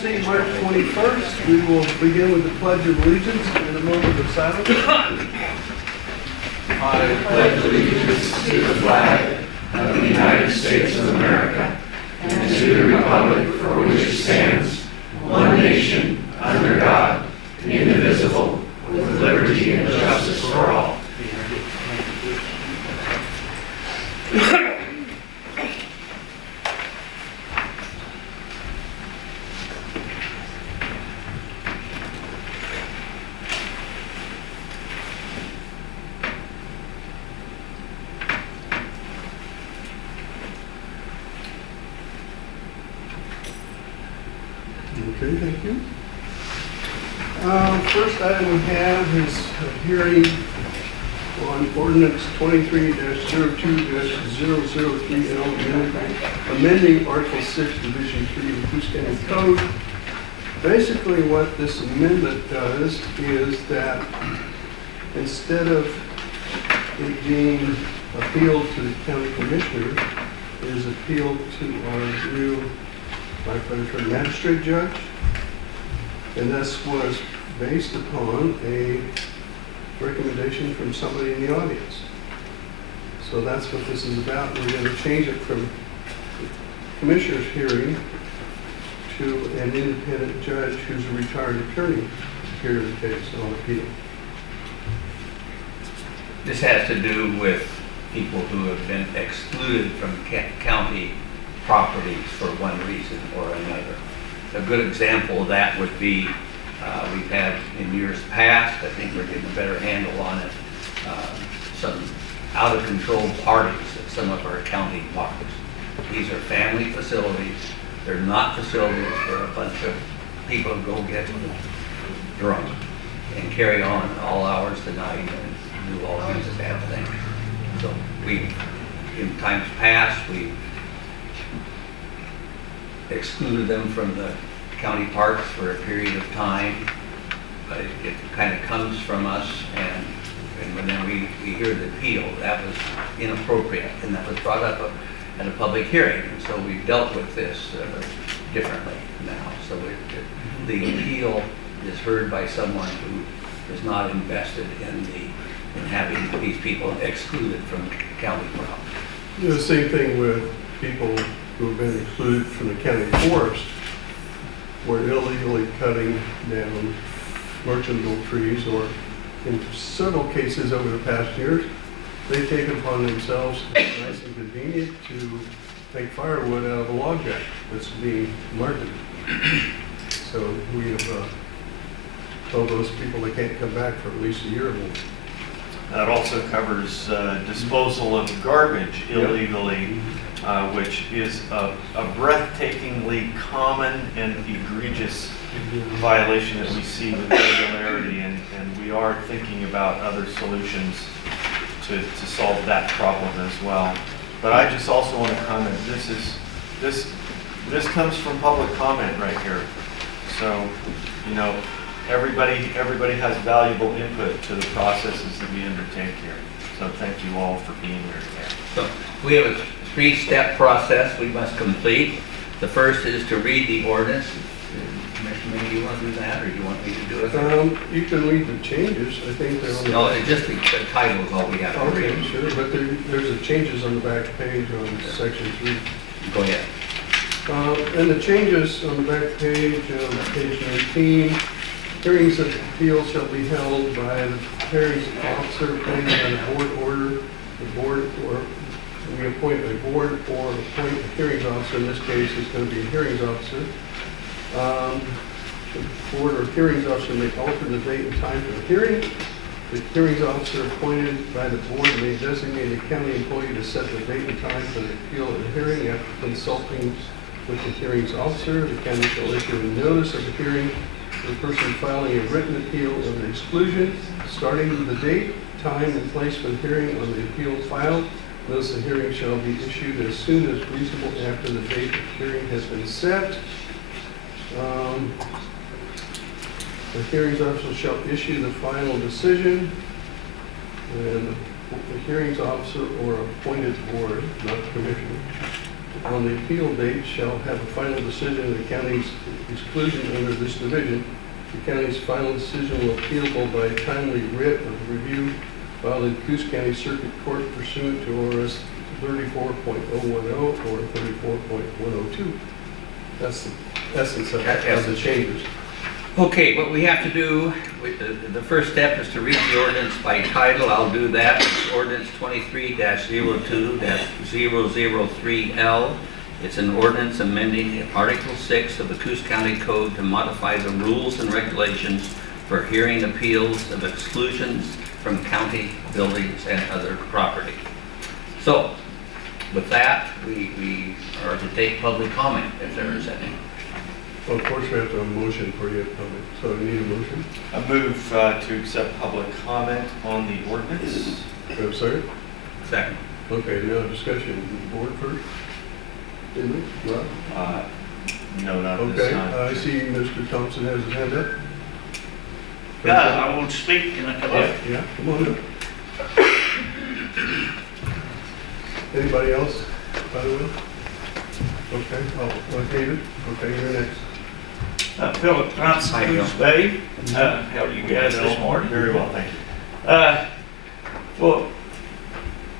Tuesday, March 21st. We will begin with the Pledge of Allegiance and a moment of silence. I pledge allegiance to the flag of the United States of America and to the republic for which it stands, one nation, under God, indivisible, with liberty and justice for all. Okay, thank you. First item we have is a hearing on ordinance 23-02-003 amending Article 6, Division 3 of the Coos County Code. Basically, what this amendment does is that instead of it being appealed to the county commissioner, it is appealed to our new magistrate judge, and this was based upon a recommendation from somebody in the audience. So that's what this is about. We're going to change it from commissioner's hearing to an independent judge who's a retired attorney hearing the case on appeal. This has to do with people who have been excluded from county properties for one reason or another. A good example of that would be we've had in years past, I think we're getting a better handle on it, some out of control parties at some of our county parks. These are family facilities. They're not facilities for a bunch of people to go get drunk and carry on all hours of the night and do all kinds of bad things. So we, in times past, we excluded them from the county parks for a period of time, but it kind of comes from us, and when then we hear the appeal, that was inappropriate, and that was brought up at a public hearing, and so we've dealt with this differently now. So the appeal is heard by someone who is not invested in having these people excluded from county property. You know, the same thing with people who have been excluded from the county forest, were illegally cutting down merchantable trees, or in several cases over the past years, they've taken upon themselves, nice and convenient, to make firewood out of a log jack that's being marketed. So we have told those people they can't come back for at least a year or more. That also covers disposal of garbage illegally, which is a breathtakingly common and egregious violation that we see with regularity, and we are thinking about other solutions to solve that problem as well. But I just also want to comment, this comes from public comment right here. So, you know, everybody has valuable input to the processes that we undertake here. So thank you all for being here today. So we have a three-step process we must complete. The first is to read the ordinance. Commissioner, maybe you want to do that, or do you want me to do it? You can read the changes. I think they're on the... No, it's just the title is all we have to read. Okay, sure, but there's the changes on the back page on section 3. Go ahead. And the changes on the back page, page 19, hearings of appeals shall be held by the hearings officer appointed by the board order. The board, or we appoint a board or appoint a hearings officer. In this case, it's going to be a hearings officer. The board or hearings officer may alter the date and time for the hearing. The hearings officer appointed by the board may designate a county employee to set the date and time for the appeal and hearing after consulting with the hearings officer. The county shall issue a notice of the hearing to the person filing a written appeal of the exclusion, starting with the date, time, and place for the hearing on the appeal filed. Notice the hearing shall be issued as soon as reasonable after the date of hearing has been set. The hearings officer shall issue the final decision, and the hearings officer or appointed board, not the commissioner, on the appeal date shall have a final decision of the county's exclusion under this division. The county's final decision will be appealable by a timely writ of review filed in Coos County Circuit Court pursuant to ORS 34.010 or 34.102. That's the essence of the changes. Okay, what we have to do, the first step is to read the ordinance by title. I'll do that. It's ordinance 23-02-003L. It's an ordinance amending Article 6 of the Coos County Code to modify the rules and regulations for hearing appeals of exclusions from county buildings and other property. So, with that, we are to take public comment if there is any. Well, of course, we have to have a motion for you to comment, so we need a motion. I move to accept public comment on the ordinance. Do you have a second? Second. Okay, now discussion. Board first? Didn't we? Rob? No, not this Okay, time. I see Mr. Thompson has his hand up. Yeah, I won't speak, can I come up? Yeah, come on up. Anybody else, by the way? Okay, David, okay, you're next. Philip Thompson, How you Coos Bay. How are you guys this morning? Very well, thank you. Well,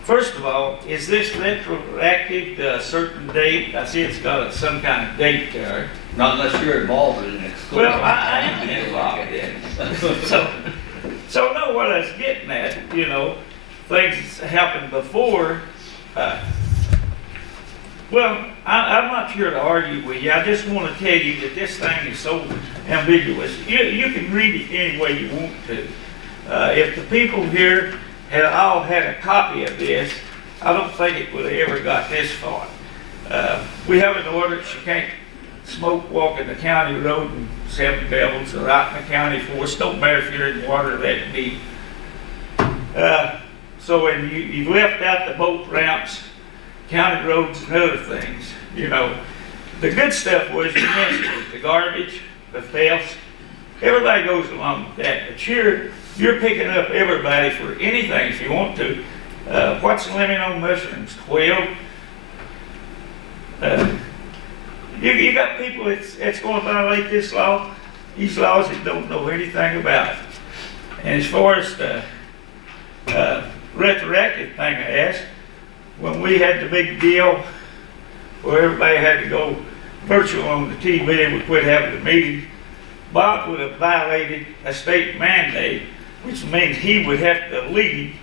first of all, is this retroactive to a certain date? I see it's got some kind of date there. Not unless you're involved in an exclusion. Well, I am involved in it. So know what I was getting at, you know, things happened before. Well, I'm not here to argue with you. I just want to tell you that this thing is so ambiguous. You can read it any way you want to. If the people here had all had a copy of this, I don't think it would have ever got this far. We have an ordinance, you can't smoke walking the county road in Seven Devils or out in the county forest. Don't matter if you're in water that deep. So when you've left out the boat ramps, county roads and other things, you know. The good stuff was you mentioned it, the garbage, the thefts. Everybody goes along with that, but you're picking up everybody for anything if you want to. What's the limit on mushrooms? 12. You got people that's going to violate this law, these laws that don't know anything about it. And as far as the retroactive thing I asked, when we had the big deal where everybody had to go virtual on the TV, we quit having the meeting, Bob would have violated a state mandate, which means he would have to leave.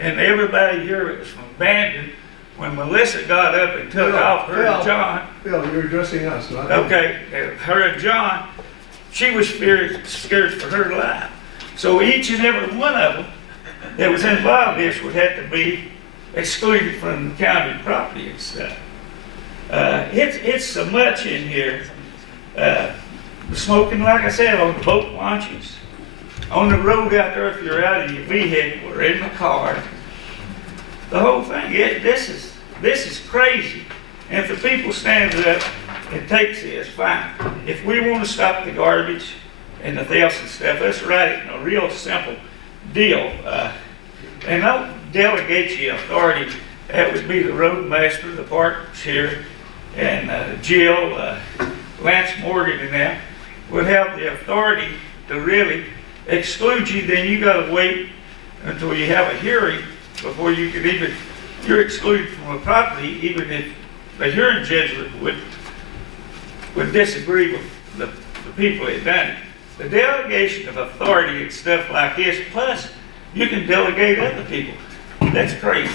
And everybody here was from Bandon. When Melissa got up and took off, her and John. Bill, you're addressing us, not me. Okay, her and John, she was scared for her life. So each and every one of them that was involved in this would have to be excluded from the county property and stuff. It's so much in here. The smoking, like I said, on the boat launches, on the road out there if you're out of your vehicle or in the car. The whole thing, this is crazy. And if the people stand up and takes this, fine. If we want to stop the garbage and the thefts and stuff, let's write it in a real simple deal. And don't delegate your authority. That would be the roadmaster, the parks here, and Jill, Lance Morgan and them would have the authority to really exclude you. Then you got to wait until you have a hearing before you could even, you're excluded from a property, even if the hearing judge would disagree with the people that done it. The delegation of authority and stuff like this, plus you can delegate other people. That's crazy.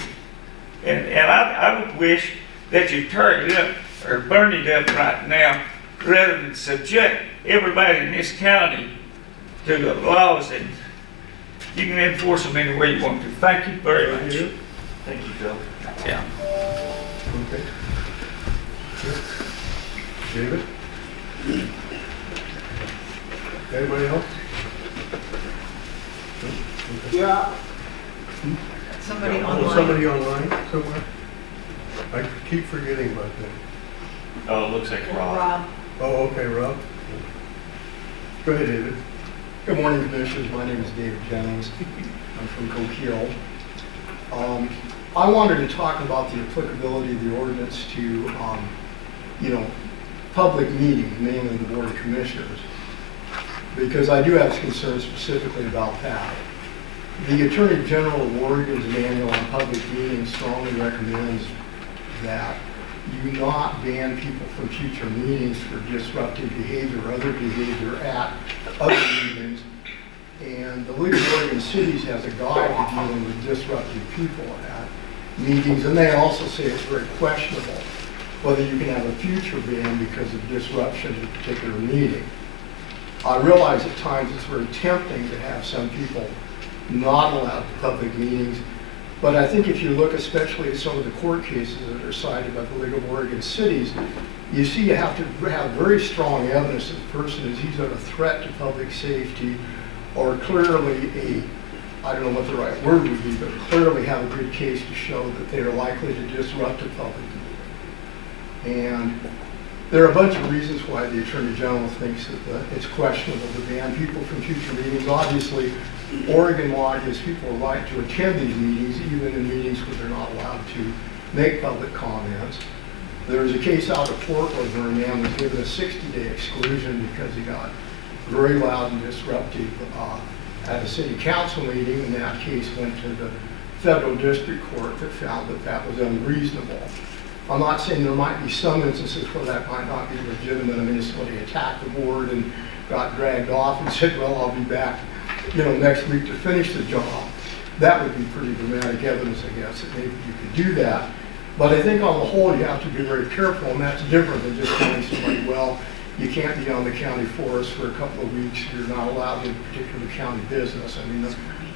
And I would wish that you turn it up or burn it up right now rather than subject everybody in this county to the laws and you can enforce them any way you want to. Thank you very much. Thank you, Phil. Yeah. Okay. David? Anybody else? No? Okay. Yeah, Somebody Oh, online. somebody online somewhere? I keep forgetting about that. Oh, it looks like Rob. Rob. Oh, okay, Rob. Go ahead, David. good morning, Commissioners. My name is David Jennings. I'm from Coquille. I wanted to talk about the applicability of the ordinance to, you know, public meetings, mainly the Board of Commissioners, because I do have concerns specifically about that. The Attorney General of Oregon's manual on public meetings strongly recommends that you not ban people from future meetings for disruptive behavior or other behavior at other meetings. And the League of Oregon Cities has a guide to dealing with disruptive people at meetings, and they also say it's very questionable whether you can have a future ban because of disruption of a particular meeting. I realize at times it's very tempting to have some people not allowed to public meetings, but I think if you look especially at some of the court cases that are cited by the League of Oregon Cities, you see you have to have very strong evidence that the person is either a threat to public safety or clearly I don't know what the right word would be, but clearly have a good case to show that they are likely to disrupt a public meeting. And there are a bunch of reasons why the Attorney General thinks that it's questionable to ban people from future meetings. Obviously, Oregon law gives people a right to attend these meetings, even in meetings where they're not allowed to make public comments. There was a case out of Portland where a man was given a 60-day exclusion because he got very loud and disruptive at a city council meeting, and that case went to the federal district court that found that that was unreasonable. I'm not saying there might be some instances where that might not be legitimate. I mean, if somebody attacked the board and got dragged off and said, well, I'll be back, you know, next week to finish the job. That would be pretty dramatic evidence, I guess, that maybe you could do that. But I think on the whole, you have to be very careful, and that's different than just telling somebody, well, you can't be on the county forest for a couple of weeks, you're not allowed in particular county business. I mean, the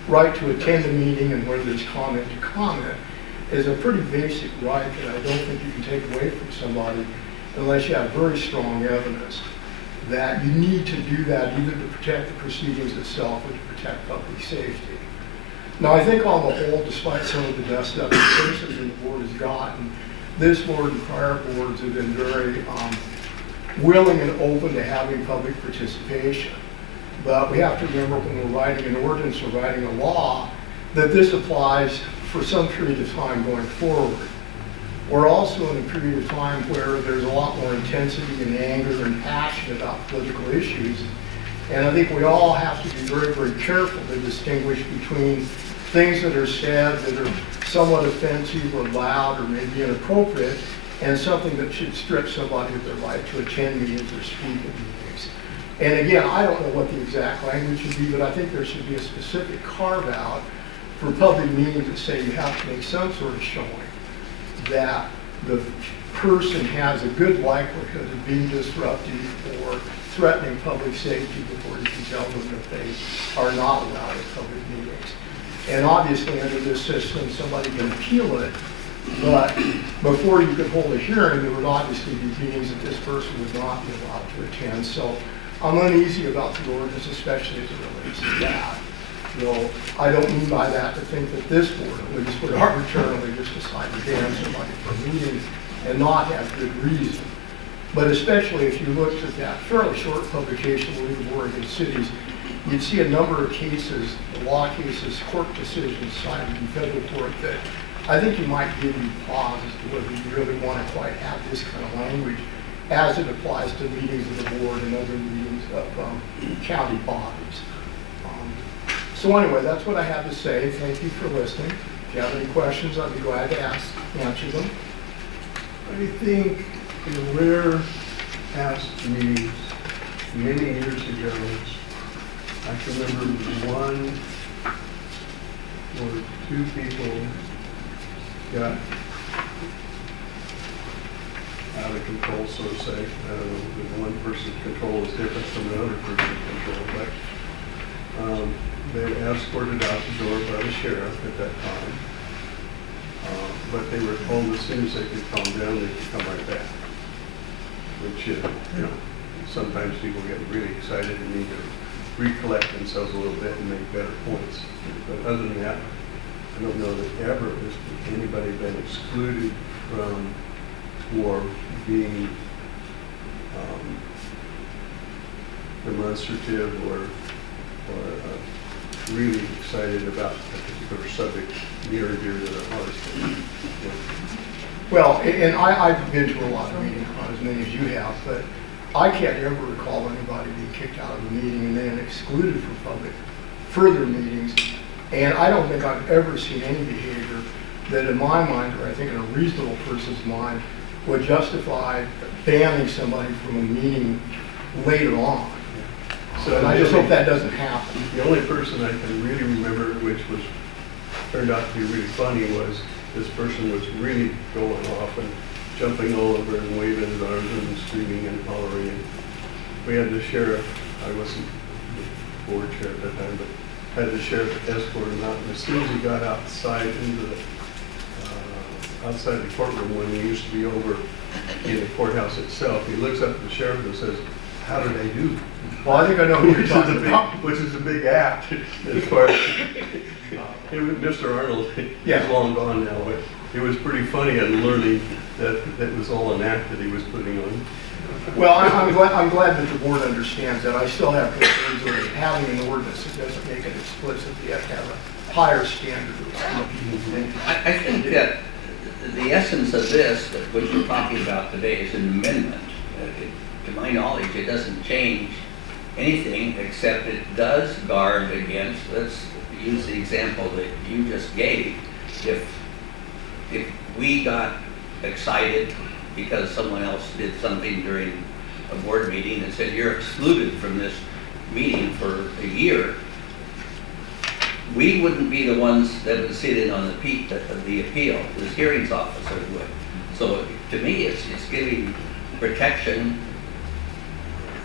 right to attend a meeting and whether there's comment to comment is a pretty basic right that I don't think you can take away from somebody unless you have very strong evidence that you need to do that either to protect the proceedings itself or to protect public safety. Now, I think on the whole, despite some of the dust up cases that the board has gotten, this board and prior boards have been very willing and open to having public participation. But we have to remember when we're writing an ordinance or writing a law that this applies for some period of time going forward. We're also in a period of time where there's a lot more intensity and anger and passion about political issues. And I think we all have to be very, very careful to distinguish between things that are said that are somewhat offensive or loud or maybe inappropriate and something that should strip somebody of their right to attend meetings or speak at meetings. And again, I don't know what the exact language should be, but I think there should be a specific carve out for public meetings that say you have to make some sort of showing that the person has a good likelihood of being disruptive or threatening public safety before you can tell them that they are not allowed at public meetings. And obviously under this system, somebody can appeal it, but before you could hold a hearing, there would obviously be meetings that this person would not be allowed to attend. So I'm uneasy about the ordinance, especially as it relates to that. Though I don't mean by that to think that this board at least would arbitrarily just decide to ban somebody from meetings and not have good reason. But especially if you looked at that fairly short publication, League of Oregon Cities, you'd see a number of cases, law cases, court decisions cited in federal court that I think you might give you pause as to whether you really want to quite have this kind of language as it applies to meetings of the board and other meetings of county bodies. So anyway, that's what I have to say. Thank you for listening. If you have any questions, I'd be glad to answer them. I think in rare past meetings, many years ago, I can remember one or two people got out of control, so to say. I don't know if one person's control is different from another person's control, but they were escorted out the door by the sheriff at that time. But they were told as soon as they could calm down, they could come right back. Which, you know, sometimes people get really excited and need to recollect themselves a little bit and make better points. But other than that, I don't know that ever has anybody been excluded from or being demonstrative or really excited about a particular subject near and dear to their hearts. Well, and I've been to a lot of meetings, not as many as you have, but I can't ever recall anybody being kicked out of a meeting and then excluded from further meetings. And I don't think I've ever seen any behavior that in my mind, or I think in a reasonable person's mind, would justify banning somebody from a meeting later on. So And I just hope that doesn't happen. The only person I can really remember, which turned out to be really funny, was this person was really going off and jumping all over and waving his arms and screaming and hollering. And we had the sheriff, I wasn't the board chair at that time, but had the sheriff escort him out. And as soon as he got outside into the outside the courtroom, when we used to be over in the courthouse itself, he looks up at the sheriff and says, "How did I do?" Well, I think I know who you're talking about. Which is a big act as far as, Mr. Arnold, Yeah. he's long gone now, but it was pretty funny and learning that that was all an act that he was putting on. Well, I'm glad that the board understands that. I still have concerns with having an ordinance that doesn't make it explicit. You have to have a higher standard of what I think that the essence of this, that what you're talking about today, is an amendment. To my knowledge, it doesn't change anything, except it does guard against, let's use the example that you just gave. If we got excited because someone else did something during a board meeting and said, "You're excluded from this meeting for a year," we wouldn't be the ones that would sit in on the appeal. The hearings officer would. So to me, it's giving protection.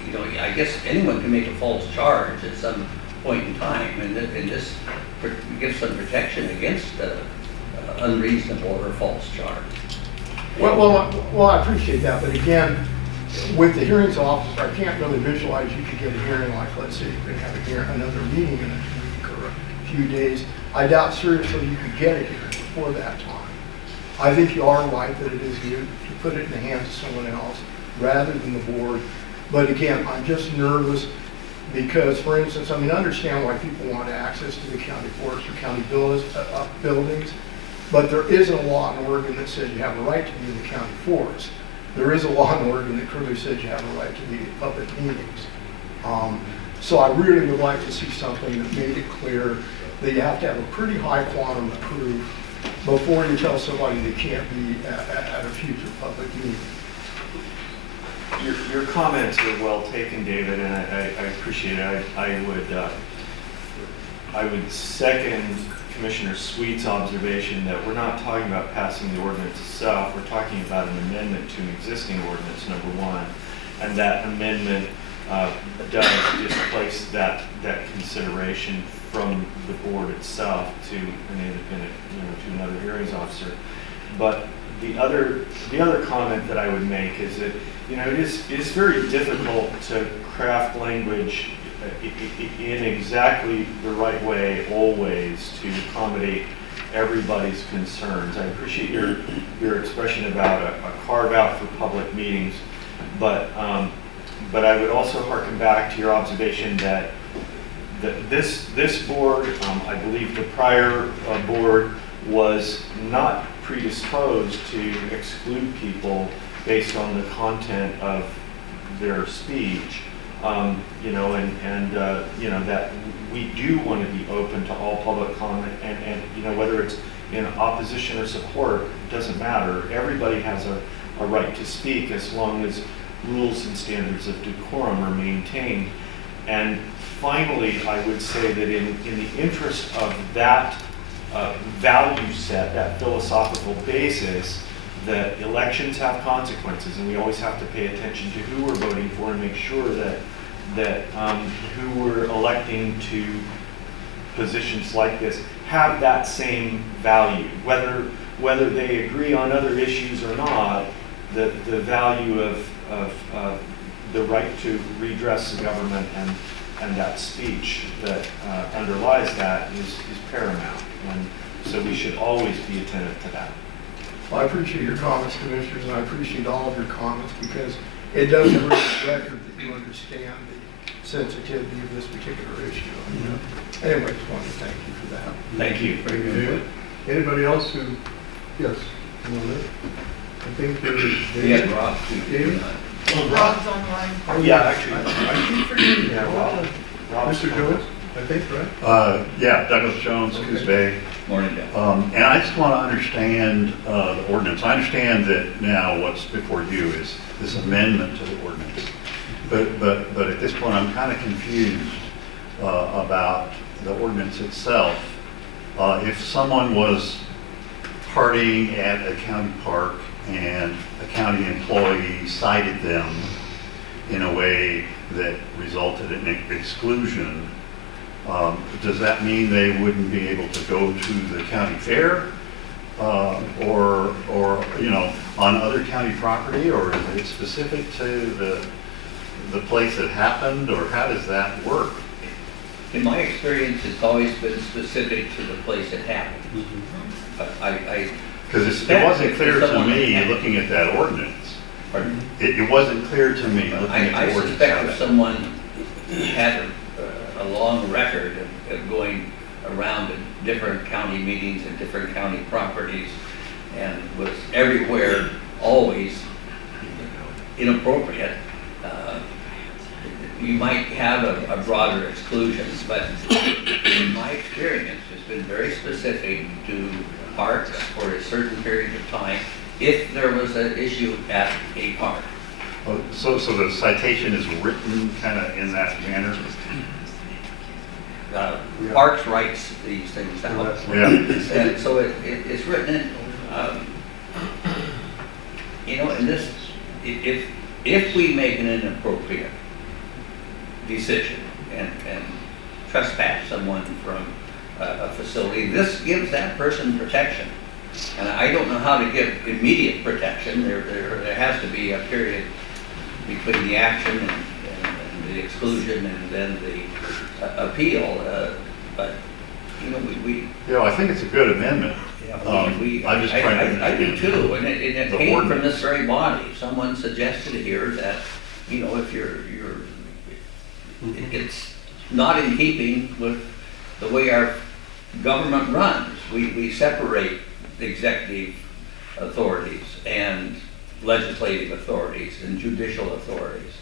You know, I guess anyone can make a false charge at some point in time, and this gives some protection against unreasonable or false charge. Well, I appreciate that, but again, with the hearings officer, I can't really visualize you could get a hearing like, let's say, you could have another meeting in a week or a few days. I doubt seriously you could get a hearing before that time. I think you are right that it is good to put it in the hands of someone else rather than the board. But again, I'm just nervous because, for instance, I understand why people want access to the county forest or county buildings, but there isn't a law in Oregon that says you have a right to be in the county forest. There is a law in Oregon that clearly says you have a right to be at public meetings. So I really would like to see something that made it clear that you have to have a pretty high quantum of proof before you tell somebody they can't be at a future public meeting. Your comments are well taken, David, and I appreciate it. I would second Commissioner Sweet's observation that we're not talking about passing the ordinance itself. We're talking about an amendment to an existing ordinance, number one, and that amendment does displace that consideration from the board itself to an independent, to another hearings officer. But the other comment that I would make is that it is very difficult to craft language in exactly the right way always to accommodate everybody's concerns. I appreciate your expression about a carve out for public meetings, but I would also harken back to your observation that this board, I believe the prior board, was not predisposed to exclude people based on the content of their speech. That we do want to be open to all public comment, and whether it's in opposition or support, it doesn't matter. Everybody has a right to speak as long as rules and standards of decorum are maintained. And finally, I would say that in the interest of that value set, that philosophical basis, that elections have consequences, and we always have to pay attention to who we're voting for and make sure that who we're electing to positions like this have that same value, whether they agree on other issues or not. The value of the right to redress the government and that speech that underlies that is paramount, and so we should always be attentive to that. Well, I appreciate your comments, Commissioners, and I appreciate all of your comments because it does bring the record that you understand the sensitivity of this particular issue. Anyway, just wanted to thank you for that. Thank you. Thank you, David. Anybody else who, yes, you want to? I think there's David. Rob. David? Rob's online. Yeah, actually. I keep forgetting. Yeah, Rob. Mr. Jones, I think, right? Yeah, Douglas Jones, Coos Bay. Morning, Dan. And I just want to understand the ordinance. I understand that now what's before you is this amendment to the ordinance. But at this point, I'm kind of confused about the ordinance itself. If someone was partying at a county park and a county employee cited them in a way that resulted in exclusion, does that mean they wouldn't be able to go to the county fair? Or on other county property, or is it specific to the place it happened, or how does that work? In my experience, it's always been specific to the place it happened. But I Because it wasn't clear to me, looking at that ordinance, pardon? it wasn't clear to me looking at I the ordinance. suspect how if that- someone had a long record of going around to different county meetings and different county properties and was everywhere, always inappropriate, you might have a broader exclusion, but in my experience, it's been very specific to parks for a certain period of time, if there was an issue at a park. Oh, So the citation is written kind of in that manner? Parks writes these things out. Yeah. And so it's written in, in this, if we make an inappropriate decision and trespass someone from a facility, this gives that person protection. And I don't know how to give immediate protection. There has to be a period between the action and the exclusion and then the appeal. But, we Yeah, I think it's a good amendment. I'm just trying to I do understand too, and it the came from ordinance. this very body. Someone suggested here that, if it's not in keeping with the way our government runs. We separate executive authorities and legislative authorities and judicial authorities.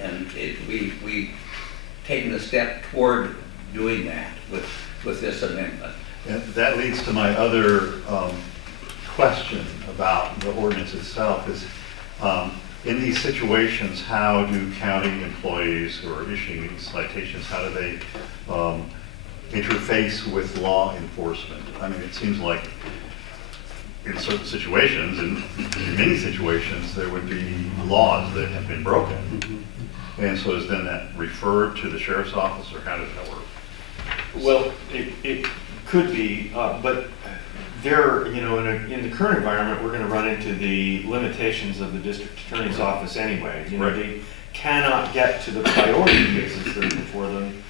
And we've taken a step toward doing that with this amendment. And that leads to my other question about the ordinance itself is, in these situations, how do county employees who are issuing these citations, how do they interface with law enforcement? I mean, it seems like in certain situations, in many situations, there would be laws that have been broken. And so is then that referred to the sheriff's office, or how does that work? Well, it could be, but there, in the current environment, we're going to run into the limitations of the district attorney's office anyway. Right. They cannot get to the priority cases that are before them,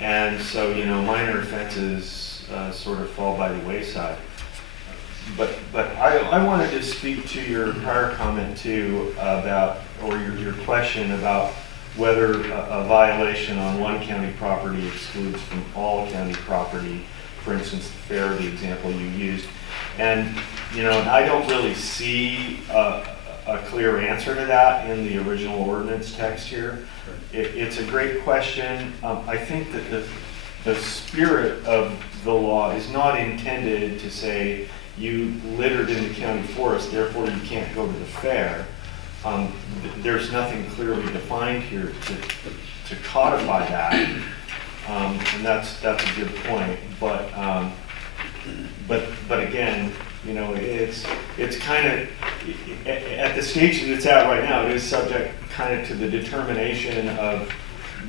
and so, minor offenses sort of fall by the wayside. But I wanted to speak to your prior comment too about, or your question about whether a violation on one county property excludes from all county property, for instance, the fair, the example you used. And, I don't really see a clear answer to that in the original ordinance text here. It's a great question. I think that the spirit of the law is not intended to say you littered in the county forest, therefore you can't go to the fair. There's nothing clearly defined here to codify that, and that's a good point. But again, it's kind of at the stage that it's at right now. It is subject kind of to the determination of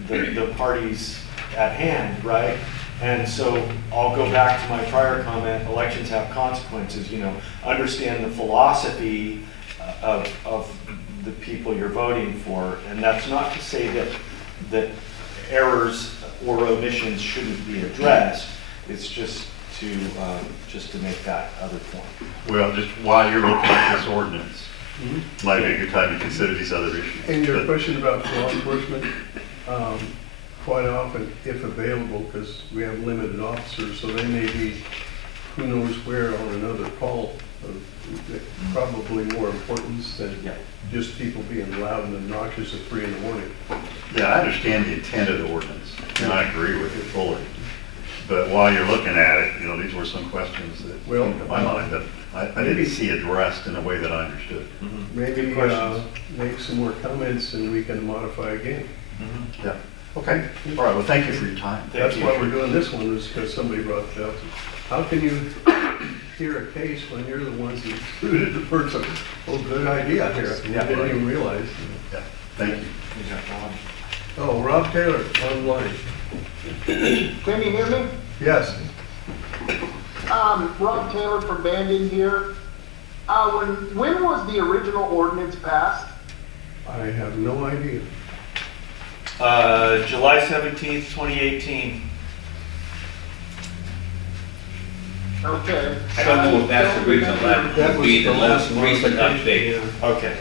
the parties at hand, right? And so I'll go back to my prior comment. Elections have consequences. Understand the philosophy of the people you're voting for, and that's not to say that errors or omissions shouldn't be addressed. It's just to make that other point. Well, just while you're looking at this ordinance, might be a good time to consider these other issues. And your But- question about law enforcement, quite often, if available, because we have limited officers, so they may be, who knows where, on another call, of probably more importance than Yeah. just people being loud and obnoxious at 3 in the morning. Yeah, I understand the intent of the ordinance, and I agree with it fully. But while you're looking at it, you know, these were some questions that Well, came to my mind that I didn't see addressed in a way that I understood. Maybe Good questions. make some more comments and we can modify again. Yeah, okay. All right, well, thank you for your time. Thank That's you. why we're doing this one, is because somebody brought it up. How can you hear a case when you're the ones that excluded the person? Oh, good idea here. I didn't even realize. Yeah, thank you. Oh, Rob Taylor, online. Can you hear me? Yes. Rob Taylor from Bandon here. When was the original ordinance passed? I have no idea. July 17th, 2018. Okay. I don't know if that's the reason, that would be the most recent update. Yeah. Okay.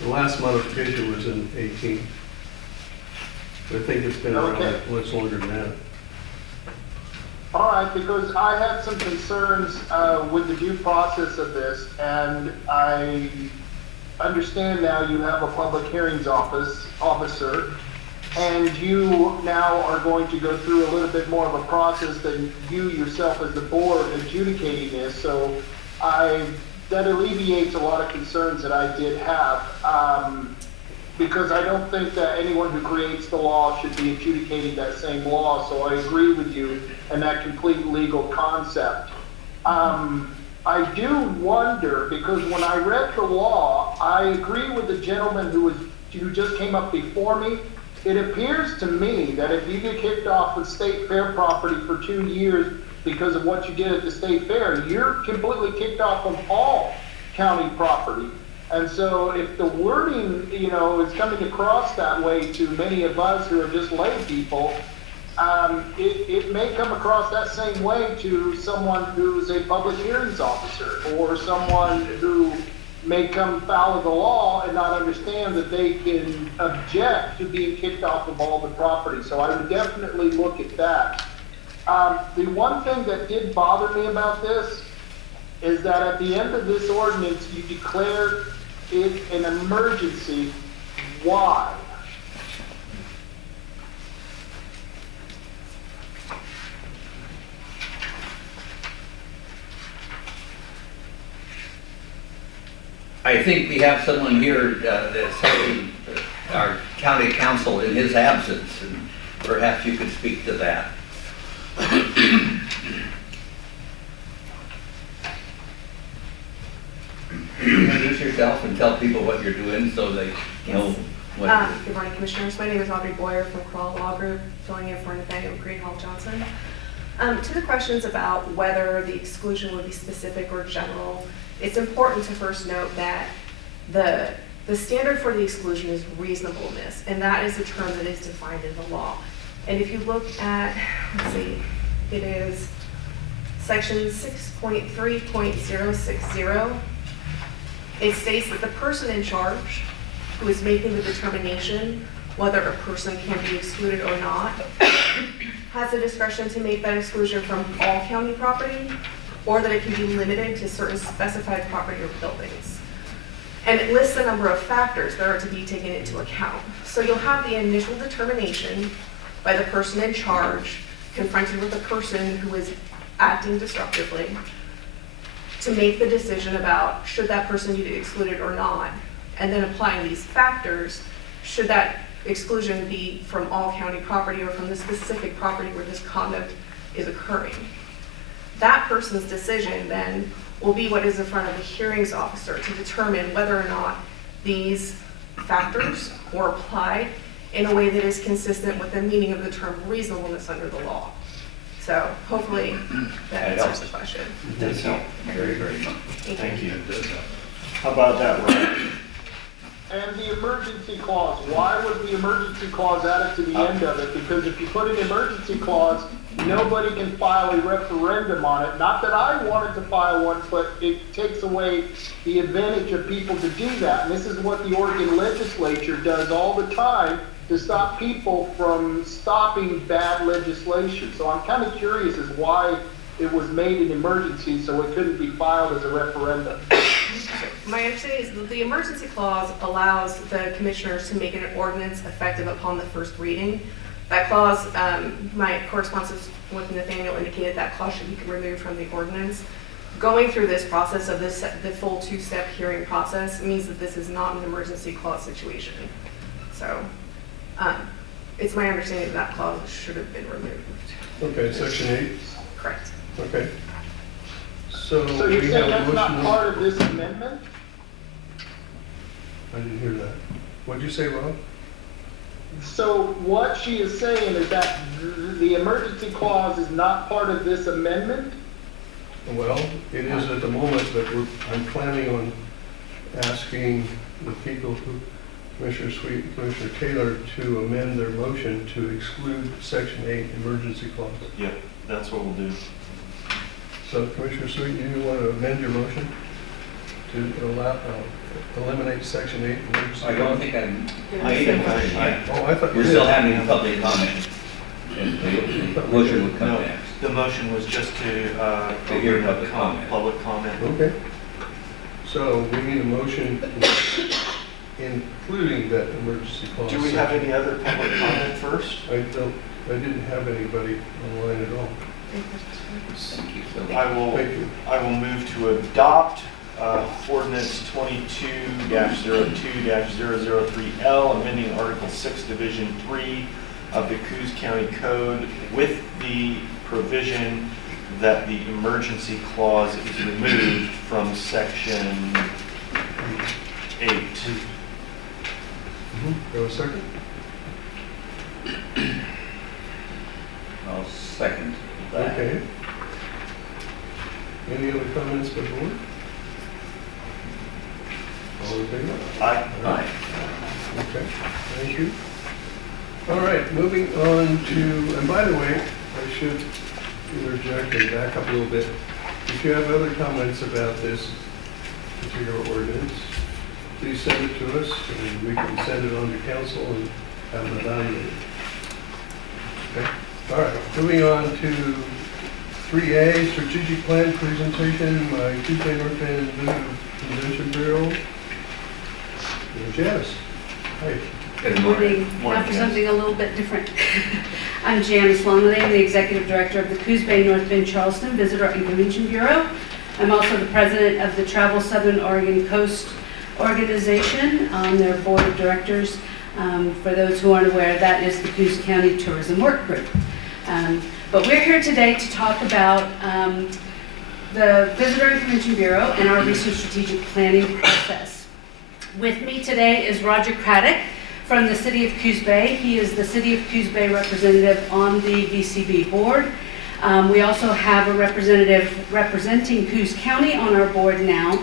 The last modification was in 18. I think it's been around Okay. much longer than that. All right, because I had some concerns with the due process of this, and I understand now you have a public hearings officer, and you now are going to go through a little bit more of a process than you yourself as the board adjudicating this, so that alleviates a lot of concerns that I did have. Because I don't think that anyone who creates the law should be adjudicating that same law, so I agree with you in that complete legal concept. I do wonder, because when I read the law, I agree with the gentleman who just came up before me. It appears to me that if you get kicked off of state fair property for 2 years because of what you did at the state fair, you're completely kicked off of all county property. And so if the wording, is coming across that way to many of us who are just lay people, it may come across that same way to someone who's a public hearings officer, or someone who may come foul of the law and not understand that they can object to being kicked off of all the property. So I would definitely look at that. The one thing that did bother me about this is that at the end of this ordinance, you declared it an emergency. Why? I think we have someone here that's helping our county council in his absence, and perhaps you could speak to that. Introduce yourself and tell people what you're doing so they know what. Good morning, Commissioners. My name is Audrey Boyer from Crawl Law Group, filling in for Nathaniel Greenhalgh Johnson. To the questions about whether the exclusion would be specific or general, it's important to first note that the standard for the exclusion is reasonableness, and that is a term that is defined in the law. And if you look at, let's see, it is section 6.3.060. It states that the person in charge who is making the determination whether a person can be excluded or not has the discretion to make that exclusion from all county property, or that it can be limited to certain specified property or buildings. And it lists a number of factors that are to be taken into account. So you'll have the initial determination by the person in charge confronted with a person who is acting disruptively to make the decision about should that person be excluded or not, and then applying these factors, should that exclusion be from all county property or from the specific property where this conduct is occurring. That person's decision then will be what is in front of the hearings officer to determine whether or not these factors were applied in a way that is consistent with the meaning of the term reasonableness under the law. So hopefully that answers the question. It does help. Very, very much. Thank you. It does help. How about that, Rob? And the emergency clause, why was the emergency clause added to the end of it? Because if you put an emergency clause, nobody can file a referendum on it. Not that I wanted to file one, but it takes away the advantage of people to do that. And this is what the Oregon legislature does all the time to stop people from stopping bad legislation. So I'm kind of curious as why it was made an emergency so it couldn't be filed as a referendum. My understanding is that the emergency clause allows the commissioners to make an ordinance effective upon the first reading. That clause, my correspondences with Nathaniel indicated that clause should be removed from the ordinance. Going through this process of the full two-step hearing process means that this is not an emergency clause situation. So it's my understanding that clause should have been removed. Okay, section 8, Correct. okay. So So you're we saying have a that's not motion. part of this amendment? I didn't hear that. What'd you say, Rob? So what she is saying is that the emergency clause is not part of this amendment? Well, it is at the moment, but I'm planning on asking the people who, Commissioner Sweet, Commissioner Taylor, to amend their motion to exclude section 8 emergency clause. Yep, that's what we'll do. So Commissioner Sweet, do you want to amend your motion to allow, eliminate section 8 emergency I don't clause? think I'm, Oh, I thought you we're did. still having public comment. And the motion would come No, next. the motion was just to hear open public comment. Public comment. Okay. So we need a motion including that emergency clause. Do we have any other public comment first? I didn't have anybody online at all. Thank you. So I will Thank you. move to adopt ordinance 22-02-003L, amending Article 6, Division 3 of the Coos County Code with the provision that the emergency clause is removed from section 8. Go a second? I'll second that. Okay. Any other comments by the board? All in favor? Aye. Aye. Okay, thank you. All right, moving on to, and by the way, I should interject and back up a little bit. If you have other comments about this particular ordinance, please send it to us, and we can send it on to council and have it evaluated. Okay, all right, moving on to 3A, strategic plan presentation by Tuesday North Van Convention Bureau. Janice, hi. Good morning. Now for something a little bit different. I'm Janice Longley. I'm the Executive Director of the Coos Bay North Bend Charleston Visitor and Convention Bureau. I'm also the President of the Travel Southern Oregon Coast Organization on their Board of Directors. For those who aren't aware, that is the Coos County Tourism Work Group. But we're here today to talk about the Visitor and Convention Bureau and our research strategic planning process. With me today is Roger Craddock from the City of Coos Bay. He is the City of Coos Bay representative on the VCB board. We also have a representative representing Coos County on our board now.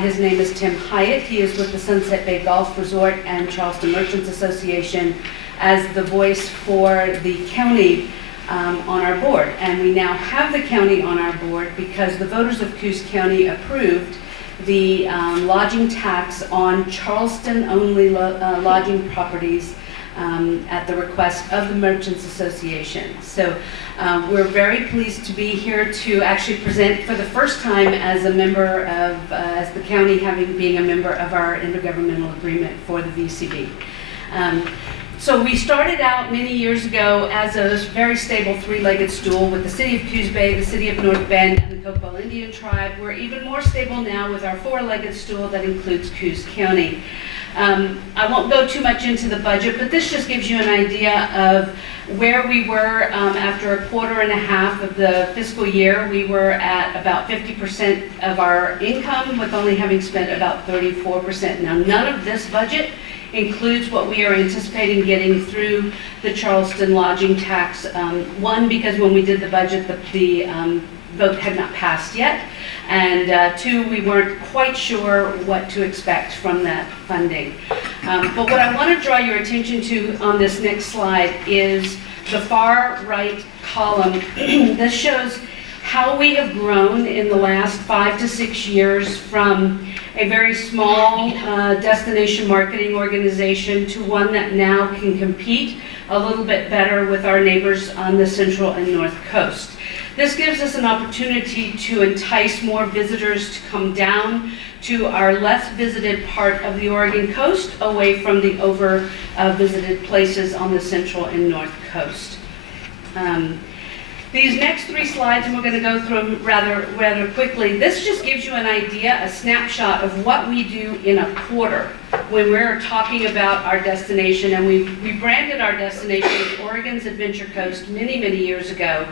His name is Tim Hyatt. He is with the Sunset Bay Golf Resort and Charleston Merchants Association as the voice for the county on our board. And we now have the county on our board because the voters of Coos County approved the lodging tax on Charleston-only lodging properties at the request of the Merchants Association. So we're very pleased to be here to actually present for the first time as a member of, as the county being a member of our intergovernmental agreement for the VCB. So we started out many years ago as a very stable three-legged stool with the City of Coos Bay, the City of North Bend, and the Coquille Indian Tribe. We're even more stable now with our four-legged stool that includes Coos County. I won't go too much into the budget, but this just gives you an idea of where we were after a quarter and a half of the fiscal year. We were at about 50% of our income, with only having spent about 34%. Now, none of this budget includes what we are anticipating getting through the Charleston lodging tax. One, because when we did the budget, the vote had not passed yet. And 2, we weren't quite sure what to expect from that funding. But what I want to draw your attention to on this next slide is the far right column. This shows how we have grown in the last 5 to 6 years from a very small destination marketing organization to one that now can compete a little bit better with our neighbors on the Central and North Coast. This gives us an opportunity to entice more visitors to come down to our less visited part of the Oregon coast, away from the over visited places on the Central and North Coast. These next 3 slides, and we're going to go through them rather quickly, this just gives you an idea, a snapshot of what we do in a quarter when we're talking about our destination. And we branded our destination as Oregon's Adventure Coast many, many years ago.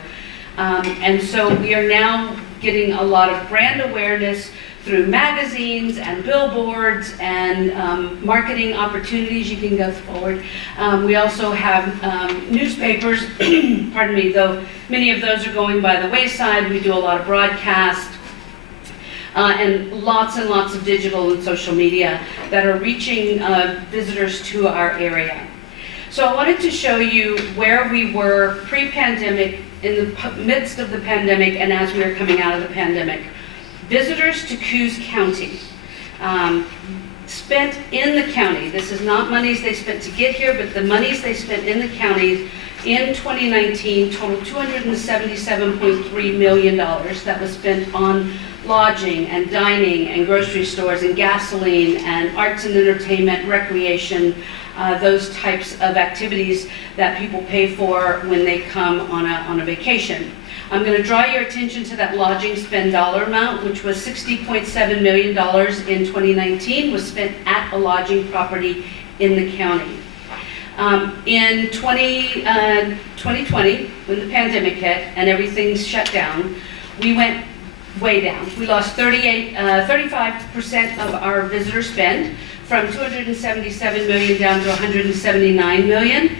And so we are now getting a lot of brand awareness through magazines and billboards and marketing opportunities. You can go forward. We also have newspapers, pardon me, though many of those are going by the wayside. We do a lot of broadcast and lots of digital and social media that are reaching visitors to our area. So I wanted to show you where we were pre-pandemic, in the midst of the pandemic, and as we are coming out of the pandemic. Visitors to Coos County spent in the county. This is not monies they spent to get here, but the monies they spent in the county in 2019 totaled $277.3 million that was spent on lodging and dining and grocery stores and gasoline and arts and entertainment, recreation, those types of activities that people pay for when they come on a vacation. I'm going to draw your attention to that lodging spend dollar amount, which was $60.7 million in 2019, was spent at a lodging property in the county. In 2020, when the pandemic hit and everything shut down, we went way down. We lost 35% of our visitor spend, from 277 million down to 179 million.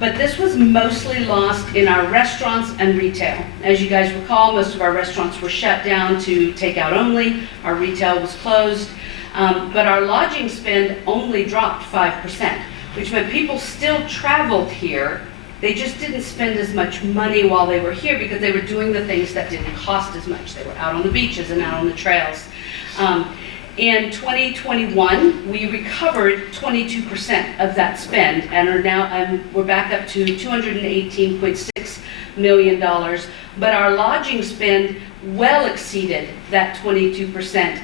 But this was mostly lost in our restaurants and retail. As you guys recall, most of our restaurants were shut down to takeout only. Our retail was closed. But our lodging spend only dropped 5%, which meant people still traveled here. They just didn't spend as much money while they were here because they were doing the things that didn't cost as much. They were out on the beaches and out on the trails. In 2021, we recovered 22% of that spend and are now, we're back up to $218.6 million. But our lodging spend well exceeded that 22%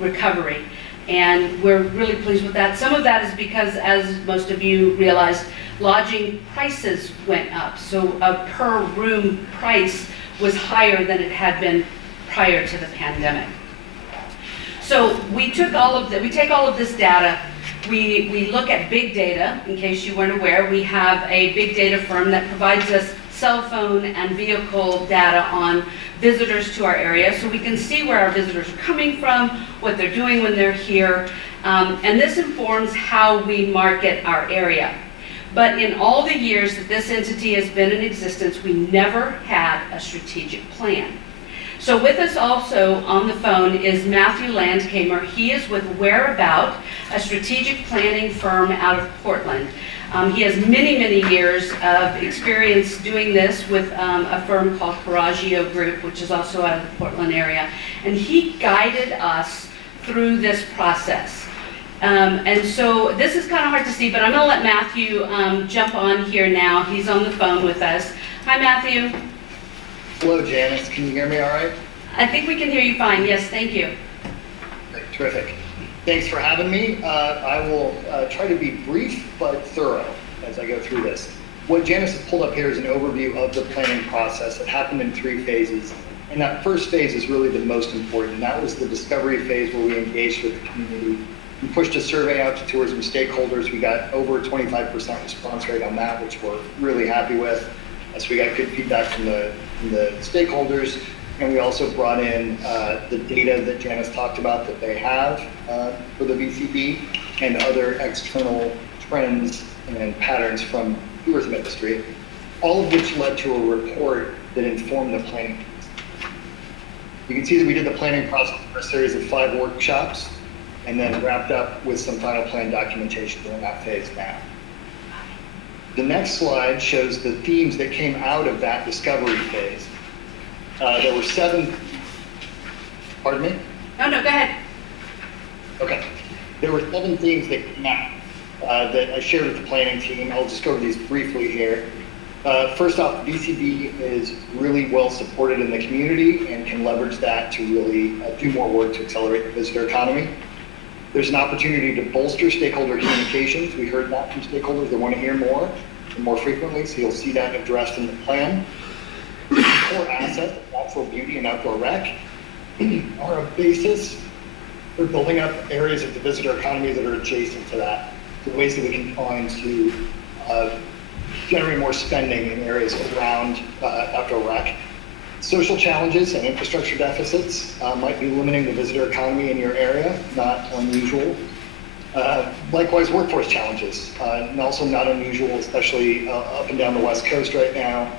recovery. And we're really pleased with that. Some of that is because, as most of you realized, lodging prices went up. So a per room price was higher than it had been prior to the pandemic. So we take all of this data, we look at big data. In case you weren't aware, we have a big data firm that provides us cell phone and vehicle data on visitors to our area, so we can see where our visitors are coming from, what they're doing when they're here, and this informs how we market our area. But in all the years that this entity has been in existence, we never had a strategic plan. So with us also on the phone is Matthew Landkamer. He is with Whereabout, a strategic planning firm out of Portland. He has many, many years of experience doing this with a firm called Coraggio Group, which is also out of the Portland area. And he guided us through this process. And so this is kind of hard to see, but I'm going to let Matthew jump on here now. He's on the phone with us. Hi, Matthew. Hello, Janice. Can you hear me all right? I think we can hear you fine. Yes, thank you. Okay, terrific. Thanks for having me. I will try to be brief but thorough as I go through this. What Janice has pulled up here is an overview of the planning process. It happened in 3 phases. And that first phase is really the most important. That was the discovery phase where we engaged with the community. We pushed a survey out to tourism stakeholders. We got over 25% response rate on that, which we're really happy with. So we got good feedback from the stakeholders. And we also brought in the data that Janice talked about that they have for the VCB and other external trends and patterns from tourism industry, all of which led to a report that inform the planning. You can see that we did the planning process for a series of 5 workshops and then wrapped up with some final plan documentation during that phase now. The next slide shows the themes that came out of that discovery phase. There were 7, pardon me? No, go ahead. Okay. There were 7 themes that came out that I shared with the planning team. I'll just go over these briefly here. First off, BCB is really well supported in the community and can leverage that to really do more work to accelerate the visitor economy. There's an opportunity to bolster stakeholder communications. We heard that from stakeholders. They want to hear more and more frequently, so you'll see that addressed in the plan. Core asset, natural beauty and outdoor rec, are a basis for building up areas of the visitor economy that are adjacent to that, the ways that we can find to generate more spending in areas around outdoor rec. Social challenges and infrastructure deficits might be limiting the visitor economy in your area, not unusual. Likewise, workforce challenges, and also not unusual, especially up and down the West Coast right now.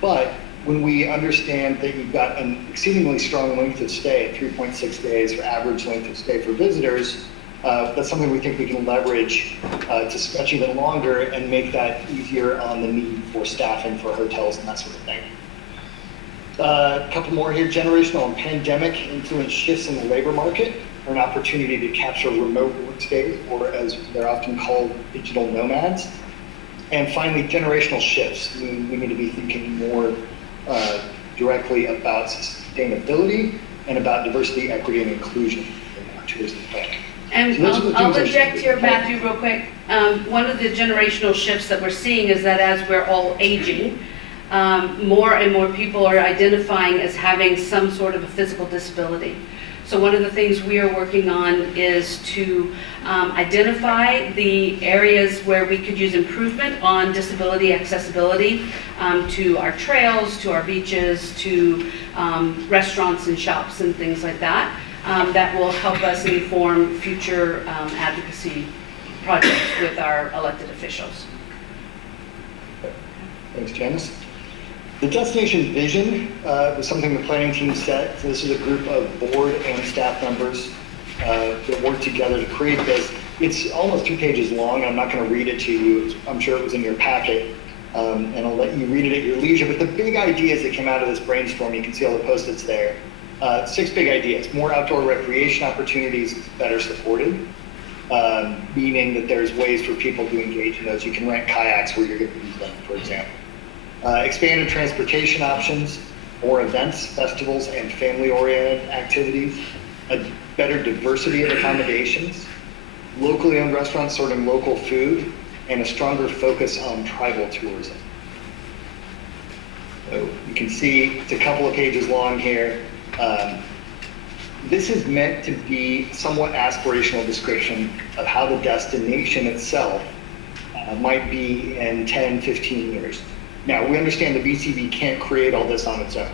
But when we understand that you've got an exceedingly strong length of stay at 3.6 days for average length of stay for visitors, that's something we think we can leverage to stretch even longer and make that easier on the need for staffing for hotels and that sort of thing. A couple more here. Generational and pandemic influenced shifts in the labor market are an opportunity to capture remote workstays, or as they're often called, digital nomads. And finally, generational shifts. We need to be thinking more directly about sustainability and about diversity, equity, and inclusion in our tourism plan. And So I'll inject here, Matthew, real quick. One of the generational shifts that we're seeing is that as we're all aging, more and more people are identifying as having some sort of a physical disability. So one of the things we are working on is to identify the areas where we could use improvement on disability accessibility to our trails, to our beaches, to restaurants and shops and things like that. That will help us inform future advocacy projects with our elected officials. Thanks, Janice. The destination vision was something the planning team set. So this is a group of board and staff members that worked together to create this. It's almost 2 pages long. I'm not going to read it to you. I'm sure it was in your packet, and I'll let you read it at your leisure. But the big ideas that came out of this brainstorm, you can see all the Post-its there. 6 big ideas. More outdoor recreation opportunities better supported, meaning that there's ways for people to engage in those. You can rent kayaks where you're going to use them, for example. Expanded transportation options, more events, festivals, and family-oriented activities, a better diversity of accommodations, locally owned restaurants serving local food, and a stronger focus on tribal tourism. So you can see it's a couple of pages long here. This is meant to be somewhat aspirational description of how the destination itself might be in 10, 15 years. Now, we understand the BCB can't create all this on its own.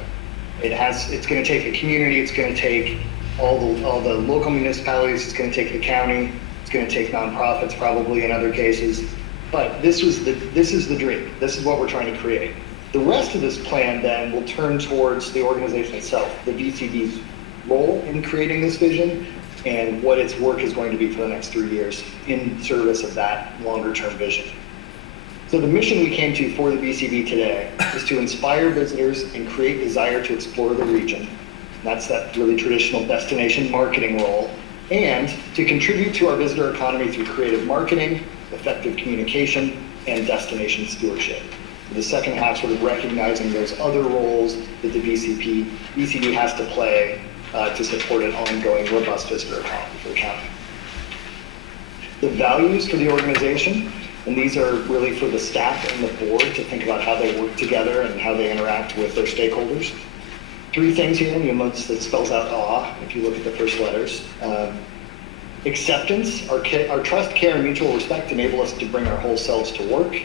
It's going to take a community, it's going to take all the local municipalities, it's going to take the county, it's going to take nonprofits probably in other cases. But this is the dream. This is what we're trying to create. The rest of this plan then will turn towards the organization itself, the BCB's role in creating this vision and what its work is going to be for the next 3 years in service of that longer term vision. So the mission we came to for the BCB today is to inspire visitors and create desire to explore the region. That's that really traditional destination marketing role, and to contribute to our visitor economy through creative marketing, effective communication, and destination stewardship. The second half sort of recognizing those other roles that the BCB has to play to support an ongoing robust visitor economy for the county. The values for the organization, and these are really for the staff and the board to think about how they work together and how they interact with their stakeholders. 3 things here, and you'll notice that spells out awe if you look at the first letters. Acceptance, our trust, care, and mutual respect enable us to bring our whole selves to work.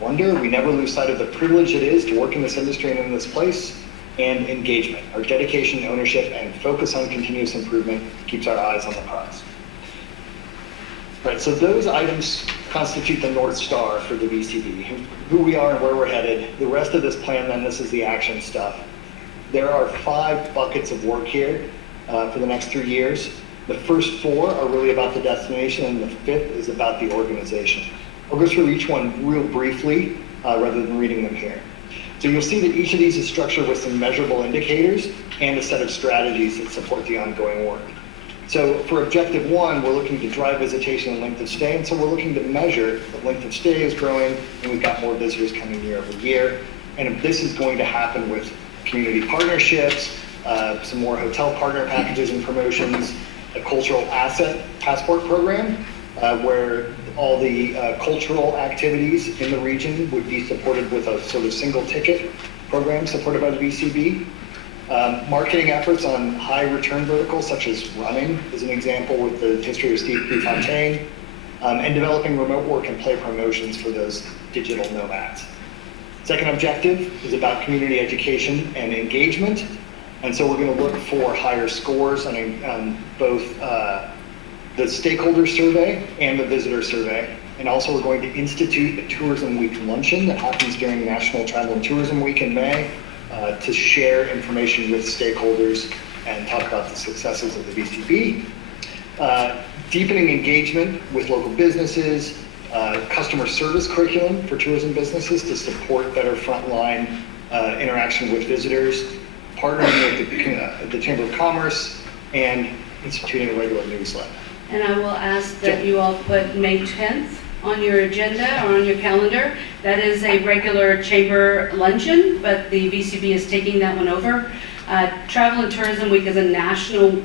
Wonder, we never lose sight of the privilege it is to work in this industry and in this place. And engagement, our dedication, ownership, and focus on continuous improvement keeps our eyes on the prize. Right, so those items constitute the North Star for the VCB, who we are and where we're headed. The rest of this plan, then, this is the action stuff. There are 5 buckets of work here for the next 3 years. The first 4 are really about the destination, and the 5th is about the organization. I'll go through each one real briefly rather than reading them here. So you'll see that each of these is structured with some measurable indicators and a set of strategies that support the ongoing work. So for objective 1, we're looking to drive visitation and length of stay, and so we're looking to measure the length of stay is growing, and we've got more visitors coming year over year. And this is going to happen with community partnerships, some more hotel partner packages and promotions, a cultural asset passport program, where all the cultural activities in the region would be supported with a sort of single ticket program supported by the VCB. Marketing efforts on high return verticals such as running is an example with the history of Steve Prefontaine, and developing remote work and play promotions for those digital nomads. Second objective is about community education and engagement. And so we're going to look for higher scores on both the stakeholder survey and the visitor survey. And also we're going to institute a Tourism Week luncheon that happens during National Travel and Tourism Week in May to share information with stakeholders and talk about the successes of the VCB. Deepening engagement with local businesses, customer service curriculum for tourism businesses to support better frontline interaction with visitors, partnering with the Chamber of Commerce, and instituting a regular newsletter. And I will ask that you all put May 10th on your agenda or on your calendar. That is a regular chamber luncheon, but the VCB is taking that one over. Travel and Tourism Week is a national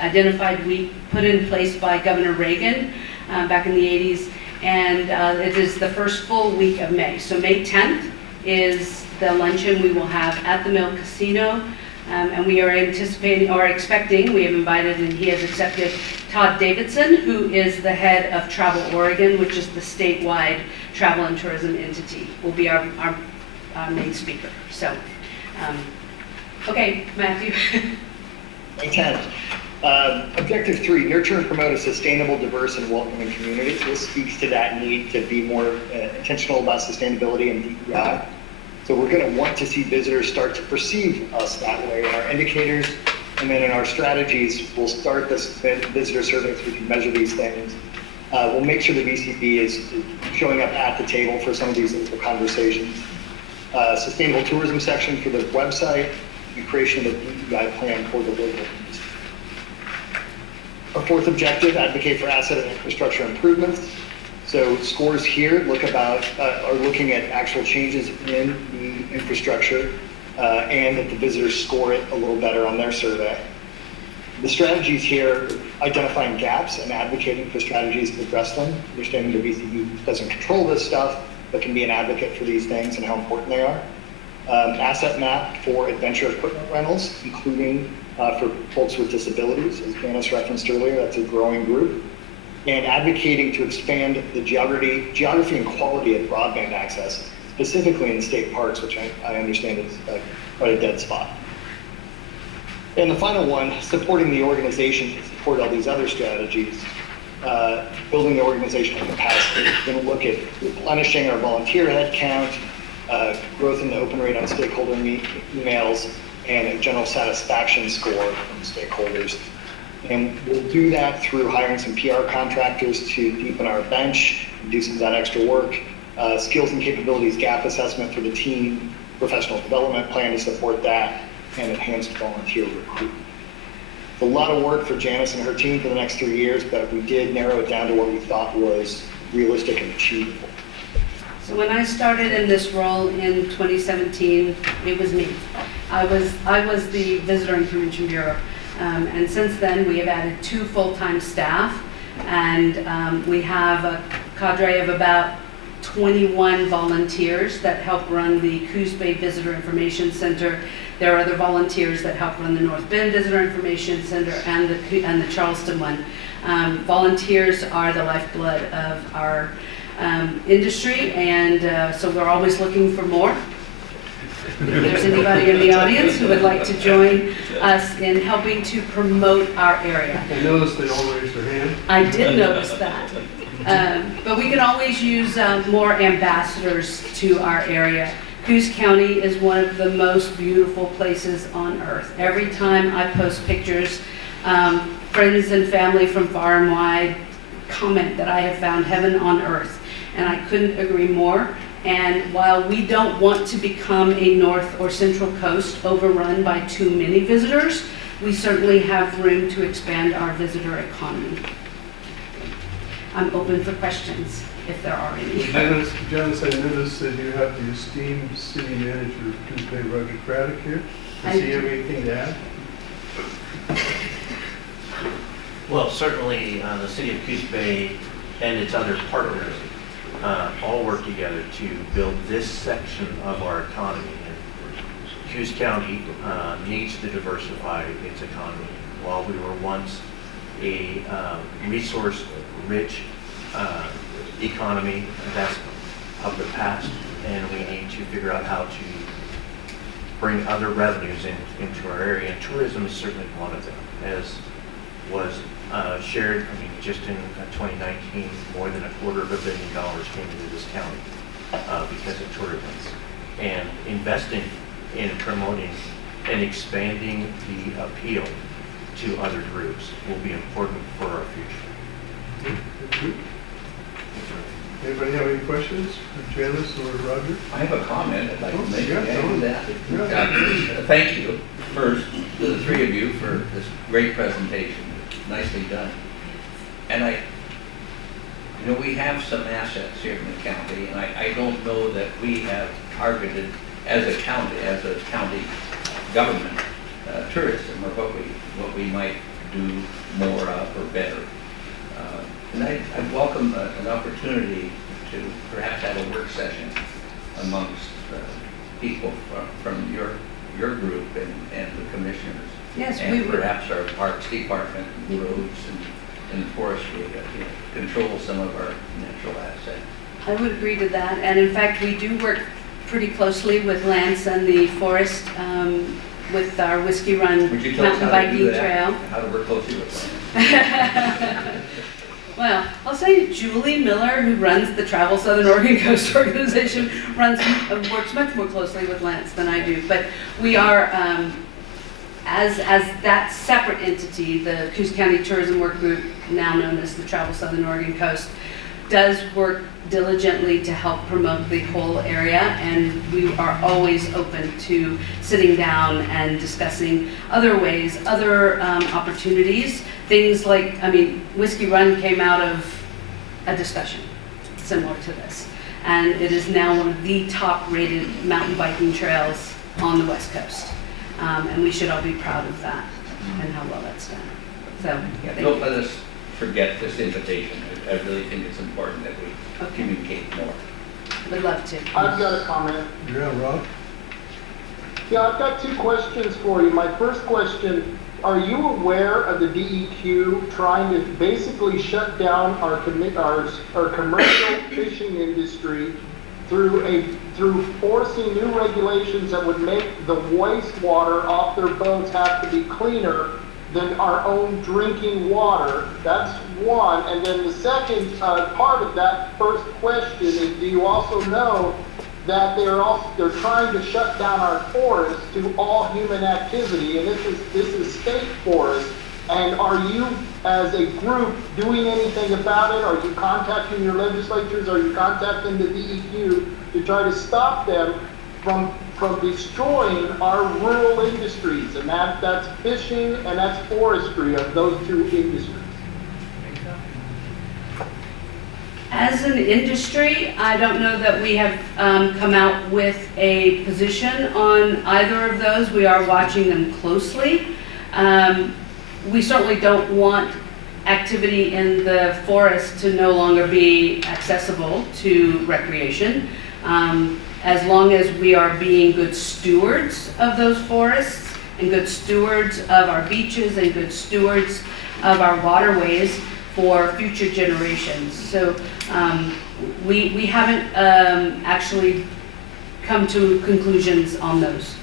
identified week put in place by Governor Reagan back in the 80s, and it is the first full week of May. So May 10th is the luncheon we will have at the Mill Casino, and we are anticipating or expecting, we have invited and he has accepted Todd Davidson, who is the head of Travel Oregon, which is the statewide travel and tourism entity, will be our main speaker. So, okay, Matthew. May 10th. Objective 3, nurture and promote a sustainable, diverse, and welcoming community. This speaks to that need to be more intentional about sustainability and DEI. So we're going to want to see visitors start to perceive us that way in our indicators, and then in our strategies, we'll start this visitor survey so we can measure these things. We'll make sure the VCB is showing up at the table for some of these local conversations. Sustainable tourism section for the website, and creation of a DEI plan for the local community. Our 4th objective, advocate for asset and infrastructure improvements. So scores here are looking at actual changes in the infrastructure and that the visitors score it a little better on their survey. The strategies here, identifying gaps and advocating for strategies to address them, understanding the VCB doesn't control this stuff, but can be an advocate for these things and how important they are. Asset map for adventure equipment rentals, including for folks with disabilities, as Janice referenced earlier, that's a growing group. And advocating to expand the geography and quality of broadband access, specifically in the state parks, which I understand is quite a dead spot. And the final one, supporting the organization to support all these other strategies, building the organizational capacity. We're going to look at replenishing our volunteer headcount, growth in the open rate on stakeholder emails, and a general satisfaction score from stakeholders. And we'll do that through hiring some PR contractors to deepen our bench, do some of that extra work, skills and capabilities gap assessment for the team, professional development plan to support that, and enhanced volunteer recruitment. It's a lot of work for Janice and her team for the next 3 years, but we did narrow it down to what we thought was realistic and achievable. So when I started in this role in 2017, it was me. I was the Visitor Information Bureau. And since then, we have added 2 full-time staff, and we have a cadre of about 21 volunteers that help run the Coos Bay Visitor Information Center. There are other volunteers that help run the North Bend Visitor Information Center and the Charleston one. Volunteers are the lifeblood of our industry, and so we're always looking for more. if there's anybody in the audience who would like to join us in helping to promote our area. I noticed they all raised their hand. I did notice that. But we can always use more ambassadors to our area. Coos County is one of the most beautiful places on earth. Every time I post pictures, friends and family from far and wide comment that I have found heaven on earth. And I couldn't agree more. And while we don't want to become a north or central coast overrun by too many visitors, we certainly have room to expand our visitor economy. I'm open for questions, if there are any. Janice, I noticed that you have the esteemed city manager of Coos Bay, Roger Craddock, here. Does he have anything to add? Well, certainly, the city of Coos Bay and its other partners all work together to build this section of our economy. And Coos County needs to diversify its economy. While we were once a resource-rich economy, that's of the past, and we need to figure out how to bring other revenues into our area. And tourism is certainly one of them, as was shared. I mean, just in 2019, more than $250 million came into this county because of tourism. And investing in promoting and expanding the appeal to other groups will be important for our future. Thank you. Anybody have any questions for Janice or Roger? I have a comment I'd like to make. Yeah, go on. Thank you, first, to the three of you for this great presentation. Nicely done. And we have some assets here in the county, and I don't know that we have targeted as a county government, tourism, or what we might do more of or better. And I welcome an opportunity to perhaps have a work session amongst people from your group and the commissioners. Yes, and we would. Perhaps our parks department, and roads, and forestry, control some of our natural assets. I would agree to that, and in fact, we do work pretty closely with Lance and the forest with our Whiskey Run Would you tell us mountain how to do biking that? trail. How to work closely with them? Well, I'll say Julie Miller, who runs the Travel Southern Oregon Coast organization, works much more closely with Lance than I do. But we are, as that separate entity, the Coos County Tourism Work Group, now known as the Travel Southern Oregon Coast, does work diligently to help promote the whole area, and we are always open to sitting down and discussing other ways, other opportunities. Things like, Whiskey Run came out of a discussion similar to this, and it is now one of the top-rated mountain biking trails on the West Coast, and we should all be proud of that and how well that's done. So, Don't let us forget this invitation. I really think it's important that we communicate more. Would love to. I've got a comment. Yeah, Rob? Yeah, I've got two questions for you. My first question, are you aware of the DEQ trying to basically shut down our commercial fishing industry through forcing new regulations that would make the wastewater off their boats have to be cleaner than our own drinking water? That's one. And then the second part of that first question is, do you also know that they're trying to shut down our forests to all human activity, and this is state forest? And are you, as a group, doing anything about it? Are you contacting your legislatures? Are you contacting the DEQ to try to stop them from destroying our rural industries? And that's fishing and that's forestry, of those two industries. As an industry, I don't know that we have come out with a position on either of those. We are watching them closely. We certainly don't want activity in the forest to no longer be accessible to recreation. As long as we are being good stewards of those forests and good stewards of our beaches and good stewards of our waterways for future generations. So we haven't actually come to conclusions on those.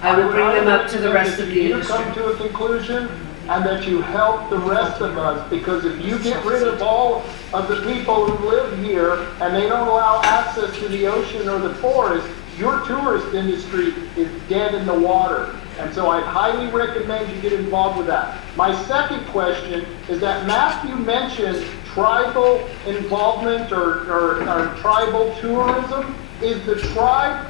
I will bring them up to the rest of the You industry. come to a conclusion and that you help the rest of us, because if you get rid of all of the people who live here and they don't allow access to the ocean or the forest, your tourist industry is dead in the water. And so I'd highly recommend you get involved with that. My second question is that Matthew mentioned tribal involvement or tribal tourism. Is the tribe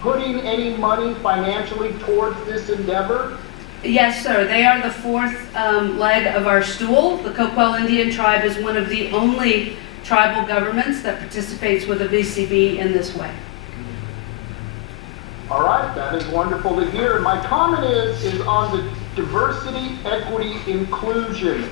putting any money financially towards this endeavor? Yes, sir. They are the fourth leg of our stool. The Coquel Indian Tribe is one of the only tribal governments that participates with a VCB in this way. All right, that is wonderful to hear. My comment is on the diversity, equity, inclusion.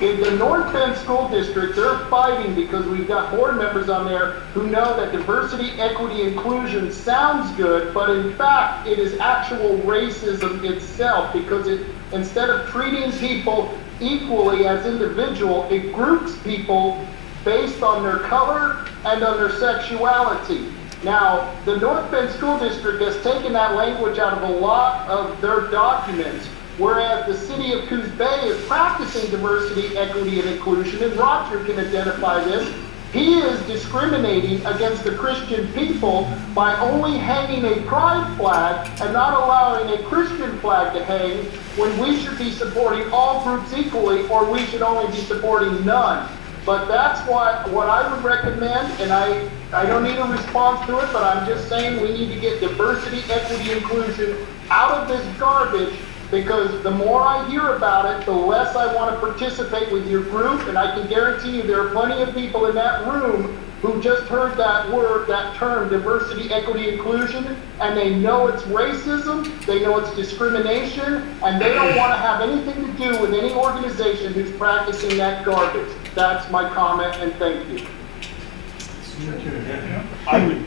In the North Bend School District, they're fighting because we've got board members on there who know that diversity, equity, inclusion sounds good, but in fact, it is actual racism itself, because it, instead of treating people equally as individual, it groups people based on their color and on their sexuality. Now, the North Bend School District has taken that language out of a lot of their documents, whereas the city of Coos Bay is practicing diversity, equity, and inclusion, and Roger can identify this. He is discriminating against the Christian people by only hanging a pride flag and not allowing a Christian flag to hang, when we should be supporting all groups equally, or we should only be supporting none. But that's what I would recommend, and I don't need a response to it, but I'm just saying we need to get diversity, equity, inclusion out of this garbage, because the more I hear about it, the less I want to participate with your group, and I can guarantee you there are plenty of people in that room who just heard that word, that term, diversity, equity, inclusion, and they know it's racism, they know it's discrimination, and they don't want to have anything to do with any organization who's practicing that garbage. That's my comment, and thank you.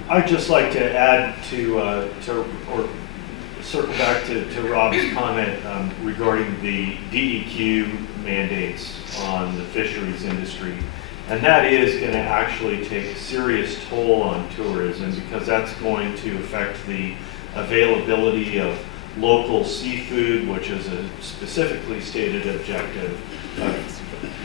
I'd just like to add or circle back to Rob's comment regarding the DEQ mandates on the fisheries industry. And that is going to actually take a serious toll on tourism, because that's going to affect the availability of local seafood, which is a specifically stated objective.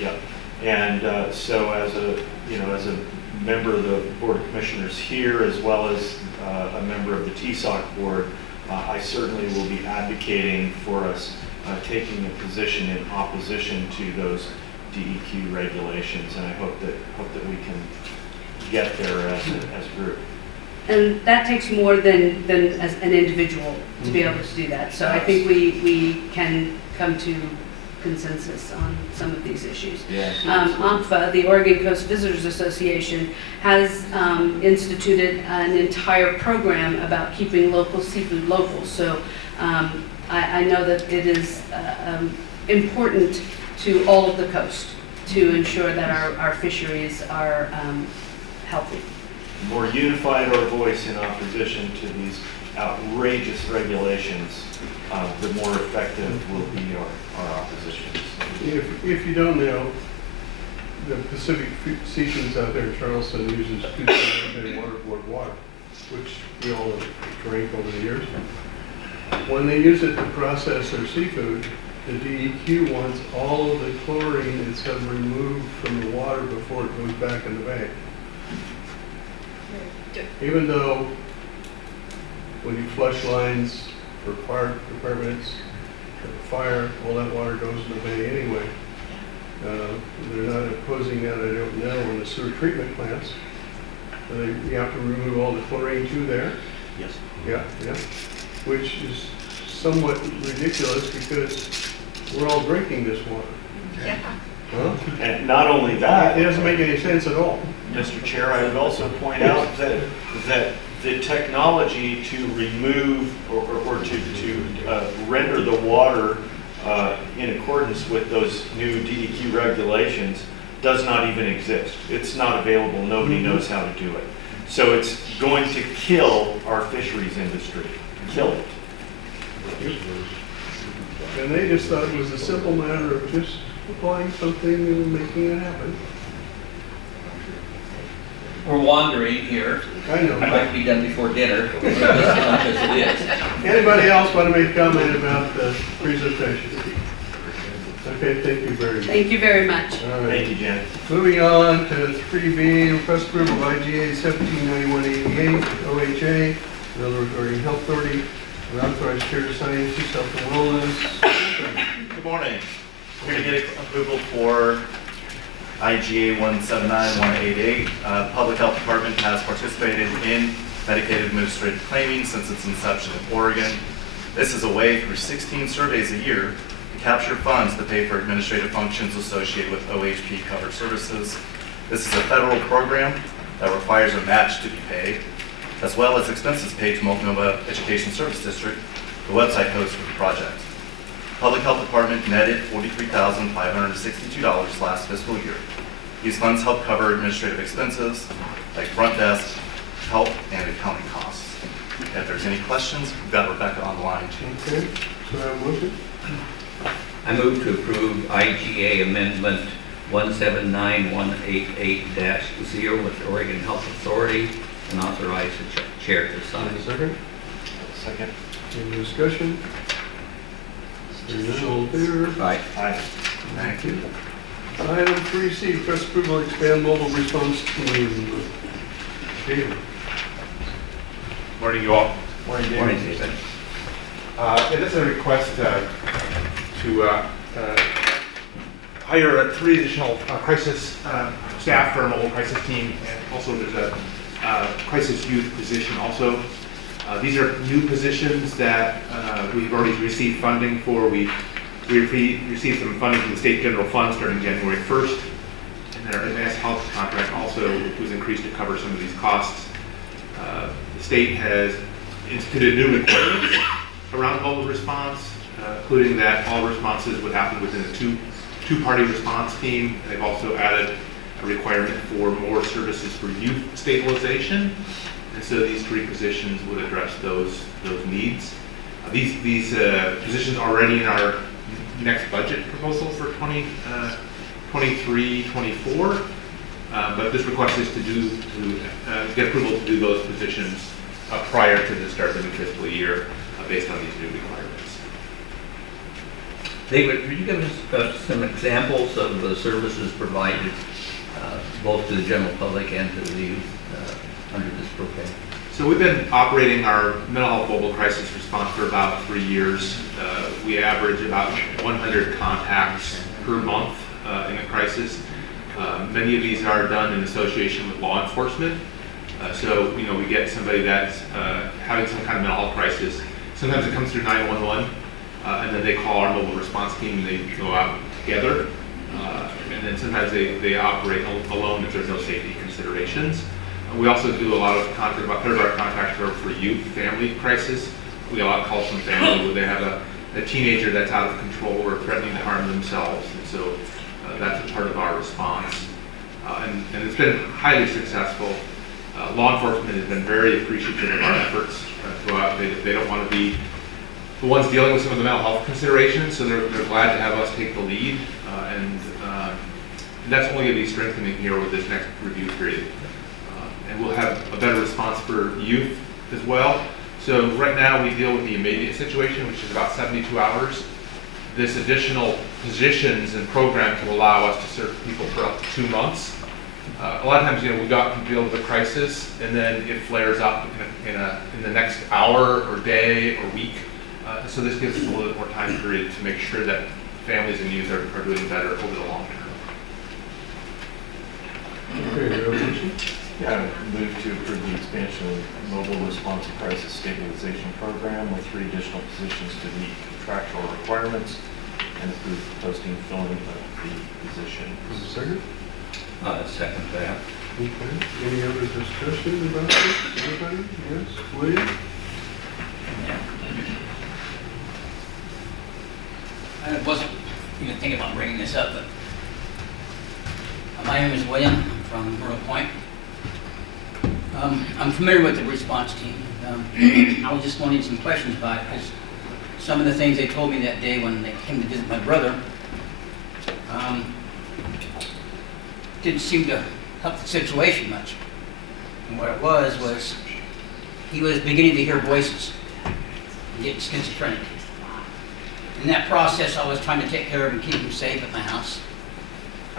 Yep. And so as a member of the Board of Commissioners here, as well as a member of the TSOC board, I certainly will be advocating for us taking a position in opposition to those DEQ regulations, and I hope that we can get there as a group. And that takes more than as an individual to be able to do that. So I think we can come to consensus on some of these issues. Yes. OMFA, the Oregon Coast Visitors Association, has instituted an entire program about keeping local seafood local. So I know that it is important to all of the coast to ensure that our fisheries are healthy. The more unified our voice in opposition to these outrageous regulations, the more effective will be our opposition. If you don't know, the Pacific Seasons out there in Charleston uses Coos Bay waterboard water, which we all drank over the years. When they use it to process their seafood, the DEQ wants all of the chlorine and stuff removed from the water before it goes back in the bay. Even though when you flush lines for fire departments, fire, all that water goes in the bay anyway. They're not opposing that, I don't know, in the sewer treatment plants. You have to remove all the chlorine too there. Yes. Yeah, which is somewhat ridiculous because we're all drinking this water. Yeah. Huh? And not only that, It doesn't make any sense at all. Mr. Chair, I would also point out that the technology to remove or to render the water in accordance with those new DEQ regulations does not even exist. It's not available. Nobody knows how to do it. So it's going to kill our fisheries industry. Kill it. And they just thought it was a simple matter of just applying something and making it happen. we're wandering here. I know. I'd like to be done before dinner, as it is. Anybody else want to make a comment about the presentation? Okay, thank you very much. Thank you very much. All right. Thank you, Janet. Moving on to 3B, request approval of IGA 179188, OHA, another regarding health authority, and authorized chair to sign, chief health and wellness. Good morning. We're going to get approval for IGA 179188. The Public Health Department has participated in Medicaid administrative claiming since its inception in Oregon. This is a way through 16 surveys a year to capture funds to pay for administrative functions associated with OHP covered services. This is a federal program that requires a match to be paid, as well as expenses paid to Multnomah Education Service District, the website host for the project. Public Health Department netted $43,562 last fiscal year. These funds help cover administrative expenses like front desk, help, and accounting costs. If there's any questions, we've got Rebecca on the line too. Okay, so I have a motion. I move to approve IGA Amendment 179188-0 with the Oregon Health Authority and authorize the chair to sign. Second. Second. Any discussion? Hearing none, all in favor? Aye. Aye. Thank you. Item 3C, request approval to expand mobile response team. David. Morning, you all. Morning, Morning, David. It is a request to hire 3 additional crisis staff for a mobile crisis team, and also there's a crisis youth position also. These are new positions that we've already received funding for. We received some funding from the state general fund starting January 1st, and then our advanced health contract also was increased to cover some of these costs. The state has instituted new requirements around mobile response, including that all responses would happen within a two-party response team. They've also added a requirement for more services for youth stabilization, and so these 3 positions would address those needs. These positions are already in our next budget proposal for 23-24, but this request is to get approval to do those positions prior to the start of the new fiscal year based on these new requirements. David, could you give us some examples of the services provided both to the general public and to the youth under this program? So we've been operating our mental health mobile crisis response for about 3 years. We average about 100 contacts per month in a crisis. Many of these are done in association with law enforcement. So, we get somebody that's having some kind of mental health crisis. Sometimes it comes through 911, and then they call our mobile response team and they go out together. And then sometimes they operate alone if there's no safety considerations. We also do a lot of contact, about 1/3 of our contacts are for youth, family crisis. We get a lot of calls from family where they have a teenager that's out of control or threatening to harm themselves. And so that's a part of our response. And it's been highly successful. Law enforcement has been very appreciative of our efforts to go out. They don't want to be the ones dealing with some of the mental health considerations, so they're glad to have us take the lead. And that's only going to be strengthening here with this next review period. And we'll have a better response for youth as well. So right now we deal with the immediate situation, which is about 72 hours. This additional positions and program can allow us to serve people for up to 2 months. A lot of times, we go out and deal with a crisis, and then it flares up in the next hour or day or week. So this gives us a little bit more time period to make sure that families and youth are doing better over the long term. Okay, resolution? Yeah, I move to approve the expansion of mobile responsive crisis stabilization program with 3 additional positions to meet contractual requirements and approve posting filling of the position. Second? Second that. Okay. Any other discussion about this? Anybody? Yes, William? I wasn't even thinking about bringing this up, but my name is William. I'm from Myrtle Point. I'm familiar with the response team. I was just wanting some questions about it because some of the things they told me that day when they came to visit my brother didn't seem to help the situation much. And what it was he was beginning to hear voices and getting schizophrenic. In that process, I was trying to take care of him, keep him safe at my house.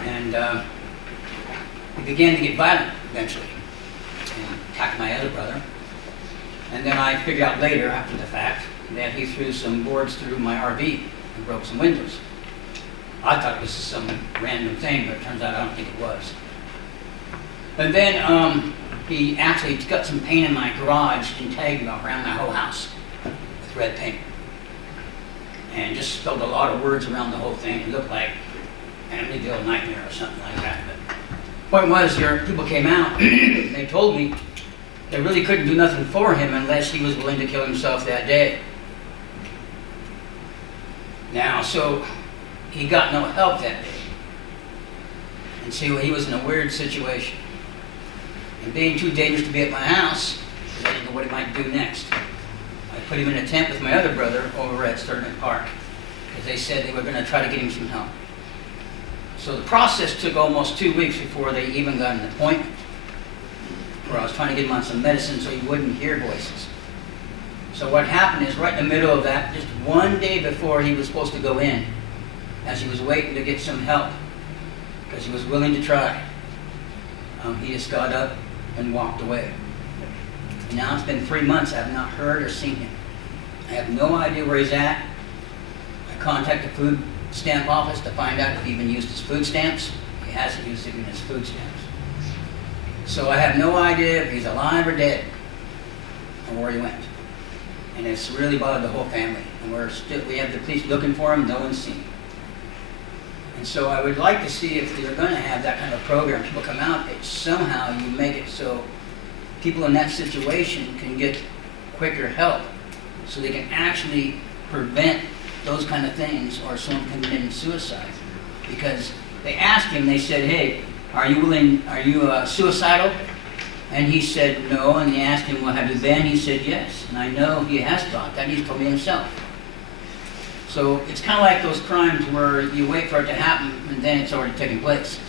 And he began to get violent eventually and attacked my other brother. And then I figured out later, after the fact, that he threw some boards through my RV and broke some windows. I thought it was just some random thing, but it turns out I don't think it was. And then he actually got some paint in my garage and tagged around my whole house with red paint. And just spelled a lot of words around the whole thing. It looked like Amityville Nightmare or something like that. But point was, your people came out and they told me they really couldn't do nothing for him unless he was willing to kill himself that day. Now, so he got no help that day. And so he was in a weird situation. And being too dangerous to be at my house, I didn't know what he might do next. I put him in a tent with my other brother over at Sturman Park, because they said they were going to try to get him some help. So the process took almost 2 weeks before they even got an appointment, where I was trying to get him on some medicine so he wouldn't hear voices. So what happened is, right in the middle of that, just one day before he was supposed to go in, as he was waiting to get some help, because he was willing to try, he just got up and walked away. And now it's been 3 months, I have not heard or seen him. I have no idea where he's at. I contacted the food stamp office to find out if he even used his food stamps. He hasn't used even his food stamps. So I have no idea if he's alive or dead, or where he went. And it's really bothered the whole family. And we have the police looking for him, no one's seen him. And so I would like to see if they're going to have that kind of program, people come out, that somehow you make it so people in that situation can get quicker help, so they can actually prevent those kind of things, or someone committing suicide. Because they asked him, they said, hey, are you suicidal? And he said no, and they asked him, well, have you been? He said yes, and I know he has thought that, he's told me himself. So it's kind of like those crimes where you wait for it to happen, and then it's already taken place.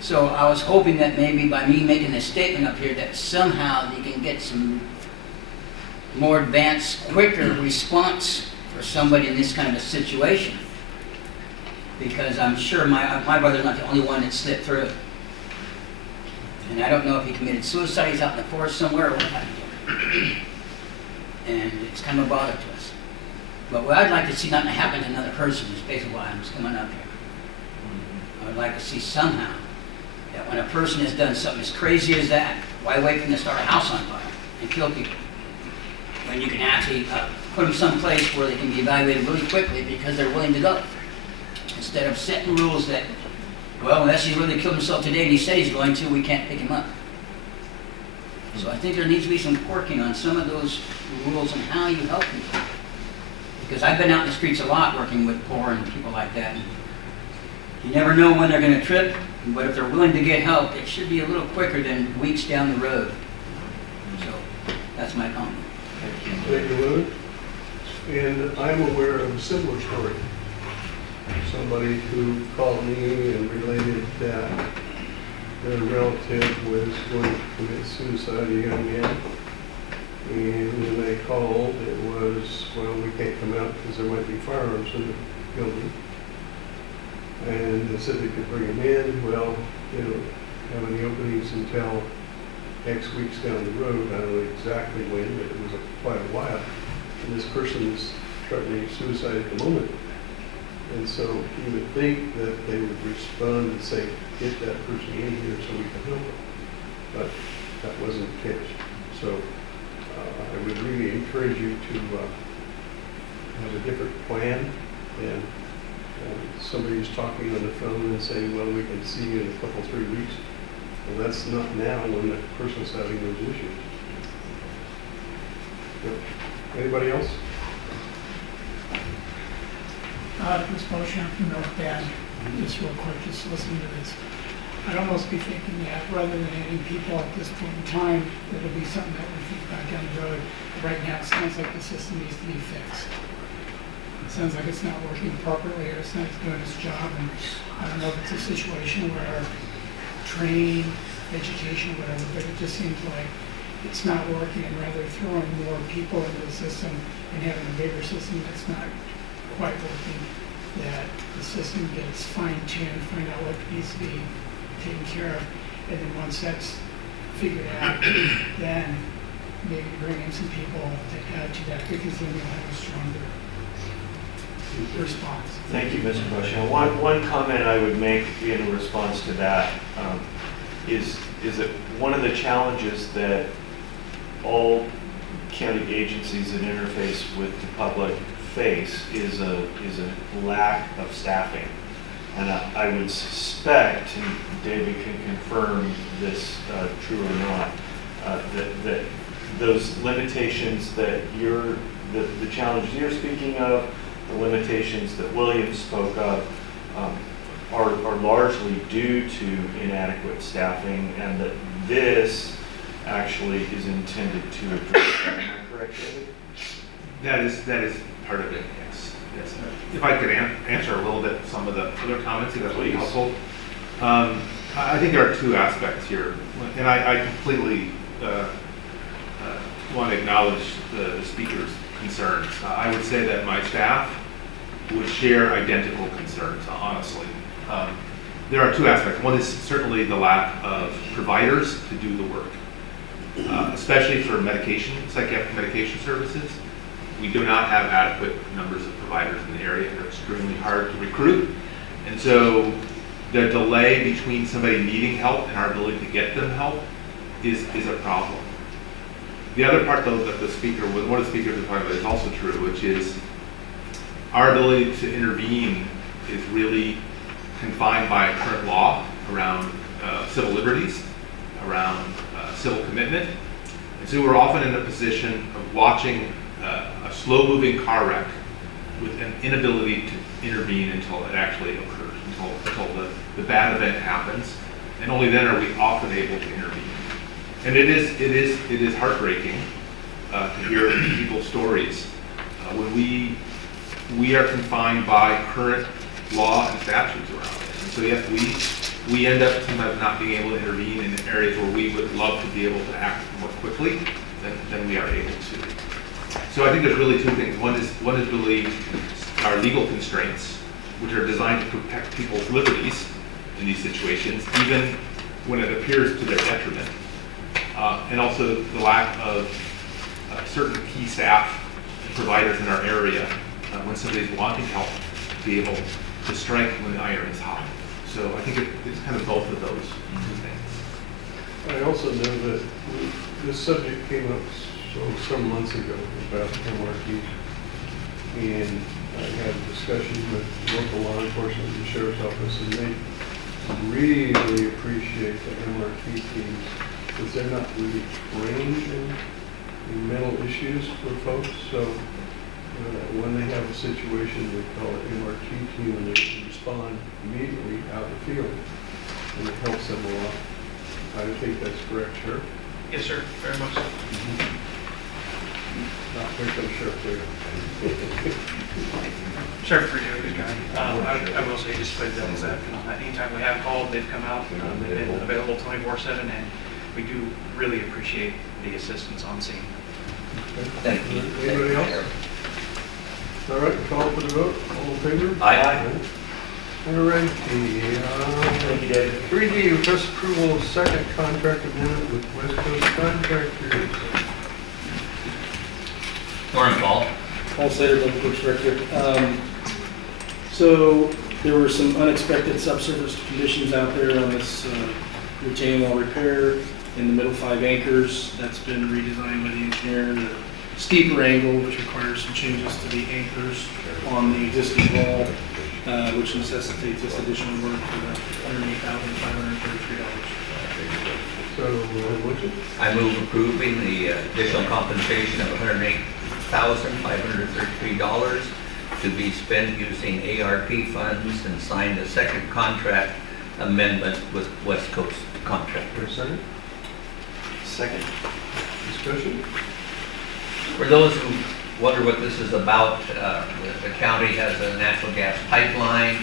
So I was hoping that maybe by me making this statement up here, that somehow they can get some more advanced, quicker response for somebody in this kind of a situation. Because I'm sure my brother's not the only one that slipped through it. And I don't know if he committed suicide, he's out in the forest somewhere, or what happened to him. And it's kind of a bother to us. But what I'd like to see not happen to another person is basically why I'm just coming up here. I would like to see somehow that when a person has done something as crazy as that, why wait for them to start a house on fire and kill people? When you can actually put them someplace where they can be evaluated really quickly because they're willing to go. Instead of setting rules that, well, unless he's really killed himself today and he said he's going to, we can't pick him up. So I think there needs to be some working on some of those rules and how you help people. Because I've been out in the streets a lot working with poor and people like that. And you never know when they're going to trip, but if they're willing to get help, it should be a little quicker than weeks down the road. So that's my comment. Thank you, Lou. And I'm aware of a similar story. Somebody who called me and related that their relative was going to commit suicide, a young man. And when they called, it was, well, we can't come out because there might be firearms in the building. And they said they could bring them in. Well, they don't have any openings until X weeks down the road. I don't know exactly when, but it was quite a while. And this person is threatening suicide at the moment. And so you would think that they would respond and say, get that person in here so we can help them. But that wasn't the case. So I would really encourage you to have a different plan. And somebody's talking on the phone and saying, well, we can see you in a couple, 3 weeks. Well, that's not now when the person's having those issues. Yep. Anybody else? This motion from North Bend, just real quick, just listening to this. I'd almost be thinking that rather than adding people at this point in time, it'll be something that we think about down the road. Right now, it sounds like the system needs to be fixed. It sounds like it's not working appropriately, or it's not doing its job, and I don't know if it's a situation where training education or whatever, but it just seems like it's not working, and rather throwing more people into the system and having a bigger system that's not quite working, that the system gets fine-tuned, find out what needs to be taken care of, and then once that's figured out, then maybe bring in some people to add to that, because then you'll have a stronger response. Thank you, Mr. Bushnell. One comment I would make in response to that is that one of the challenges that all county agencies that interface with the public face is a lack of staffing. And I would suspect, and David can confirm this true or not, that those limitations that the challenges you're speaking of, the limitations that William spoke of, are largely due to inadequate staffing, and that this actually is intended to address that. Am I correct, David? That is part of it, yes. Yes. If I could answer a little bit some of the other comments, if that would be helpful. I think there are two aspects here, and I completely want to acknowledge the speaker's concerns. I would say that my staff would share identical concerns, honestly. There are two aspects. One is certainly the lack of providers to do the work, especially for psychiatric medication services. We do not have adequate numbers of providers in the area. They're extremely hard to recruit. And so the delay between somebody needing help and our ability to get them help is a problem. The other part, though, that one of the speakers was talking about is also true, which is our ability to intervene is really confined by current law around civil liberties, around civil commitment. And so we're often in a position of watching a slow-moving car wreck with an inability to intervene until it actually occurs, until the bad event happens, and only then are we often able to intervene. And it is heartbreaking to hear people's stories when we are confined by current law and statutes around it. And so yes, we end up sometimes not being able to intervene in areas where we would love to be able to act more quickly than we are able to. So I think there's really two things. One is really our legal constraints, which are designed to protect people's liberties in these situations, even when it appears to their detriment. And also the lack of certain key staff and providers in our area when somebody's wanting help to be able to strike when the iron is hot. So I think it's kind of both of those two things. I also know that this subject came up some months ago about MRT, and I had a discussion with local law enforcement and the sheriff's office, and they really appreciate the MRT teams because they're not really trained in mental issues for folks. So when they have a situation, they call it MRT team, and they can respond immediately out in the field, and it helps them a lot. I think that's correct, Sheriff? Yes, sir, very much so. Not here comes Sheriff Taylor. Sheriff, for you, good guy. I will say, just play devil's advocate on that. Anytime we have called, they've come out, they've been available 24/7, and we do really appreciate the assistance on scene. Thank you. Anybody else? All right, call for the vote. All in favor? Aye. All right. Thank you, David. Review, request approval of second contract agreement with West Coast Contractors. Morning, Paul. Paul Slater, Local Works Director. So there were some unexpected subsurface conditions out there on this retaining wall repair in the middle 5 anchors. That's been redesigned by the engineer. The steeper angle, which requires some changes to the anchors on the existing wall, which necessitates this additional work for $108,533. So, motion? I move approving the additional compensation of $108,533 to be spent using ARP funds and sign the second contract amendment with West Coast Contractors. Second? Second. Discussion? For those who wonder what this is about. The county has a natural gas pipeline.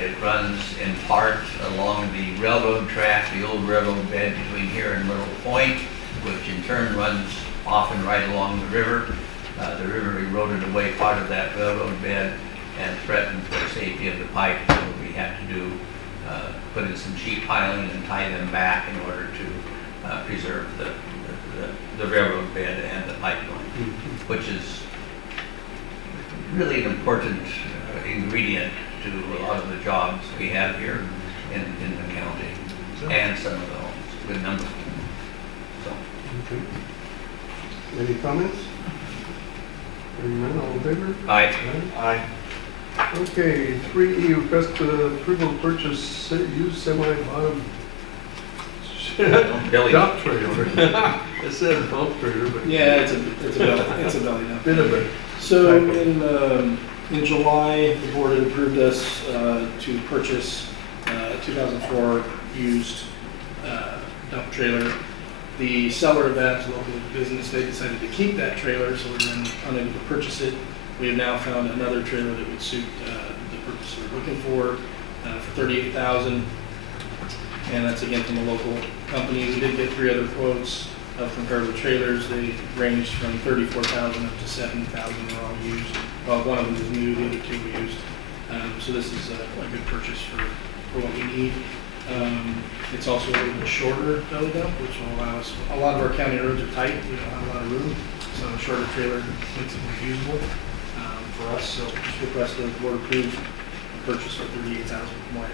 It runs in part along the railroad track, the old railroad bed between here and Myrtle Point, which in turn runs often right along the river. The river eroded away part of that railroad bed and threatened the safety of the pipe. So we had to do, put in some sheet piling and tie them back in order to preserve the railroad bed and the pipeline, which is really an important ingredient to a lot of the jobs we have here in the county and some of the homes, a good number of them. So. Okay. Any comments? Hearing none, all in favor? Aye. Aye. Okay, 3E, request approval to purchase used semi-bottom Belly dump trailer. It says dump trailer, but. Yeah, it's a belly dump. Bit of it. So in July, the board had approved us to purchase a 2004 used dump trailer. The seller of that local business, they decided to keep that trailer, so we were unable to purchase it. We have now found another trailer that would suit the purpose we're looking for $38,000, and that's again from a local company. We did get 3 other quotes of comparable trailers. They ranged from $34,000 up to $7,000. They're all used. Well, one of them is new, the other 2 we used. So this is a good purchase for what we need. It's also a little bit shorter belly dump, which will allow us, a lot of our county roads are tight, we don't have a lot of room, so a shorter trailer makes it more usable for us. So just request that the board approve the purchase for $38,000 more.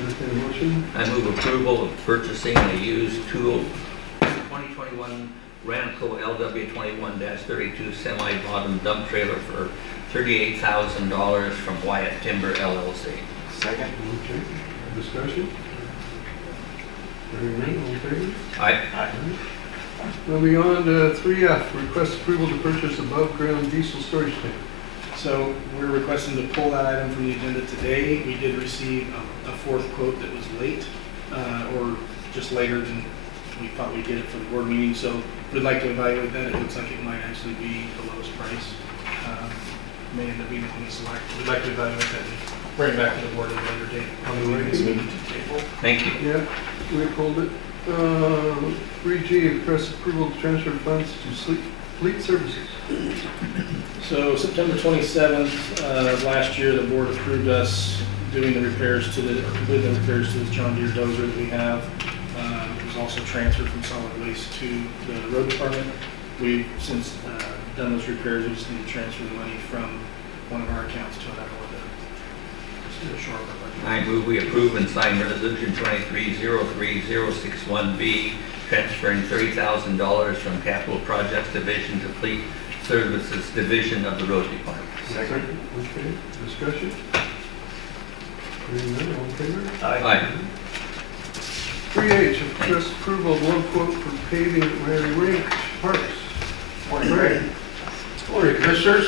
Entertained a motion? I move approval of purchasing a used 2021 Ramco LW21-32 semi-bottom dump trailer for $38,000 from Wyatt Timber LLC. Second. Okay, discussion? Hearing none, all in favor? Aye. Aye. Moving on to 3F, request approval to purchase above-ground diesel storage tank. So we're requesting to pull that item from the agenda today. We did receive a 4th quote that was late, or just later than we thought we'd get it for the board meeting. So we'd like to evaluate that. It looks like it might actually be the lowest price. May end up being the one to select. We'd like to evaluate that and bring it back to the board at a later date. Probably bring this meeting to the table. Thank you. Yeah, we pulled it. 3G, request approval to transfer funds to fleet services. So September 27th last year, the board approved us doing the repairs to completing the repairs to this John Deere dozer that we have. It was also transferred from solid waste to the road department. We've since done those repairs. We just need to transfer the money from one of our accounts to another one to shore up our budget. I move we approve and sign resolution 2303061B, transferring $30,000 from capital projects division to fleet services division of the road department. Second. Okay, discussion? Hearing none, all in favor? Aye. 3H, request approval of 1 quote for paving at Riley Ranch Parks. Morning, Greg. Morning, Commissioners.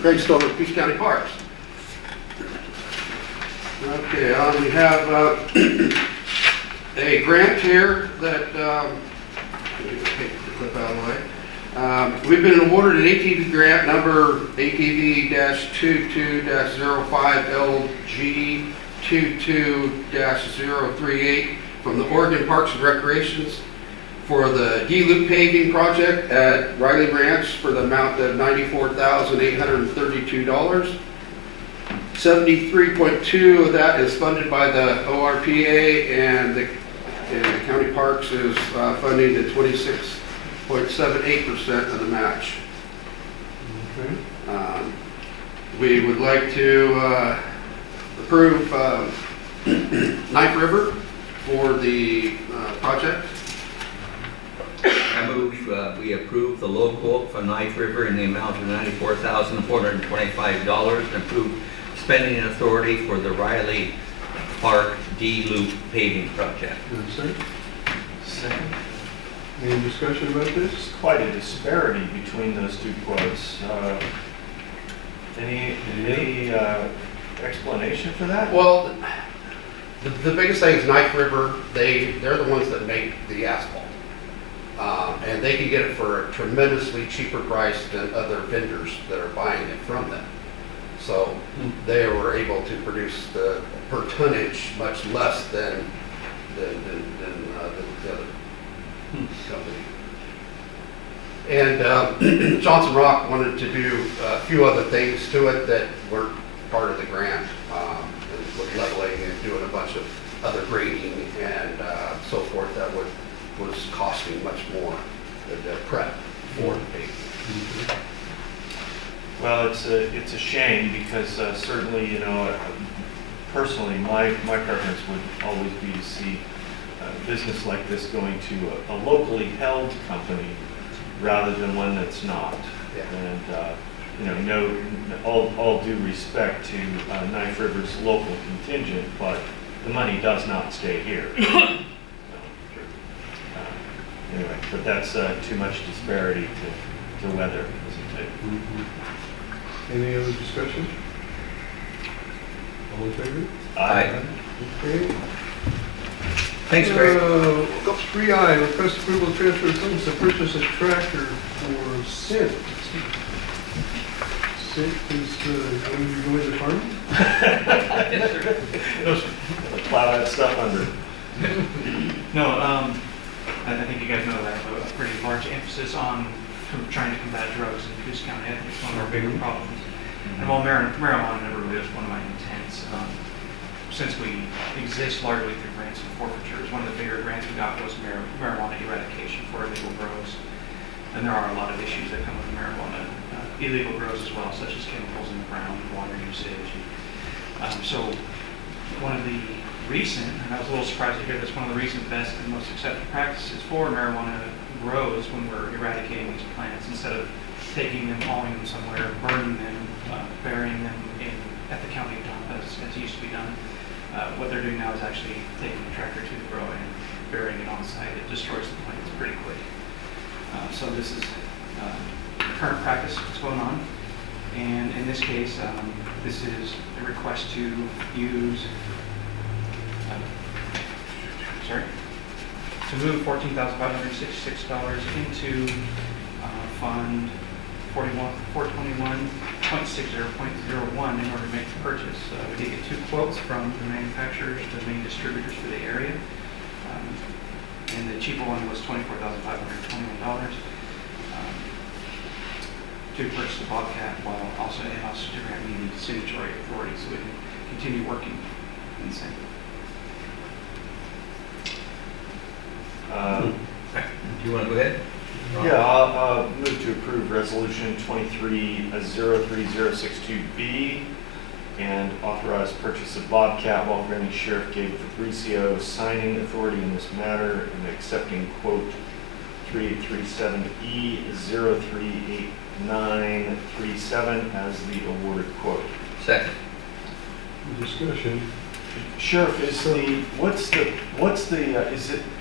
Craig Stover, Coos County Parks. Okay, we have a grant here that, let me take the clip out of the way. We've been awarded an ATV grant number ATV-22-05LG22-038 from the Oregon Parks and Recreations for the D-loop paving project at Riley Ranch for the amount of $94,832. 73.2 of that is funded by the ORPA, and the county parks is funding the 26.78% of the match. Okay. We would like to approve Knife River for the project. I move we approve the low quote for Knife River in the amount of $94,425 and approve spending authority for the Riley Park D-Loop paving project. Second. Any discussion about this? There's quite a disparity between those 2 quotes. Any explanation for that? Well, the biggest thing is Knife River, they're the ones that make the asphalt. And they can get it for a tremendously cheaper price than other vendors that are buying it from them. So they were able to produce the per tonnage much less than the other company. And Johnson Rock wanted to do a few other things to it that weren't part of the grant, with leveling and doing a bunch of other grading and so forth that was costing much more the prep for the paving. Well, it's a shame because certainly, you know, personally, my preference would always be to see a business like this going to a locally held company rather than one that's not. Yeah. And all due respect to Knife River's local contingent, but the money does not stay here. Anyway, but that's too much disparity to weather, isn't it? Any other discussion? All in favor? Aye. Okay. Thanks, Greg. 3I, request approval to transfer funds to purchase a tractor for Cint. Cint is when you go into farming? Plow that stuff under. No, I think you guys know that I have a pretty large emphasis on trying to combat drugs in Coos County. I think it's one of our bigger problems. And while marijuana never really was one of my intents, since we exist largely through grants and forfeitures, one of the bigger grants we got was marijuana eradication for illegal grows. And there are a lot of issues that come with marijuana, illegal grows as well, such as chemicals in the ground, water usage. So one of the recent, and I was a little surprised to hear this, one of the recent best and most accepted practices for marijuana grows when we're eradicating these plants, instead of taking them, hauling them somewhere, burning them, burying them at the county dump as used to be done. What they're doing now is actually taking the tractor to the grow and burying it on site. It destroys the plants pretty quick. So this is the current practice that's going on. And in this case, this is a request to use, to move $14,566 into Fund 421.60.01 in order to make the purchase. We did get 2 quotes from the manufacturers, the main distributors for the area. And the cheaper one was $24,521 to purchase the Bobcat, while also granting the signatory authority so we can continue working in the same. Do you want to go ahead? Yeah, I'll move to approve Resolution 23-03062B and authorize purchase of Bobcat while granting Sheriff Gabe Fabricio signing authority in this matter and accepting quote 3837E038937 as the awarded quote. Second. Discussion. Sheriff,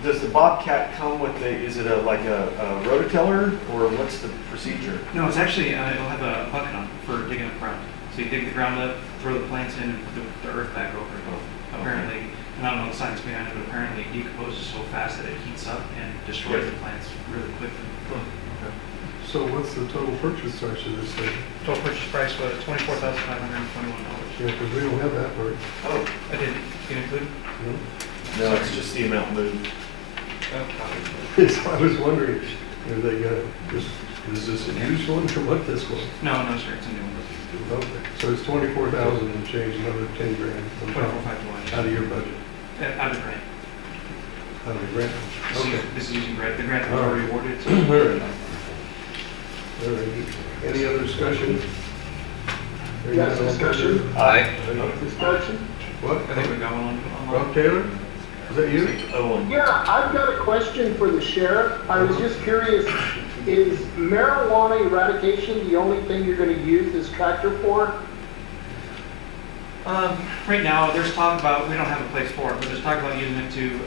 does the Bobcat come with is it like a rototiller, or what's the procedure? No, it's actually, it'll have a bucket on it for digging up ground. So you dig the ground up, throw the plants in, and put the earth back over it. Apparently, and I don't know the science behind it, but apparently it decomposes so fast that it heats up and destroys the plants really quickly. Okay. So what's the total purchase price of this thing? Total purchase price was $24,521. Yeah, because we don't have that part. Oh, I didn't include? No, it's just the amount moved. Oh, So I was wondering, are they gonna, is this a used one or what this one? No, sir, it's a new one. Okay, so it's 24,000 and change, another 10 grand. on top, 24,521. Out of your budget, Out of the grant. out of the grant. Okay. This is using grant. The grant was already awarded. So. All right. All right. Any other discussion? Yes, discussion. Aye. Discussion? What? I think we got one on. Rob Taylor? Is that you? Yeah, I've got a question for the sheriff. I was just curious, is marijuana eradication the only thing you're going to use this tractor for? Right now, there's talk about, we don't have a place for it, but there's talk about using it to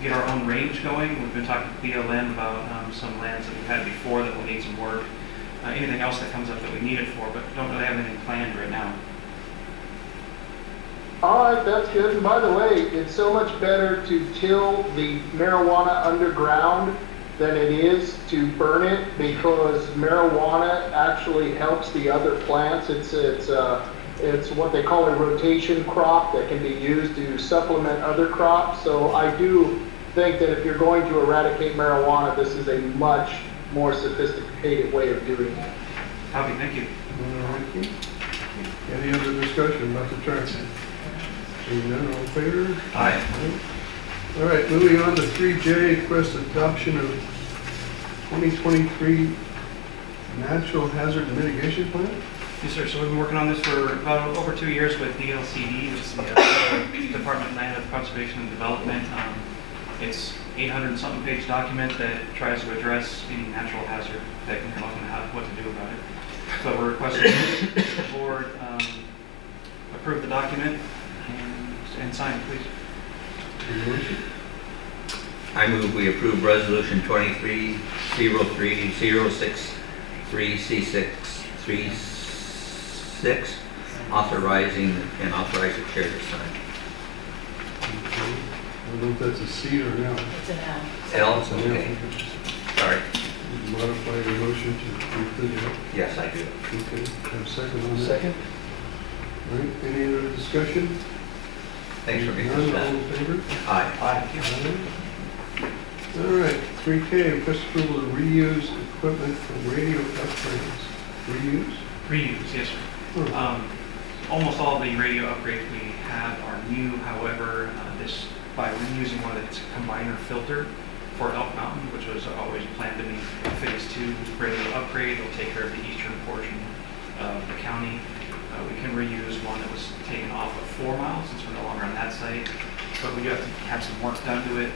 get our own range going. We've been talking to BLM about some lands that we've had before that will need some work. Anything else that comes up that we need it for, but don't really have anything planned right now. All right, that's good. And by the way, it's so much better to till the marijuana underground than it is to burn it, because marijuana actually helps the other plants. It's what they call a rotation crop that can be used to supplement other crops. So I do think that if you're going to eradicate marijuana, this is a much more sophisticated way of doing it. Copy, thank you. Thank you. Any other discussion about the tracks? Seeing none, all in favor? Aye. All right, moving on to 3J, request adoption of 2023 Natural Hazard Mitigation Plan. Yes, sir. So we've been working on this for about over 2 years with DLCD, which is the Department of Land Conservation and Development. It's 800-something page document that tries to address any natural hazard that can come up and what to do about it. So we're requesting the board approve the document and sign it, please. I move we approve resolution 23-03063C636, authorizing the chair to sign. I don't know if that's a C or an L. It's an L. L, okay. Sorry. Modify your motion to include it. Yes, I do. Okay, have a second on that? Second? All right, any other discussion? Thanks for making None, that. all in favor? Aye. Aye. All right, 3K, request approval to reuse equipment for radio upgrades. Reuse? Reuse, yes, sir. Almost all the radio upgrades we have are new. However, by reusing one of it's a combiner filter for Elk Mountain, which was always planned to be a phase 2 radio upgrade. It'll take care of the eastern portion of the county. We can reuse one that was taken off of 4 miles since we're no longer on that site. But we do have to have some work done to it.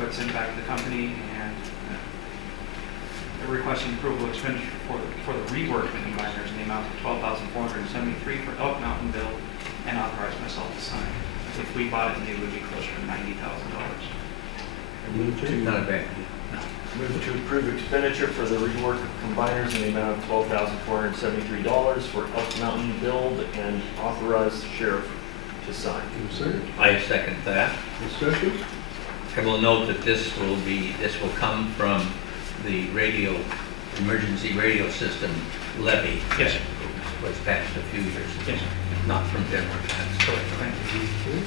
Let's send it back to the company, and we're requesting approval of expenditure for the rework of the combiners in the amount of $12,473 for Elk Mountain bill, and authorize myself to sign. If we bought it new, it would be closer to $90,000. Not a bad. Move to approve expenditure for the rework of combiners in the amount of $12,473 for Elk Mountain build, and authorize the sheriff to sign. I second that. Discussion? I will note that this will come from the emergency radio system levy. Yes, sir. Was passed a few years ago. Yes, sir. Not from general tax. Correct. Thank you. Okay.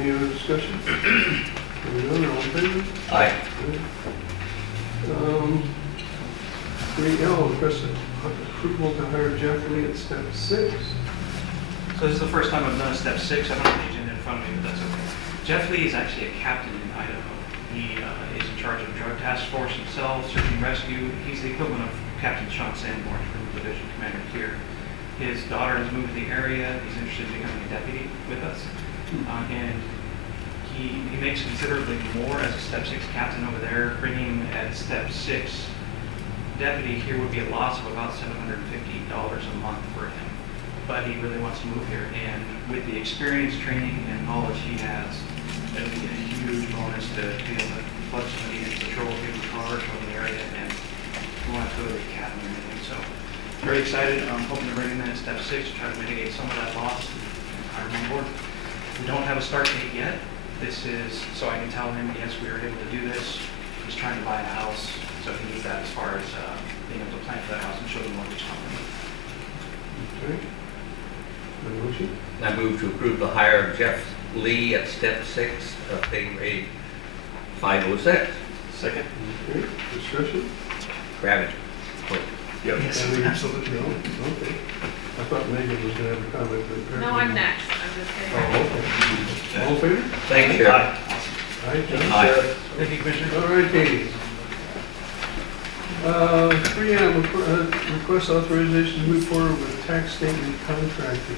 Any other discussion? Hearing none, all in favor? Aye. 3L, request approval to hire Jeff Lee at step 6. So this is the first time I've done a step 6. I don't have the agenda in front of me, but that's okay. Jeff Lee is actually a captain in Idaho. He is in charge of the drug task force himself, search and rescue. He's the equivalent of Captain Sean Sanborn from the division commander here. His daughter has moved to the area. He's interested in becoming a deputy with us. And he makes considerably more as a step 6 captain over there. Bringing him at step 6 deputy here would be a loss of about $750 a month for him. But he really wants to move here, and with the experience, training, and knowledge he has, it'll be a huge bonus to be able to clutch somebody and patrol people's cars from the area, and we won't have to go to the academy or anything. So very excited. I'm hoping to bring him in at step 6 to try to mitigate some of that loss and hire him on board. We don't have a start date yet. This is so I can tell him, yes, we were able to do this. He's trying to buy a house, so he needs that as far as being able to plan for that house and show the mortgage company. Okay. Motion? I move to approve the hire of Jeff Lee at step 6, pay grade 506. Second. Okay, discussion? Grab it. Quick. Yes, absolutely. No? Okay. I thought Megan was going to have a comment. But No, I'm next. I'm just Oh, kidding. okay. All in favor? Thank you, Sheriff. Aye, John? Aye. Thank you, Commissioner. All right, Katie. 3M, request authorization to move forward with tax statement contracting.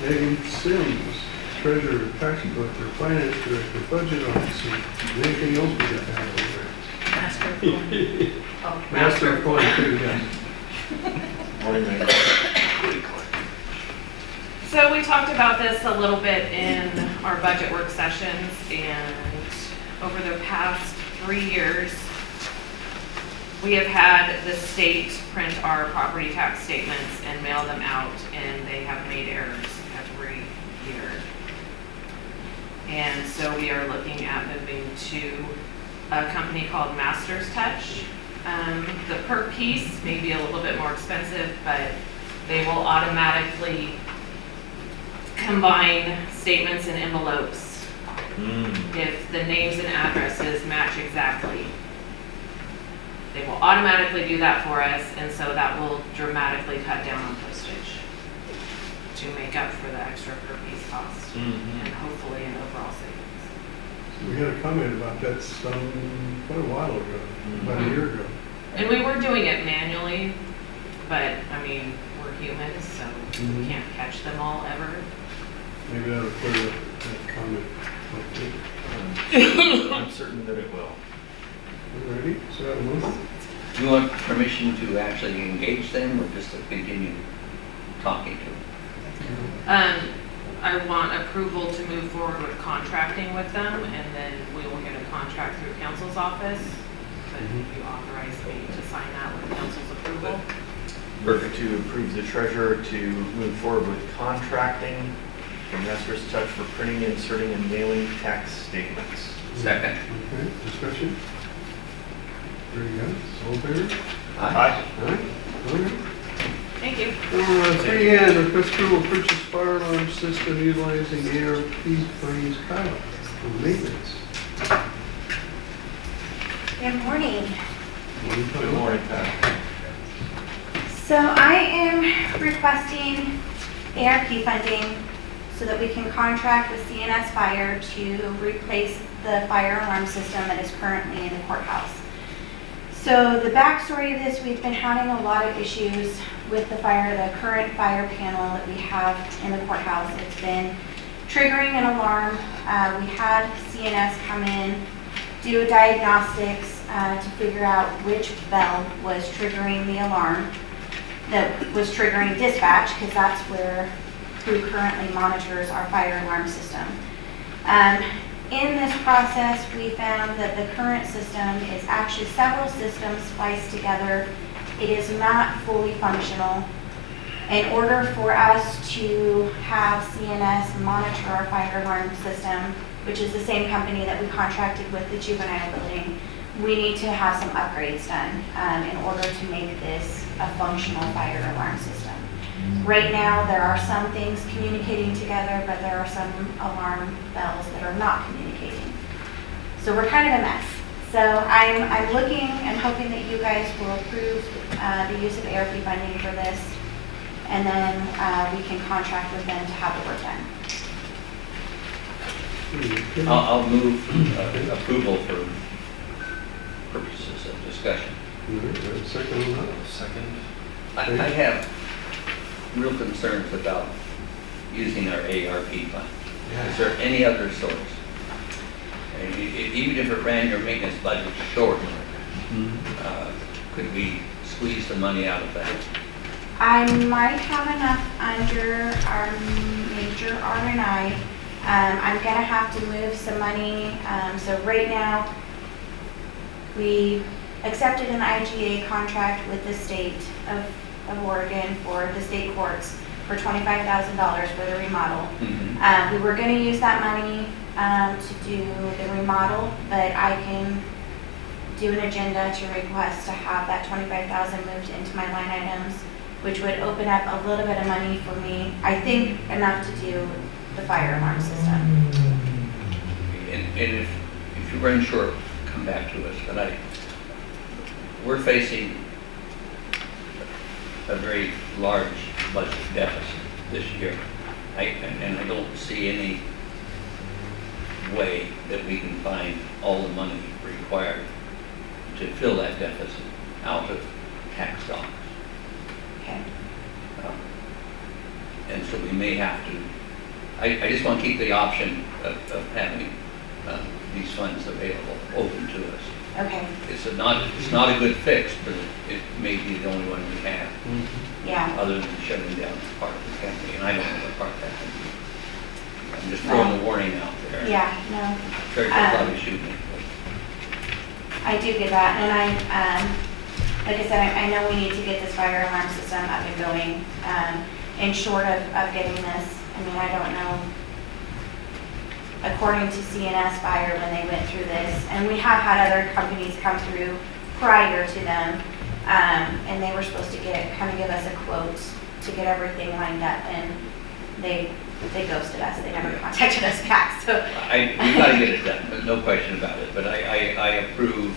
Megan Sims, treasurer, tax collector, finance director, budget officer. Anything else we got to have over there? Master of Coin. Oh, Master of Coin, too, yes. Morning, Megan. So we talked about this a little bit in our budget work sessions, and over the past 3 years, we have had the state print our property tax statements and mail them out, and they have made errors every year. And so we are looking at moving to a company called Masters Touch. The per piece may be a little bit more expensive, but they will automatically combine statements and envelopes if the names and addresses match exactly. They will automatically do that for us, and so that will dramatically cut down on postage to make up for the extra per piece cost and hopefully an overall savings. We had a comment about that quite a while ago, about a year ago. And we were doing it manually, but I mean, we're humans, so we can't catch them all ever. Maybe that'll clear up that comment. I'm certain that it will. You ready? So that one? Do you want permission to actually engage them or just to continue talking to them? I want approval to move forward with contracting with them, and then we will get a contract through council's office. But you authorize me to sign that with council's approval. Perfect. To approve the treasurer to move forward with contracting for Masters Touch for printing, inserting, and mailing tax statements. Second. Okay, discussion? Very good. All in favor? Aye. Aye. All right. Thank you. 3N, request approval to purchase fire alarm system utilizing ARP funds for maintenance. Good morning. Good morning, Pat. So I am requesting ARP funding so that we can contract with CNS Fire to replace the fire alarm system that is currently in the courthouse. So the backstory of this, we've been having a lot of issues with the current fire panel that we have in the courthouse. It's been triggering an alarm. We had CNS come in, do diagnostics to figure out which bell was triggering the alarm that was triggering dispatch, because that's who currently monitors our fire alarm system. In this process, we found that the current system is actually several systems spliced together. It is not fully functional. In order for us to have CNS monitor our fire alarm system, which is the same company that we contracted with the juvenile building, we need to have some upgrades done in order to make this a functional fire alarm system. Right now, there are some things communicating together, but there are some alarm bells that are not communicating. So we're kind of a mess. So I'm looking and hoping that you guys will approve the use of ARP funding for this, and then we can contract with them to have the work done. I'll move approval for purposes of discussion. Second on that? Second. I have real concerns about using our ARP fund. Is there any other source? Even if it ran your maintenance budget short, could we squeeze the money out of that? I might have enough under our major R&I. I'm gonna have to move some money. So right now, we accepted an IGA contract with the state of Oregon for the state courts for $25,000 for the remodel. We were going to use that money to do the remodel, but I can do an agenda to request to have that $25,000 moved into my line items, which would open up a little bit of money for me. I think enough to do the fire alarm system. And if you run short, come back to us. But we're facing a very large budget deficit this year. And I don't see any way that we can find all the money required to fill that deficit out of tax dollars. Okay. And so we may have to, I just want to keep the option of having these funds available, open to us. Okay. It's not a good fix, but it may be the only one we have. Yeah. Other than shutting down part of the company, and I don't know what part that can be. I'm just throwing the warning out there. Yeah, no. Treasurer probably shoot me. I do get that, and like I said, I know we need to get this fire alarm system up and going. And short of getting this, I mean, I don't know. according to CNS Fire when they went through this. And we have had other companies come through prior to them, and they were supposed to kind of give us a quote to get everything lined up, and they ghosted us. They never contacted us back, so. We gotta get it done, but no question about it, but I approve,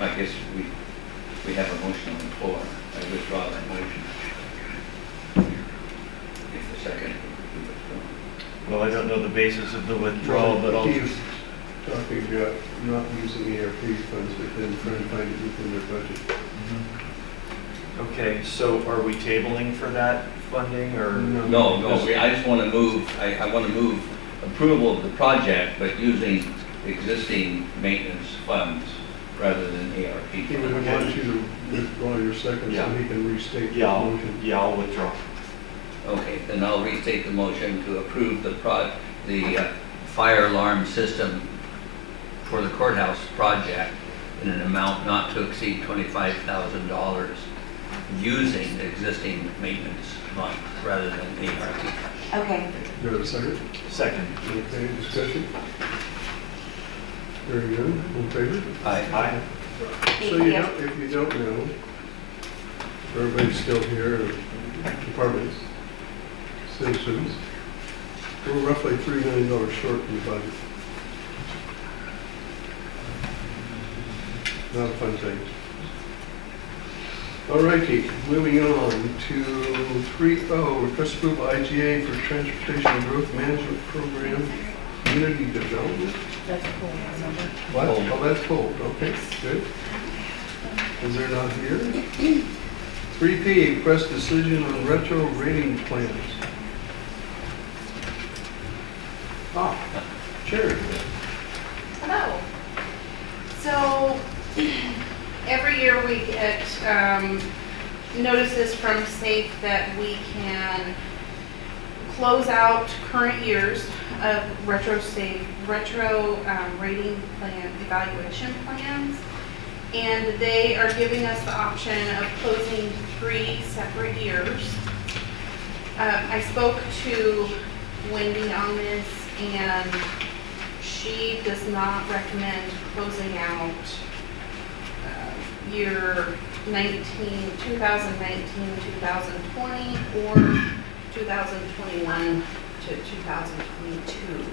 I guess we have a motion on the floor. I withdraw that motion. If the second. Well, I don't know the basis of the withdrawal, but I'll He's talking about not using ARP funds, but then trying to find it within their budget. Okay, so are we tabling for that funding, or? No, I just want to move, I want to move approval of the project, but using existing maintenance funds rather than ARP He would funds. want you to withdraw your second so he can restate the motion. Yeah, I'll withdraw. Okay, then I'll restate the motion to approve the fire alarm system for the courthouse project in an amount not to exceed $25,000 using existing maintenance funds rather than ARP. Okay. Do you have a second? Second. Okay, discussion? Very good. All in favor? Aye. So you know, if you don't know, everybody's still here, departments, citizens, we're roughly $3 million short in the budget. Not a fun thing. All righty, moving on to 3.0, request approval IGA for Transportation and Growth Management Program, Community Development. That's cool, remember? What? Oh, that's cool. Okay, good. Is there not here? 3P, request decision on retro rating plans. Ah, Sherry. Hello. So, every year we get notices from SAFE that we can close out current years of retro rating plan evaluation plans. And they are giving us the option of closing 3 separate years. I spoke to Wendy on this, and she does not recommend closing out year 2019, 2020, or 2021 to 2022.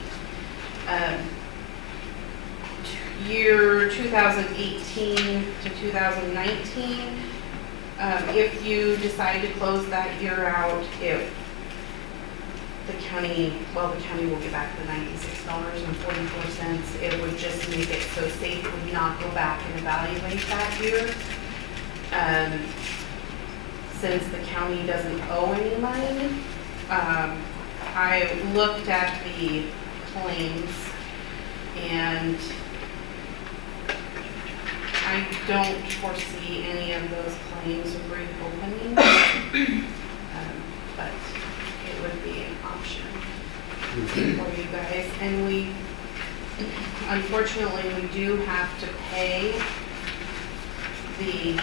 Year 2018 to 2019, if you decide to close that year out, if the county will get back the $96.44. It would just make it so SAFE would not go back and evaluate that year. Since the county doesn't owe any money, I looked at the claims, and I don't foresee any of those claims reopening, but it would be an option for you guys. And we, unfortunately, we do have to pay the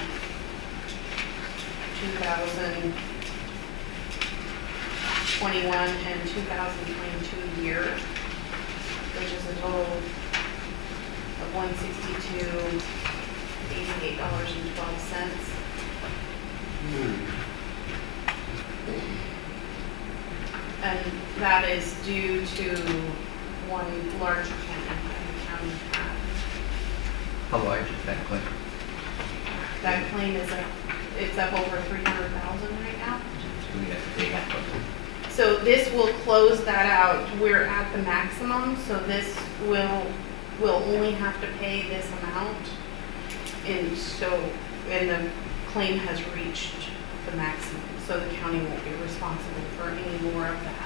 2021 and 2022 year, which is a total of $162.88.12. And that is due to one large claim that the county had. How large is that claim? That claim is it's up over $300,000 right now. So we have to pay that one. So this will close that out. We're at the maximum, so this will only have to pay this amount. And the claim has reached the maximum, so the county won't be responsible for any more of that.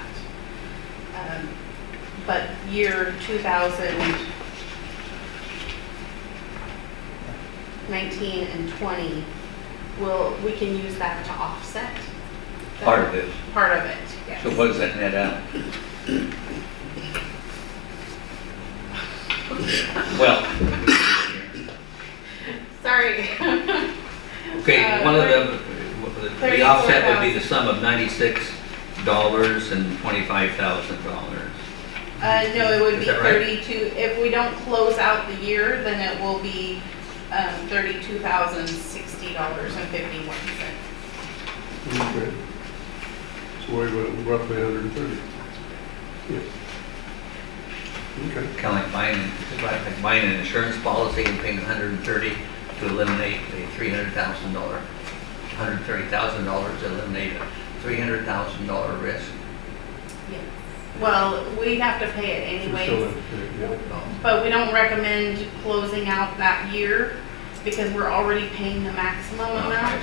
But year 2019 and 20, we can use that to offset. Part of it. Part of it, yes. So what does that net out? Well. Sorry. Okay, one of them, the offset would be the sum of 96 and $25,000. No, it would Is be that right? 32, if we don't close out the year, then it will be $32,060.51. Okay. So we went roughly 130. Yeah. Okay. Kind of like buying an insurance policy and paying $130 to eliminate a $300,000, $130,000 to eliminate a $300,000 risk. Well, we'd have to pay it anyways, but we don't recommend closing out that year because we're already paying the maximum amount.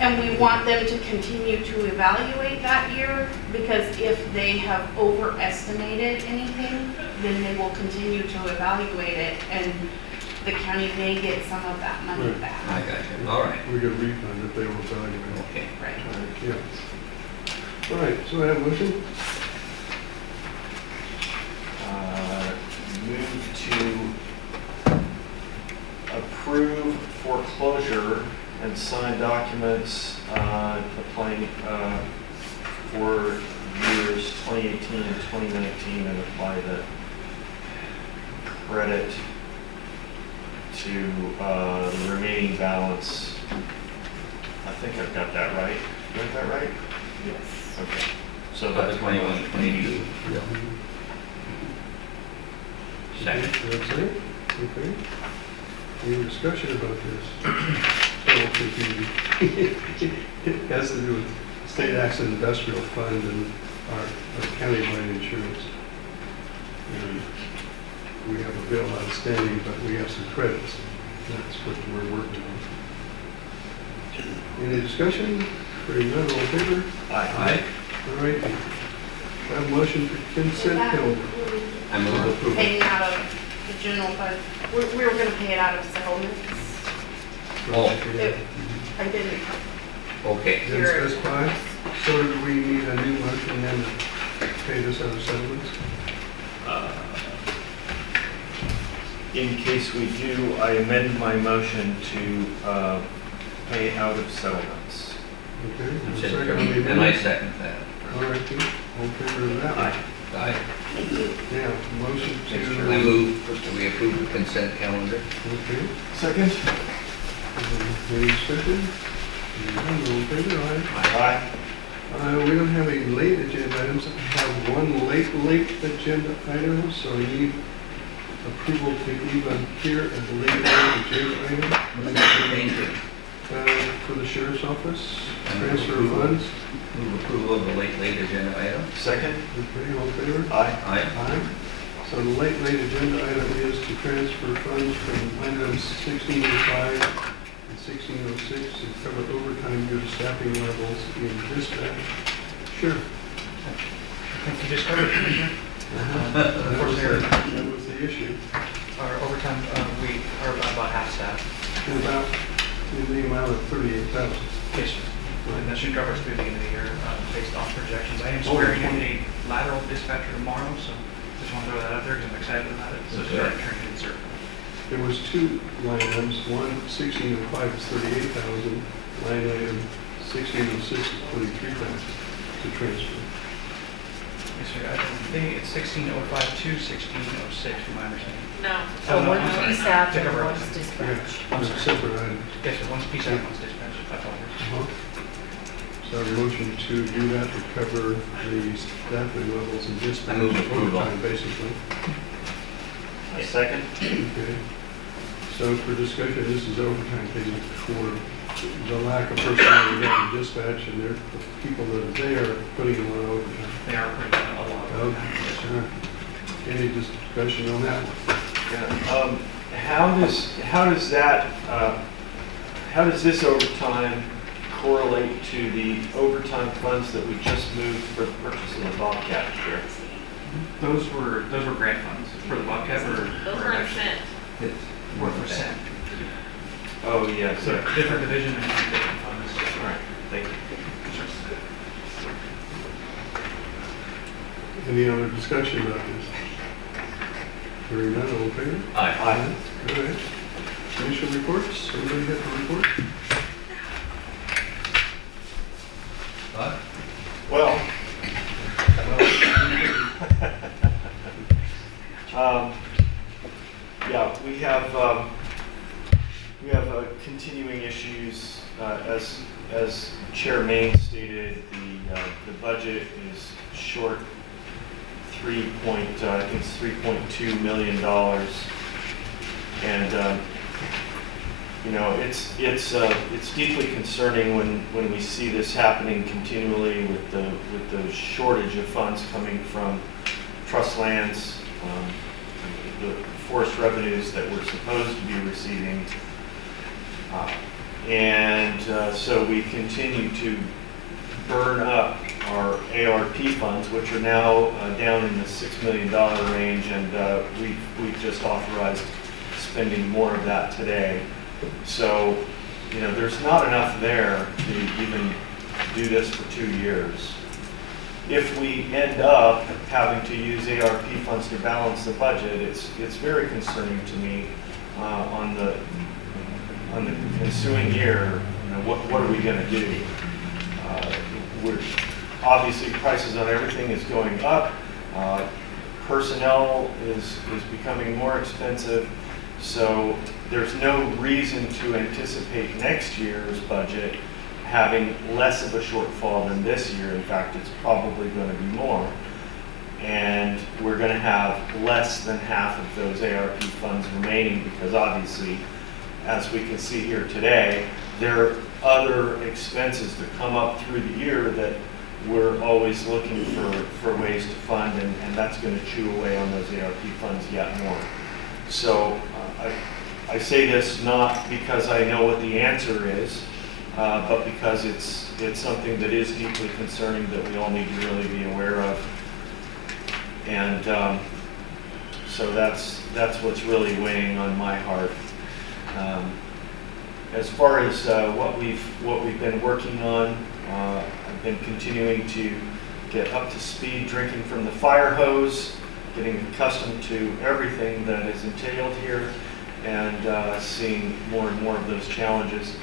And we want them to continue to evaluate that year because if they have overestimated anything, then they will continue to evaluate it and the county may get some of that money Right. back. I got you. All right. We get a refund if they will evaluate. Okay. Right. Yeah. All right, so I have a motion. Move to approve foreclosure and sign documents applying for years 2018 and 2019 and apply the credit to the remaining balance. I think I've got that right. Got that right? Yes. Okay. So About that's the 21, 22. Second. That's it? Okay. Any discussion about this? So confusing. It has to do with state accident industrial fund and our county-wide insurance. And we have a bill outstanding, but we have some credits. That's what we're working on. Any discussion? Hearing none, all in favor? Aye. All right. Have a motion for consent calendar. I move approval. Paying out of the general fund. We were gonna pay it out of settlements. Oh, I didn't. okay. Didn't specify. So do we need a new motion then to pay this out of settlements? in case we do, I amend my motion to pay out of settlements. Okay. And Second on the I amendment? second that. All right, then. All in favor of that? Aye. Aye. Yeah, motion to. I move that we approve the consent calendar. Okay. Second? Any discussion? None, all in favor? Aye. Aye. We don't have any late agenda items. We have one late agenda item, so I need approval to even hear a late agenda item. Thank you. For the sheriff's office, And transfer approval. funds. Move approval of the late agenda item. Second? Okay, all in favor? Aye. Aye. Aye. So the late agenda item is to transfer funds from items 1605 and 1606 to cover overtime due to staffing levels in dispatch. Sure. Thank you, just covered, Commissioner. That was the issue. Our overtime, we are about half staff. And about in the amount of 38,000. Yes, sir. And that should cover us through the end of the year, based on projections. I am swearing in a lateral dispatcher tomorrow, so just want to throw that out there because I'm excited about it. So Okay. start training in circle. There was two line items. One, 1605 is 38,000. Line item 1606 is 23,000 to transfer. Yes, sir. I think it's 1605 to 1606, from my understanding. No. Oh, no, I'm one's sorry. PSAP Take and over. one's dispatch. It's a separate item. Yes, sir. One's PSAP, one's dispatch. I apologize. So a motion to do that to cover the staffing levels and dispatch. I move approval. Overtime, basically. A second? Okay. So for discussion, this is overtime payment for the lack of personnel we have in dispatch, and they're, the people that are there putting in a lot of overtime. They are putting in a lot of Okay, sure. Any discussion on that one? Yeah. How does this overtime correlate to the overtime funds that we just moved for the purchase of the Bobcat here? Those were grant funds for the Bobcat or? Those were in cent. Were for cent. Oh, yes. So different division and different funds. All right, thank you. Any other discussion about this? Hearing none, all in favor? Aye. All right. Initial reports, anybody have a report? Aye. budget is short I think it's $3.2 million. And, you know, it's deeply concerning when we see this happening continually with the shortage of funds coming from trust lands, the forest revenues that we're supposed to be receiving. So we continue to burn up our ARP funds, which are now down in the $6 million range, and we've just authorized spending more of that today. So, you know, there's not enough there to even do this for 2 years. If we end up having to use ARP funds to balance the budget, it's very concerning to me on the ensuing year. You know, what are we going to do? We're obviously prices on everything is going up. Personnel is becoming more expensive. So there's no reason to anticipate next year's budget having less of a shortfall than this year. In fact, it's probably going to be more. And we're going to have less than half of those ARP funds remaining because obviously, as we can see here today, there are other expenses that come up through the year that we're always looking for ways to fund, and that's going to chew away on those ARP funds yet more. So I say this not because I know what the answer is, but because it's something that is deeply concerning that we all need to really be aware of. And so that's what's really weighing on my heart. As far as what we've been working on, I've been continuing to get up to speed, drinking from the fire hose, getting accustomed to everything that is entailed here, and seeing more and more of those challenges.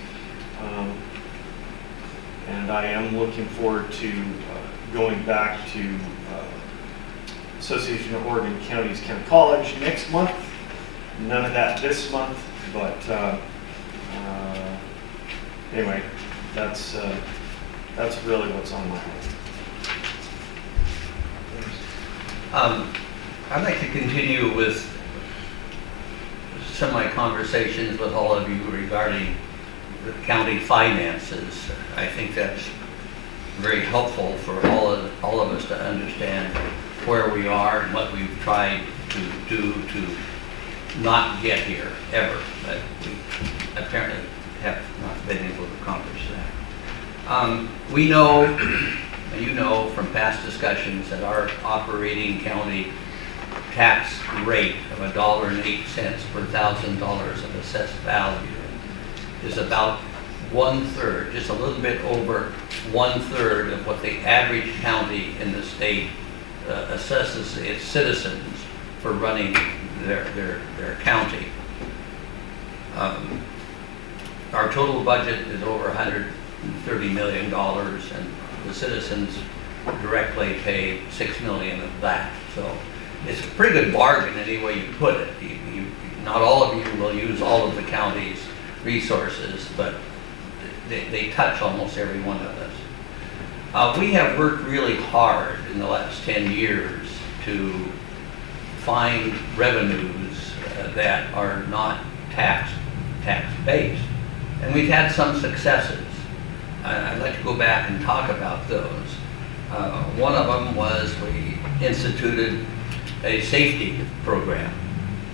And I am looking forward to going back to Association of Oregon Counties County College next month. None of that this month, but anyway, that's really what's on my mind. I'd like to continue with some of my conversations with all of you regarding the county finances. I think that's very helpful for all of us to understand where we are and what we've tried to do to not get here ever, but we apparently have not been able to accomplish that. We know, and you know from past discussions, that our operating county tax rate of $1.08 per $1,000 of assessed value is about 1/3, just a little bit over 1/3 of what the average county in the state assesses its citizens for running their county. Our total budget is over $130 million, and the citizens directly pay $6 million of that. So it's a pretty good bargain any way you put it. Not all of you will use all of the county's resources, but they touch almost every one of us. We have worked really hard in the last 10 years to find revenues that are not tax-based. And we've had some successes. I'd like to go back and talk about those. One of them was we instituted a safety program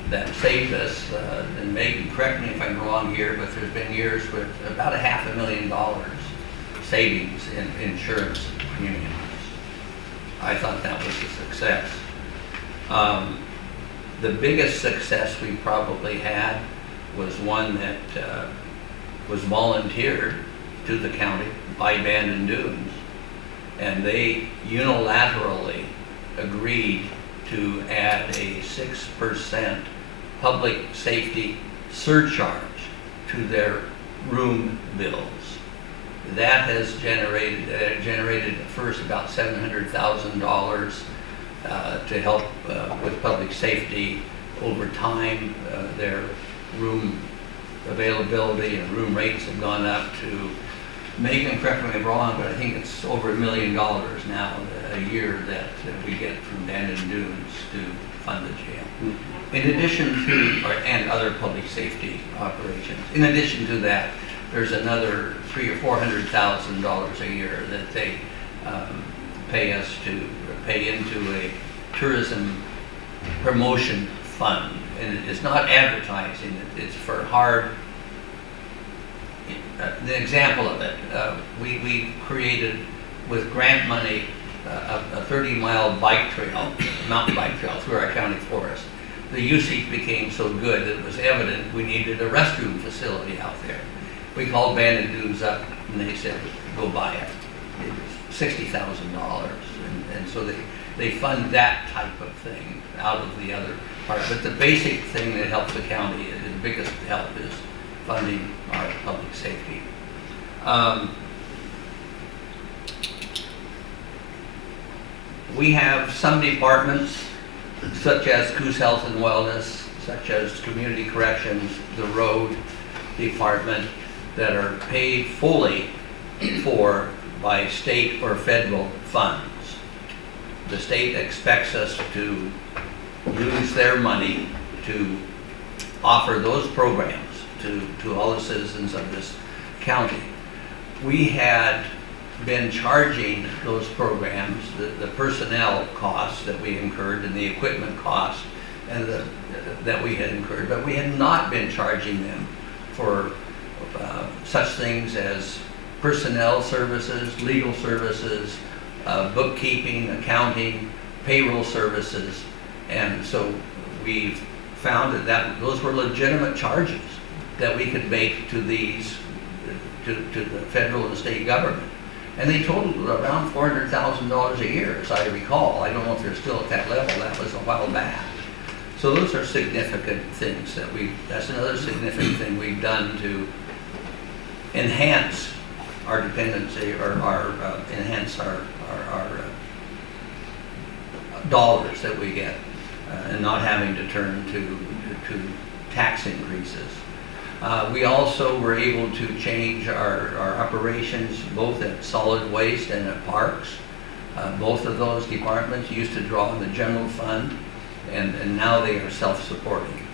that saved us, and maybe correct me if I'm wrong here, but there's been years with about $500,000 savings in insurance premiums. I thought that was a success. The biggest success we probably had was one that was volunteered to the county by Bandon Dunes, and they unilaterally agreed to add a 6% public safety surcharge to their room bills. That has generated at first about $700,000 to help with public safety. Over time, their room availability and room rates have gone up to Megan, correct me if I'm wrong, but I think it's over $1 million now a year that we get from Bandon Dunes to fund the jail. In addition to, and other public safety operations. In addition to that, there's another $300,000 or $400,000 a year that they pay us to pay into a tourism promotion fund. And it's not advertising, it's for hard. The example of it, we created with grant money a 30-mile bike trail, mountain bike trail through our county forest. The usage became so good that it was evident we needed a restroom facility out there. We called Bandon Dunes up and they said, go buy it. It was $60,000. And so they fund that type of thing out of the other part. But the basic thing that helps the county, the biggest help, is funding our public safety. We have some departments, such as Coos Health and Wellness, such as Community Corrections, the Road Department, that are paid fully for by state or federal funds. The state expects us to use their money to offer those programs to all the citizens of this county. We had been charging those programs, the personnel costs that we incurred and the equipment costs and that we had incurred, but we had not been charging them for such things as personnel services, legal services, bookkeeping, accounting, payroll services. And so we've found that those were legitimate charges that we could make to these, to the federal and state government. And they totaled around $400,000 a year, as I recall. I don't know if they're still at that level. That was a while back. So those are significant things that that's another significant thing we've done to enhance our dependency or enhance our dollars that we get and not having to turn to tax increases. We also were able to change our operations both at solid waste and at parks. Both of those departments used to draw on the general fund, and now they are self-supporting.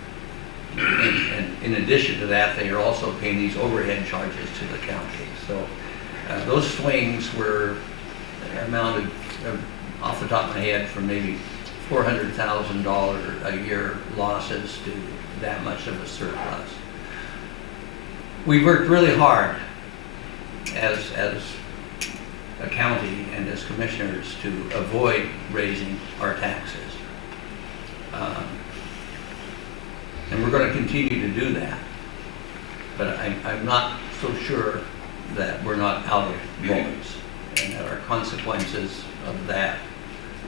And in addition to that, they are also paying these overhead charges to the county. So those swings amounted, off the top of my head, from maybe $400,000 a year losses to that much of a surplus. We worked really hard as a county and as commissioners to avoid raising our taxes. And we're going to continue to do that. But I'm not so sure that we're not out of bullets and that our consequences of that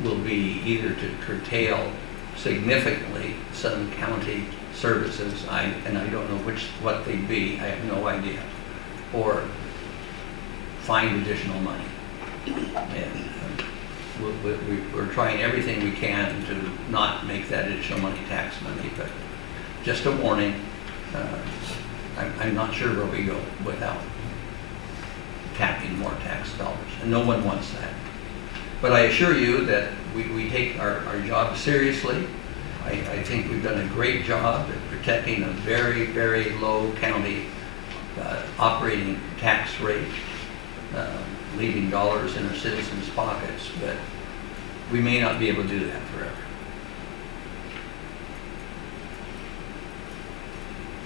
will be either to curtail significantly some county services, and I don't know what they'd be, I have no idea, or find additional money. And we're trying everything we can to not make that additional money tax money, but just a warning, I'm not sure where we go without tapping more tax dollars, and no one wants that. But I assure you that we take our job seriously. I think we've done a great job at protecting a very, very low county operating tax rate, leaving dollars in our citizens' pockets, but we may not be able to do that forever.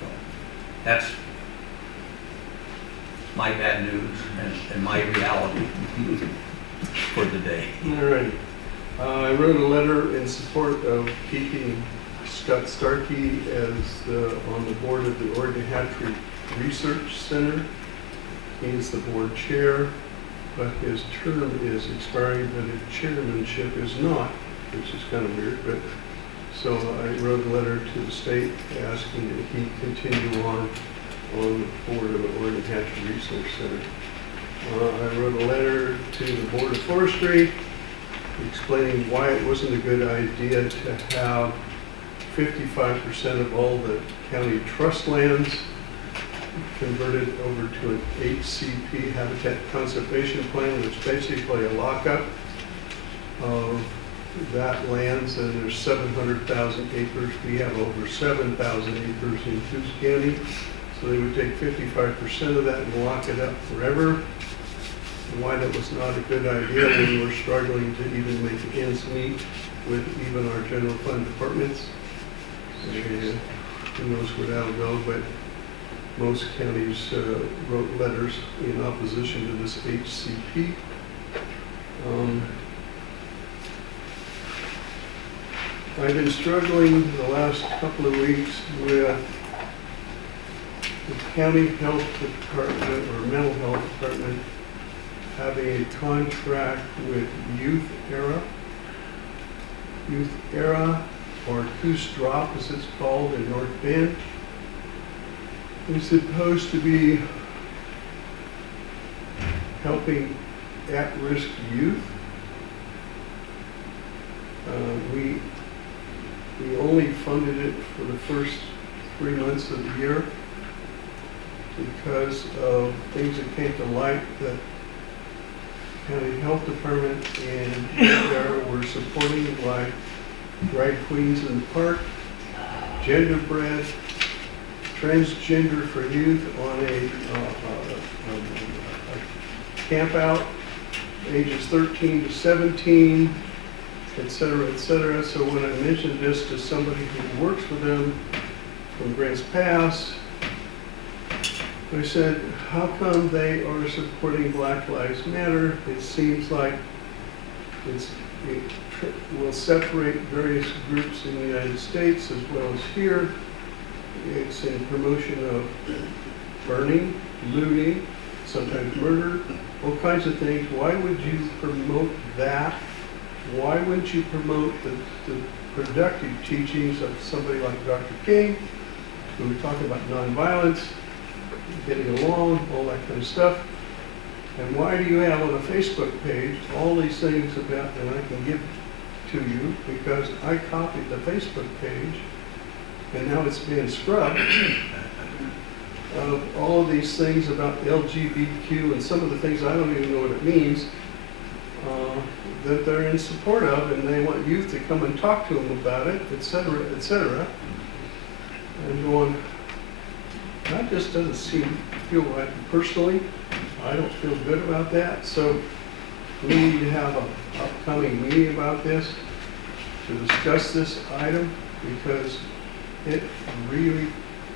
So that's my bad news and my reality for the day. All right. I wrote a letter in support of keeping Scott Starkey on the board of the Oregon Hatchery Research Center. He is the board chair, but his term is expiring, but his chairmanship is not, which is kind of weird. But so I wrote a letter to the state asking that he continue on the board of the Oregon Hatchery Research Center. I wrote a letter to the Board of Forestry explaining why it wasn't a good idea to have 55% of all the county trust lands converted over to an HCP, Habitat Conservation Plan, which is basically a lockup of that lands, and there's 700,000 acres. We have over 7,000 acres in Coos County. So they would take 55% of that and lock it up forever. And why that was not a good idea when we were struggling to even make ends meet with even our general fund departments. And who knows where that'll go, but most counties wrote letters in opposition to this HCP. I've been struggling the last couple of weeks with the county health department or mental health department having a contract with Youth Era, or Coos Drop as it's called in North Bend. It's supposed to be helping at-risk youth. We only funded it for the first 3 months of the year because of things that came to light that county health department and there were supporting, like drag queens in the park, genderbread, transgender for youth on a camp out, ages 13 to 17, et cetera, et cetera. So when I mentioned this to somebody who works with them from Grants Pass, I said, how come they are supporting Black Lives Matter? It seems like it will separate various groups in the United States as well as here. It's in promotion of burning, looting, sometimes murder, all kinds of things. Why would you promote that? Why wouldn't you promote the productive teachings of somebody like Dr. King, who would talk about nonviolence, getting along, all that kind of stuff? And why do you have on a Facebook page all these things about, and I can give to you because I copied the Facebook page and now it's being scrubbed, of all of these things about LGBTQ and some of the things I don't even know what it means, that they're in support of, and they want youth to come and talk to them about it, et cetera, et cetera. And going, that just doesn't feel right. Personally, I don't feel good about that. So we need to have an upcoming meeting about this to discuss this item because it really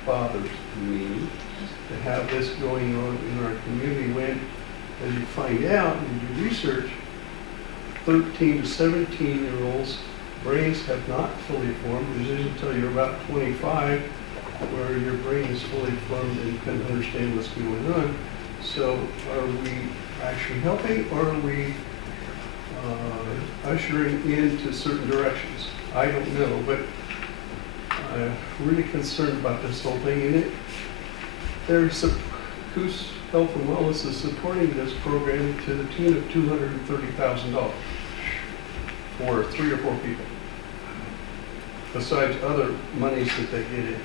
bothers me to have this going on in our community when, as you find out when you do research, 13 to 17-year-olds' brains have not fully formed. It isn't until you're about 25 where your brain is fully formed and can understand what's going on. So are we actually helping, or are we ushering into certain directions? I don't know, but I'm really concerned about this whole thing. And there's Coos Health and Wellness is supporting this program to the tune of $230,000 for 3 or 4 people, besides other monies that they get in.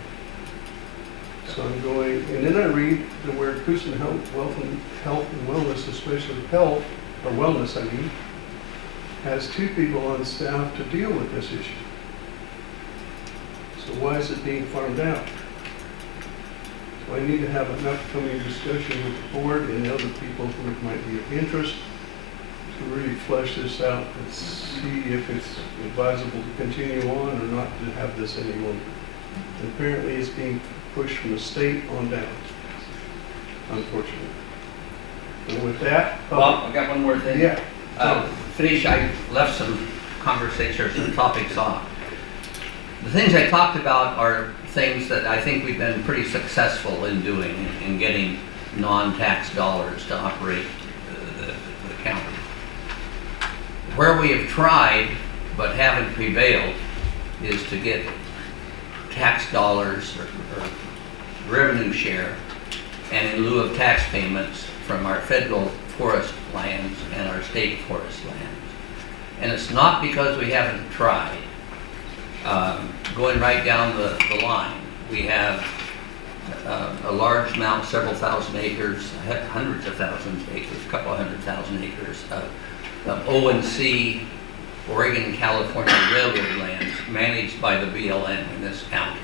So I'm going, and then I read the word Coos and Health and Wellness, especially health, or wellness, I mean, has 2 people on staff to deal with this issue. So why is it being farmed out? So I need to have an upcoming discussion with the board and the other people who might be of interest to really flesh this out and see if it's advisable to continue on or not to have this any longer. And apparently it's being pushed from the state on down, unfortunately. And with that... Well, I got one more thing. Yeah. Finish, I left some conversation or some topics off. The things I talked about are things that I think we've been pretty successful in doing, in getting non-tax dollars to operate the county. Where we have tried but haven't prevailed is to get tax dollars or revenue share, and in lieu of tax payments from our federal forest lands and our state forest lands. And it's not because we haven't tried. Going right down the line, we have a large amount, several thousand acres, hundreds of thousands of acres, a couple of 100,000 acres of O&C, Oregon and California railroad lands managed by the BLM in this county.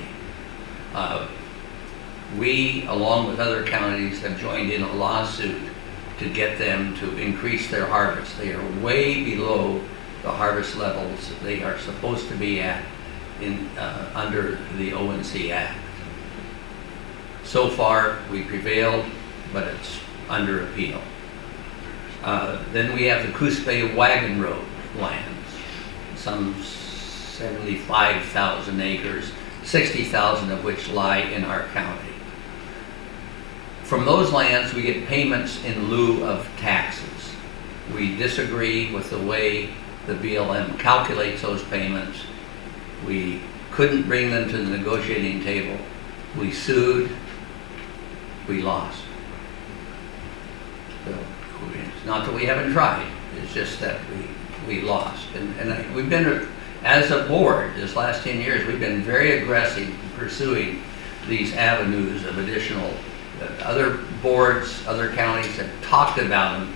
We, along with other counties, have joined in a lawsuit to get them to increase their harvest. They are way below the harvest levels they are supposed to be at under the O&C Act. So far, we prevailed, but it's under appeal. Then we have the Coos Bay Wagon Road lands, some 75,000 acres, 60,000 of which lie in our county. From those lands, we get payments in lieu of taxes. We disagree with the way the BLM calculates those payments. We couldn't bring them to the negotiating table. We sued. We lost. So it's not that we haven't tried. It's just that we lost. And we've been, as a board, this last 10 years, we've been very aggressive in pursuing these avenues of additional. Other boards, other counties have talked about them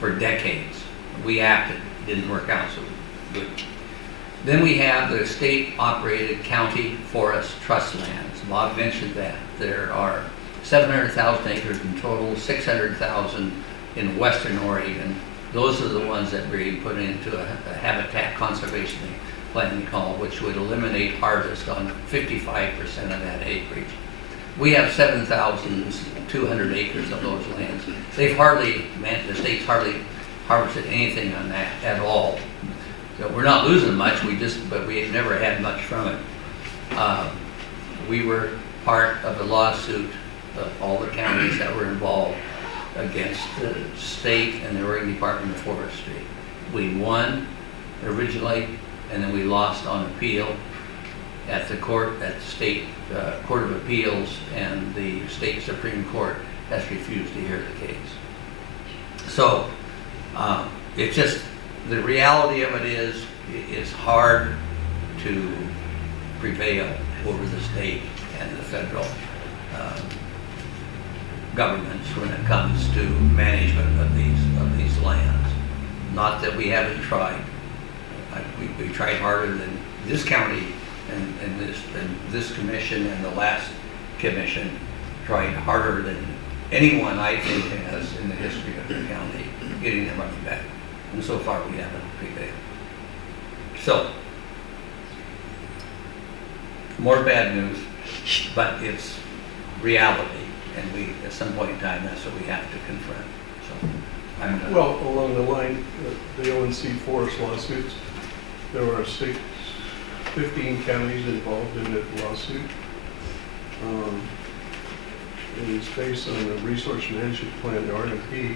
for decades. We acted. It didn't work out so good. Then we have the state-operated county forest trust lands. Bob mentioned that. There are 700,000 acres in total, 600,000 in western Oregon. Those are the ones that we put into a habitat conservation plan we call, which would eliminate harvest on 55% of that acreage. We have 7,200 acres of those lands. The state's hardly harvested anything on that at all. So we're not losing much, but we've never had much from it. We were part of the lawsuit of all the counties that were involved against the state and the Oregon Department of Forestry. We won originally, and then we lost on appeal at the state Court of Appeals, and the state Supreme Court has refused to hear the case. So it's just, the reality of it is, it's hard to prevail over the state and the federal governments when it comes to management of these lands. Not that we haven't tried. We tried harder than this county and this commission and the last commission tried harder than anyone, I think, has in the history of the county getting their money back. And so far we haven't prevailed. So, more bad news, but it's reality. And we, at some point in time, that's what we have to confront. So, well, along the line, the O&C forest lawsuits, there are 15 counties involved in that lawsuit. And it's based on the resource management plan, the RMP,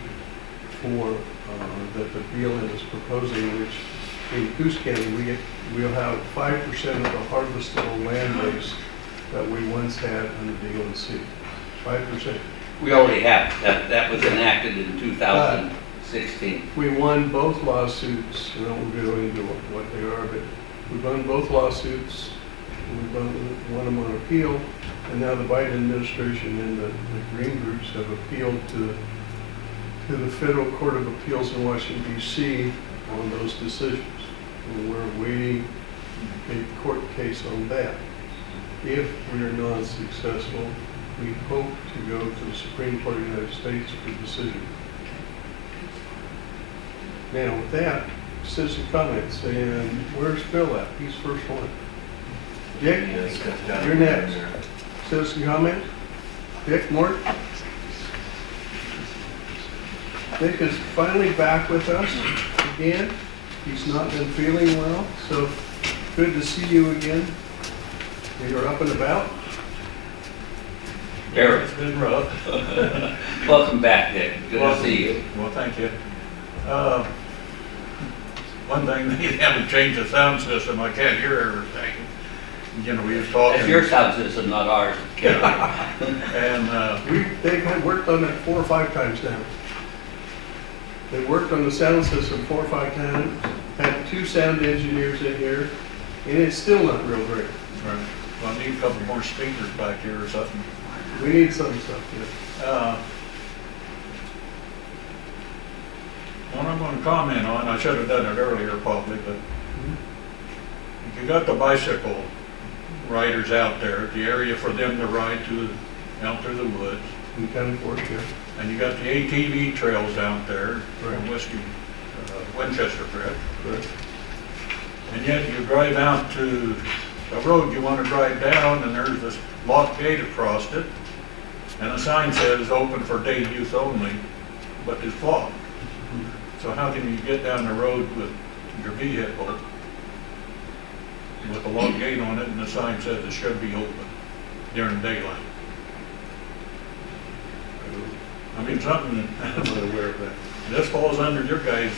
that the BLM is proposing, which in Coos County we'll have 5% of the harvestable land base that we once had under the O&C. 5%. We already have. That was enacted in 2016. We won both lawsuits. I won't go into what they are, but we won both lawsuits. We won them on appeal, and now the Biden administration and the Green groups have appealed to the Federal Court of Appeals in Washington, D.C. on those decisions. And we're awaiting a court case on that. If we are not successful, we hope to go to the Supreme Court of the United States for a decision. Now, with that, citizen comments, and where's Phil at? He's first one. Dick, you're next. Citizen comment? Dick, Mort? Dick is finally back with us again. He's not been feeling well, so good to see you again. You're up and about. Eric. It's been rough. Welcome back, Dick. Good to see you. Well, thank you. One thing, they haven't changed the sound system. I can't hear everything. You know, we was talking. It's your sound system, not ours. And they've worked on it 4 or 5 times now. They worked on the sound system 4 or 5 times. Had 2 sound engineers in here, and it's still not real great. Right. Well, I need a couple more speakers back here or something. We need some stuff, yeah. What I'm gonna comment on, I should have done it earlier probably, but if you got the bicycle riders out there, the area for them to ride out through the woods. In County Forest, yeah. And you got the ATV trails out there Right. from Winchester Prep. Correct. And yet you drive out to a road you want to drive down and there's this locked gate across it. And a sign says open for day use only, but it's locked. So how can you get down the road with your vehicle with a locked gate on it and the sign says it should be open during daylight? I mean, something, I'm not aware of that. this falls under your guys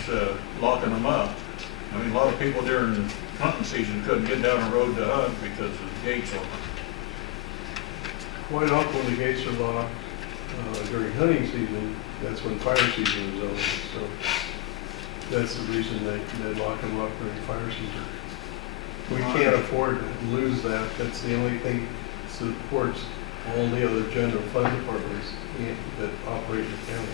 locking them up. I mean, a lot of people during hunting season couldn't get down the road to hunt because of the gates open. Quite often when the gates are locked during hunting season, that's when fire season is over. So that's the reason they lock them up during fire season. We can't afford to lose that. That's the only thing that supports all the other general fund departments that operate in the county.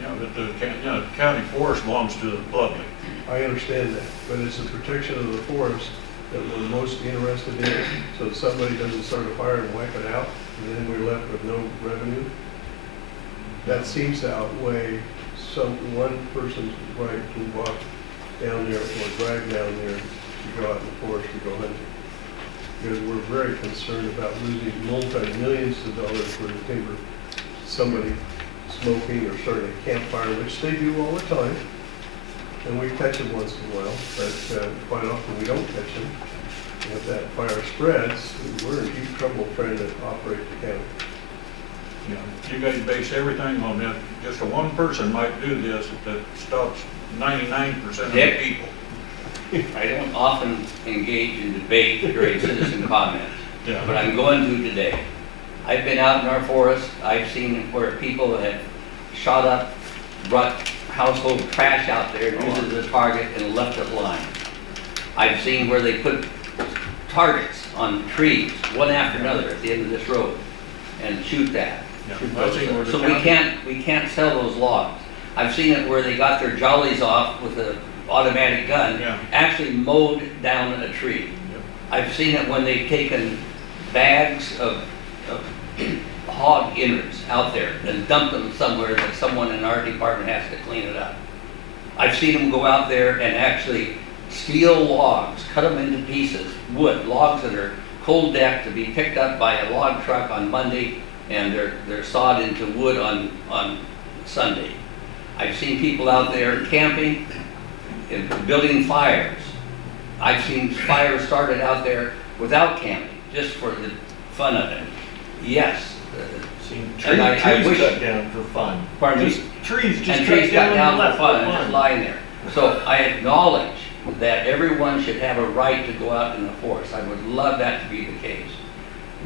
Yeah, but the county forest belongs to the public. I understand that, but it's the protection of the forest that we're most interested in. So if somebody doesn't start a fire and wipe it out, and then we're left with no revenue, that seems to outweigh one person's right to walk down there or drive down there to go out in the forest to go hunting. Because we're very concerned about losing multi-millions of dollars for the timber. Somebody smoking or starting a campfire, which they do all the time, and we catch them once in a while, but quite often we don't catch them. And if that fire spreads, we're in deep trouble trying to operate the county. You know, you guys base everything on that. Just one person might do this that stops 99% of the Dick? people. I don't often engage in debate during citizen comments, Yeah. but I'm going to today. I've been out in our forest. I've seen where people have shot up, brought household trash out there, used it as a target, and left it lying. I've seen where they put targets on trees, one after another, at the end of this road, and shoot that. Yeah. I've seen where the So county- we can't sell those logs. I've seen it where they got their jollies off with an automatic gun, Yeah. actually mowed down a tree. Yep. I've seen it when they've taken bags of hog innards out there and dumped them somewhere that someone in our department has to clean it up. I've seen them go out there and actually steal logs, cut them into pieces, wood, logs that are cold decked to be picked up by a log truck on Monday, and they're sawed into wood on Sunday. I've seen people out there camping and building fires. I've seen fires started out there without camping, just for the fun of it. Yes. Seen And I trees wish- cut down for fun. Pardon me? Just trees just And trees cut down and for fun and left just lying there. So I acknowledge that everyone should have a right to go out in the forest. I would love that to be the case.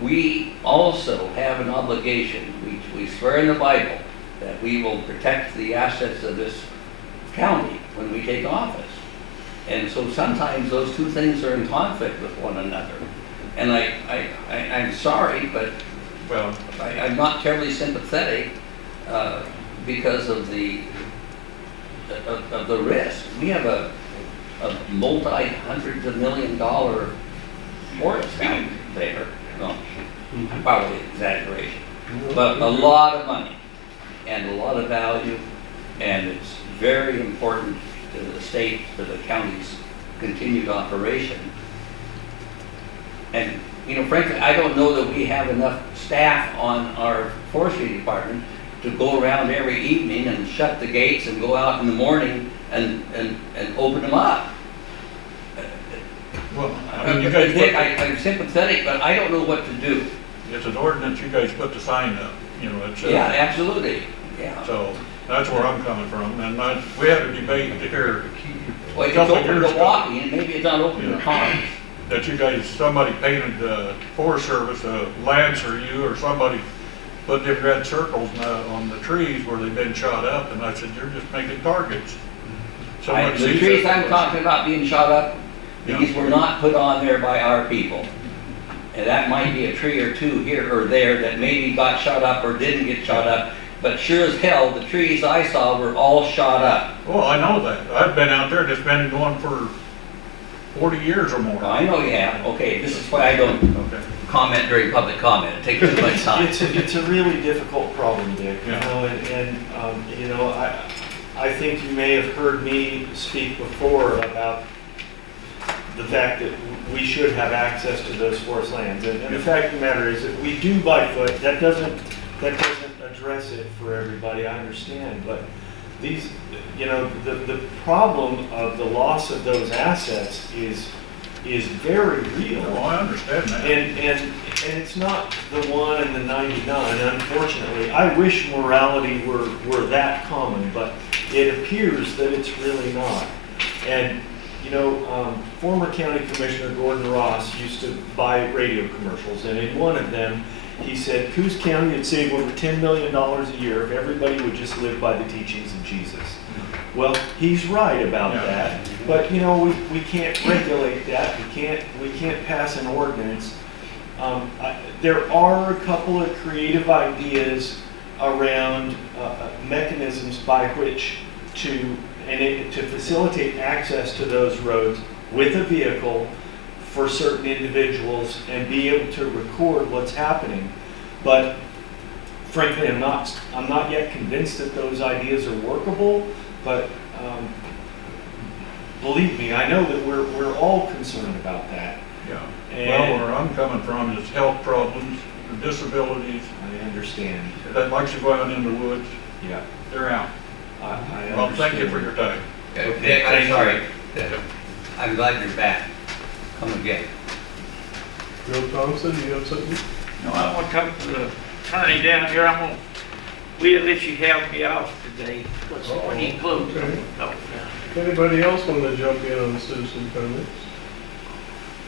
We also have an obligation, we swear in the Bible that we will protect the assets of this county when we take office. And so sometimes those two things are in conflict with one another. And I'm sorry, but Well, I'm not terribly sympathetic because of the risk. We have a multi-hundreds of $1 million forest out there. No, probably exaggeration, but a lot of money and a lot of value, and it's very important to the state, to the county's continued operation. And, you know, frankly, I don't know that we have enough staff on our forestry department to go around every evening and shut the gates and go out in the morning and open them up. well, I mean, you guys Dick, put, I'm sympathetic, but I don't know what to do. it's an ordinance, you guys put the sign up, you know, it's. Yeah, absolutely, yeah. So that's where I'm coming from, and we had a debate here. Well, it's couple open years to ago. walking, and maybe it's not open to Yeah. cars. That you guys, somebody painted the Forest Service, Lance or you or somebody put them red circles on the trees where they've been shot up, and I said, you're just making targets. Somebody The sees trees that- I'm talking about being shot up, Yeah. these were not put on there by our people. And that might be a tree or two here or there that maybe got shot up or didn't get shot up. But sure as hell, the trees I saw were all shot up. Oh, I know that. I've been out there, it's been going for 40 years or more. I know you have. Okay, this is why I don't comment during public comment. It takes too much time. It's a really difficult problem, Dick, you Yeah. know, you know, I think you may have heard me speak before about the fact that we should have access to those forest lands. And the fact of the matter is that we do by foot. That doesn't address it for everybody, I understand. But these, you know, the problem of the loss of those assets is very real. Oh, I understand that. And it's not the 1 and the 99, unfortunately. I wish morality were that common, but it appears that it's really not. And, you know, former County Commissioner Gordon Ross used to buy radio commercials, and in one of them, he said, Coos County would save over $10 million a year if everybody would just live by the teachings of Jesus. Well, he's right about that, but you know, we can't regulate that. We can't pass an ordinance. There are a couple of creative ideas around mechanisms by which to facilitate access to those roads with a vehicle for certain individuals and be able to record what's happening. But frankly, I'm not yet convinced that those ideas are workable. But believe me, I know that we're all concerned about that. Yeah. And Well, where I'm coming from is health problems, disabilities. I understand. That likes to go out in the woods. Yeah. They're out. I Well, thank you understand. for your time. Nick, I'm Thank you. sorry. I'm glad you're back. Come again. Bill Thompson, do you have something? No, I want to talk to the attorney down here. We'll let you help me out today. When he closes. Okay. No. Anybody else want to jump in on citizen comments?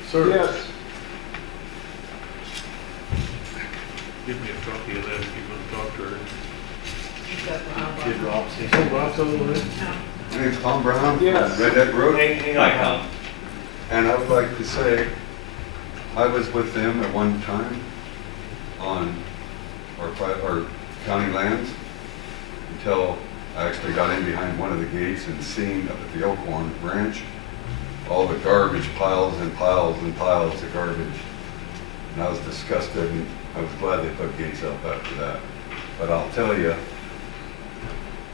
Sir? Yes, Give me a copy of that if you're going to talk to her. Did Rob say Oh, something? Bob's on the way? My name's Tom Brown, Yes. Red Deck Road, Hang Hi, on. Tom. and I would like to say, I was with them at one time on our county lands until I actually got in behind one of the gates and seen up at the Elkhorn Ranch all the garbage, piles and piles and piles of garbage. And I was disgusted, and I was glad they put gates up after that. But I'll tell you,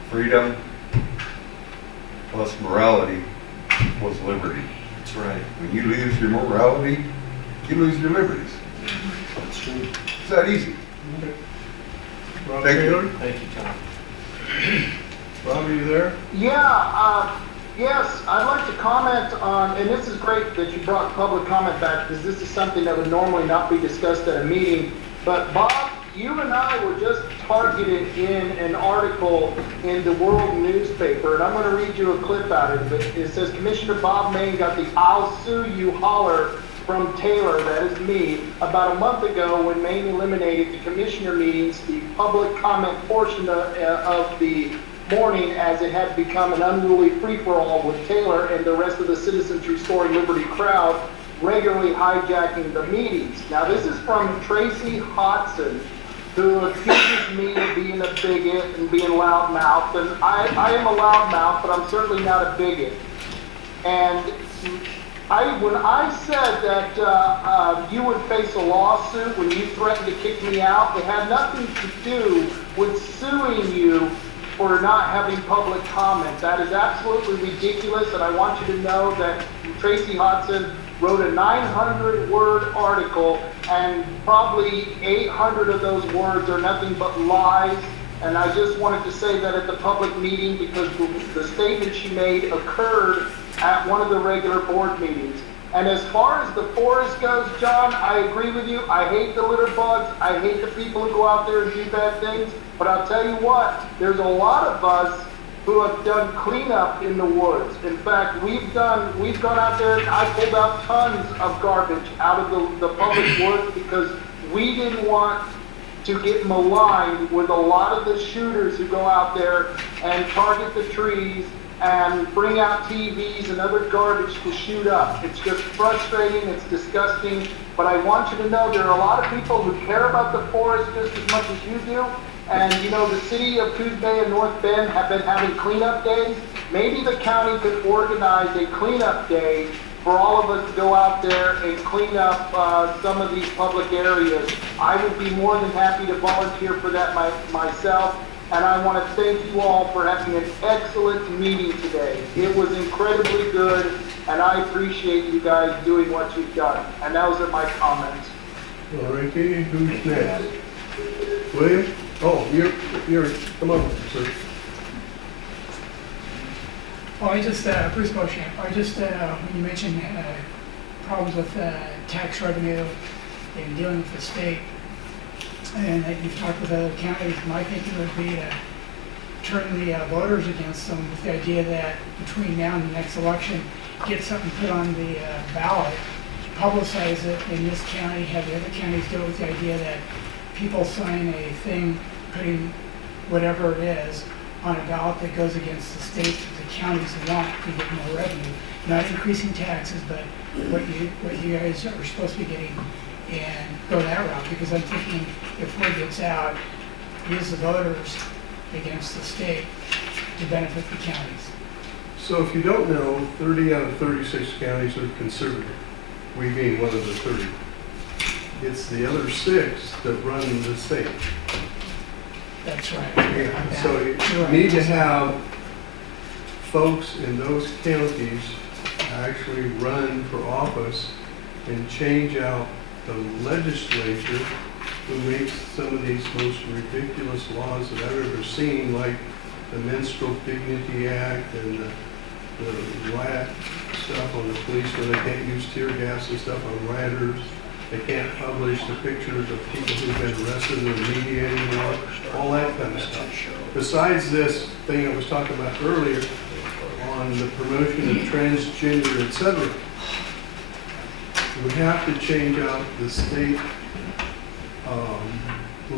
freedom plus morality was liberty. That's right. When you lose your morality, you lose your liberties. That's true. It's that easy. Rob Thank you. Taylor? Thank you, Tom. Rob, are you there? yeah, yes, I'd like to comment on, and this is great that you brought public comment back, because this is something that would normally not be discussed at a meeting. But Bob, you and I were just targeted in an article in the World newspaper, and I'm going to read you a clip out of it. It says, Commissioner Bob Main got the "I'll sue you" holler from Taylor, that is me, about a month ago when Maine eliminated the commissioner meetings, the public comment portion of the morning, as it had become an unruly free-for-all with Taylor and the rest of the Citizens Restoring Liberty crowd regularly hijacking the meetings. Now, this is from Tracy Hodson, who accuses me of being a bigot and being loudmouth. And I am a loudmouth, but I'm certainly not a bigot. And when I said that you would face a lawsuit when you threatened to kick me out, it had nothing to do with suing you for not having public comment. That is absolutely ridiculous, and I want you to know that Tracy Hodson wrote a 900-word article, and probably 800 of those words are nothing but lies. And I just wanted to say that at the public meeting, because the statement she made occurred at one of the regular board meetings. And as far as the forest goes, John, I agree with you. I hate the litter bugs. I hate the people who go out there and do bad things. But I'll tell you what, there's a lot of us who have done cleanup in the woods. In fact, we've gone out there and I pulled out tons of garbage out of the public woods because we didn't want to get maligned with a lot of the shooters who go out there and target the trees and bring out TVs and other garbage to shoot up. It's just frustrating, it's disgusting, but I want you to know there are a lot of people who care about the forest just as much as you do. And you know, the city of Coos Bay and North Bend have been having cleanup days. Maybe the county could organize a cleanup day for all of us to go out there and clean up some of these public areas. I would be more than happy to volunteer for that myself. And I want to thank you all for having an excellent meeting today. It was incredibly good, and I appreciate you guys doing what you've done. And those are my comments. All right, Katie, who's next? William? Oh, you're, come on, sir. Well, Bruce Beauchamp, when you mentioned problems with tax revenue and dealing with the state, and that you've talked with other counties, my thinking would be to turn the voters against them with the idea that between now and the next election, get something put on the ballot, publicize it in this county, have the other counties do it with the idea that people sign a thing putting whatever it is on a ballot that goes against the state that the counties want to get more revenue. Not increasing taxes, but what you guys are supposed to be getting, and go that route. Because I'm thinking if word gets out, use the voters against the state to benefit the counties. So if you don't know, 30 out of 36 counties are conservative. We being one of the 30. It's the other 6 that run the state. That's right. Yeah. So you need to have folks in those counties actually run for office and change out the legislature who makes some of these most ridiculous laws that I've ever seen, like the Menstrual Dignity Act and the riot stuff on the police where they can't use tear gas and stuff on rioters. They can't publish the pictures of people who've been arrested and mediating, all that kind of stuff. Besides this thing I was talking about earlier on the promotion of transgender, etc., we have to change out the state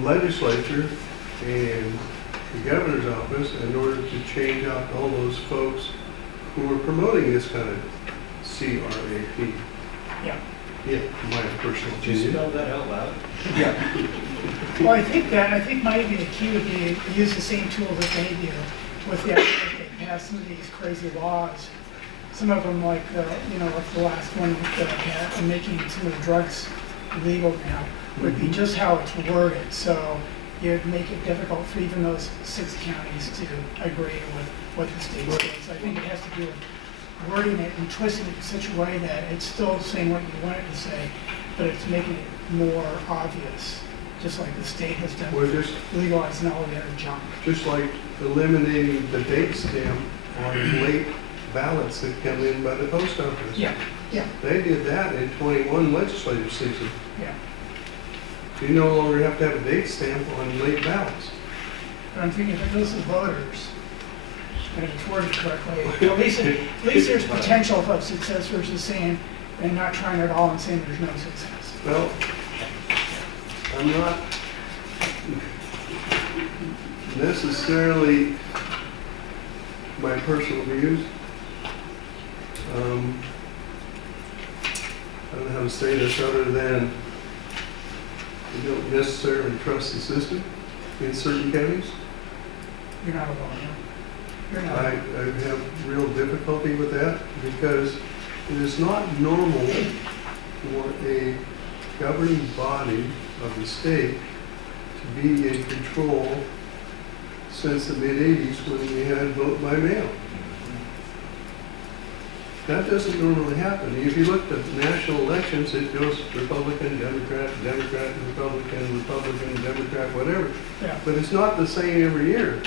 legislature and the governor's office in order to change out all those folks who are promoting this kind of CRAP. Yeah. Yeah, my personal Did you opinion. spell that out loud? Yeah. Well, I think maybe the key would be to use the same tool that they do with the idea that they pass some of these crazy laws. Some of them, like like the last one with making some of the drugs legal now, would be just how it's worded. So you'd make it difficult for even those 6 counties to agree with what the state says. I think it has to do with wording it and twisting it in such a way that it's still saying what you want it to say, but it's making it more obvious, just like the state has done, legalizing all the other junk. Just like eliminating the date stamp on late ballots that come in by the post office. Yeah, yeah. They did that in 21 legislative season. Yeah. You no longer have to have a date stamp on late ballots. But I'm thinking if it goes to the voters, and if it's worded correctly, at least there's potential of success versus saying, and not trying it all and saying there's no success. Well, I'm not necessarily my personal views. I don't know how to say this other than we don't necessarily trust the system in certain counties. You're not alone. You're not. I have real difficulty with that because it is not normal for a governing body of the state to be in control since the mid-'80s when we had vote by mail. That doesn't normally happen. If you look at national elections, it goes Republican, Democrat, Democrat, Republican, Republican, Democrat, whatever. Yeah. But it's not the same every year.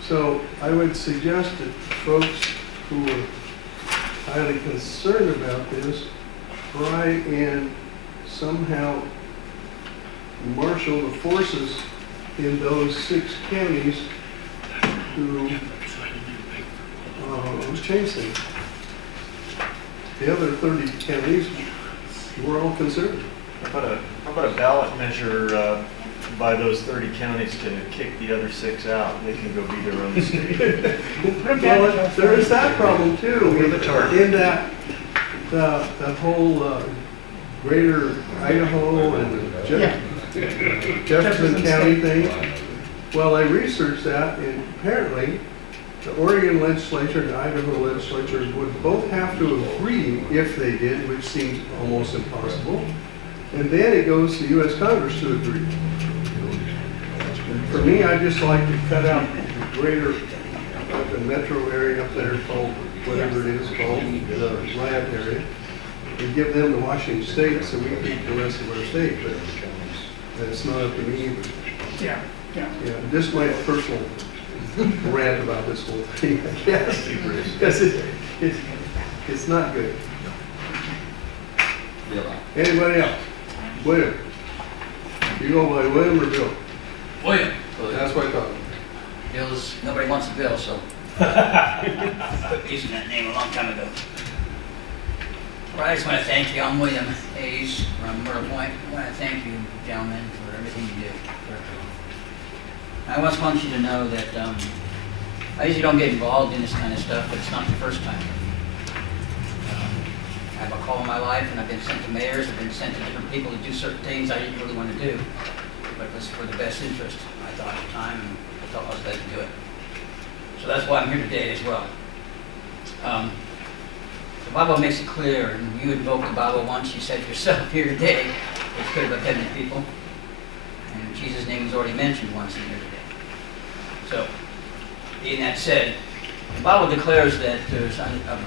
So I would suggest that folks who are highly concerned about this try and somehow marshal the forces in those 6 counties to change things. The other 30 counties were all conservative. How about a ballot measure by those 30 counties to kick the other 6 out. They can go be their own state. Well, there is that problem too. We're the target. In that, the whole greater Idaho and Jefferson County thing. Well, I researched that, and apparently the Oregon legislature and the Idaho legislature would both have to agree if they did, which seems almost impossible. And then it goes to U.S. Congress to agree. For me, I just like to cut out greater, like the metro area up there called, whatever it is called, the lab area, and give them the Washington state so we keep the rest of our state. But that's not up to me. But Yeah. yeah, just my personal rant about this whole thing, I guess, because it's not good. Anybody else? William? You go by William or Bill? William. That's what I thought. Bill's, nobody wants a Bill, so. Using that name a long time ago. Well, I just want to thank you. I'm William Hayes from Myrtle Point. I want to thank you, gentlemen, for everything you do. I just want you to know that I usually don't get involved in this kind of stuff, but it's not the first time. I have a call in my life, and I've been sent to mayors, I've been sent to different people to do certain things I didn't really want to do, but it was for the best interest, I thought at the time, and I felt I was led to do it. So that's why I'm here today as well. The Bible makes it clear, and you invoked the Bible once, you said yourself here today, which could have offended people, and Jesus' name was already mentioned once in here today. So, being that said, the Bible declares that there's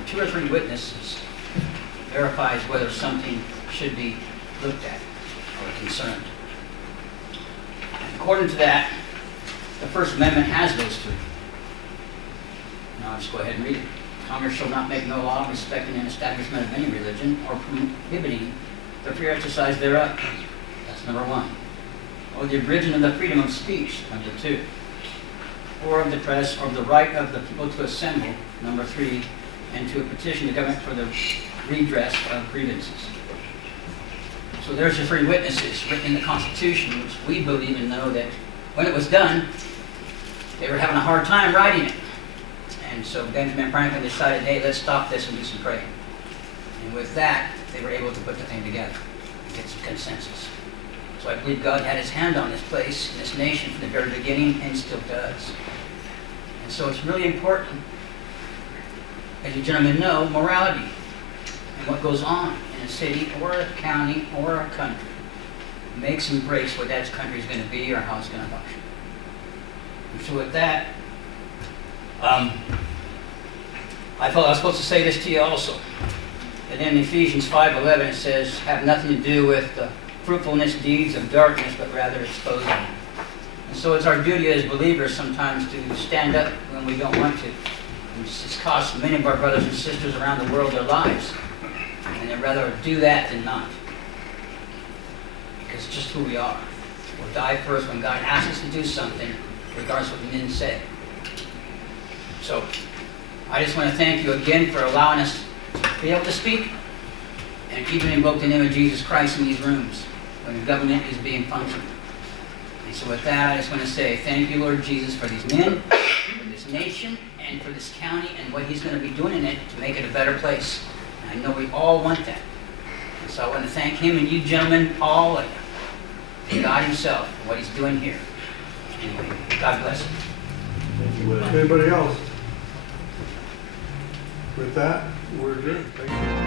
2 or 3 witnesses verifies whether something should be looked at or concerned. And according to that, the First Amendment has those 3. Now I'll just go ahead and read it. Congress shall not make no law respecting an establishment of any religion or prohibiting the free exercise thereof. That's number 1. Or the abridging of the freedom of speech, number 2. Or of the press, or of the right of the people to assemble, number 3, and to petition the government for the redress of grievances. So there's your 3 witnesses written in the Constitution, which we believe and know that when it was done, they were having a hard time writing it. And so Benjamin Franklin decided, hey, let's stop this and do some praying. And with that, they were able to put the thing together and get some consensus. So I believe God had his hand on this place, in this nation, from the very beginning, and still does. And so it's really important, as you gentlemen know, morality and what goes on in a city or a county or a country makes and breaks what that country is going to be or how it's going to function. And so with that, I felt I was supposed to say this to you also. And in Ephesians 5:11 it says, have nothing to do with the fruitfulness deeds of darkness, but rather expose them. And so it's our duty as believers sometimes to stand up when we don't want to. It's cost many of our brothers and sisters around the world their lives. And they'd rather do that than not. Because it's just who we are. We'll die first when God asks us to do something, regardless of what the men say. So, I just want to thank you again for allowing us to be able to speak and even invoke the name of Jesus Christ in these rooms when the government is being functioned. And so with that, I just want to say thank you, Lord Jesus, for these men, for this nation, and for this county, and what he's going to be doing in it to make it a better place. And I know we all want that. And so I want to thank him and you gentlemen, all of you, and God himself, for what he's doing here. Anyway, God bless you. Thank you, Will. Anybody else? With that, we're adjourned. Thank you.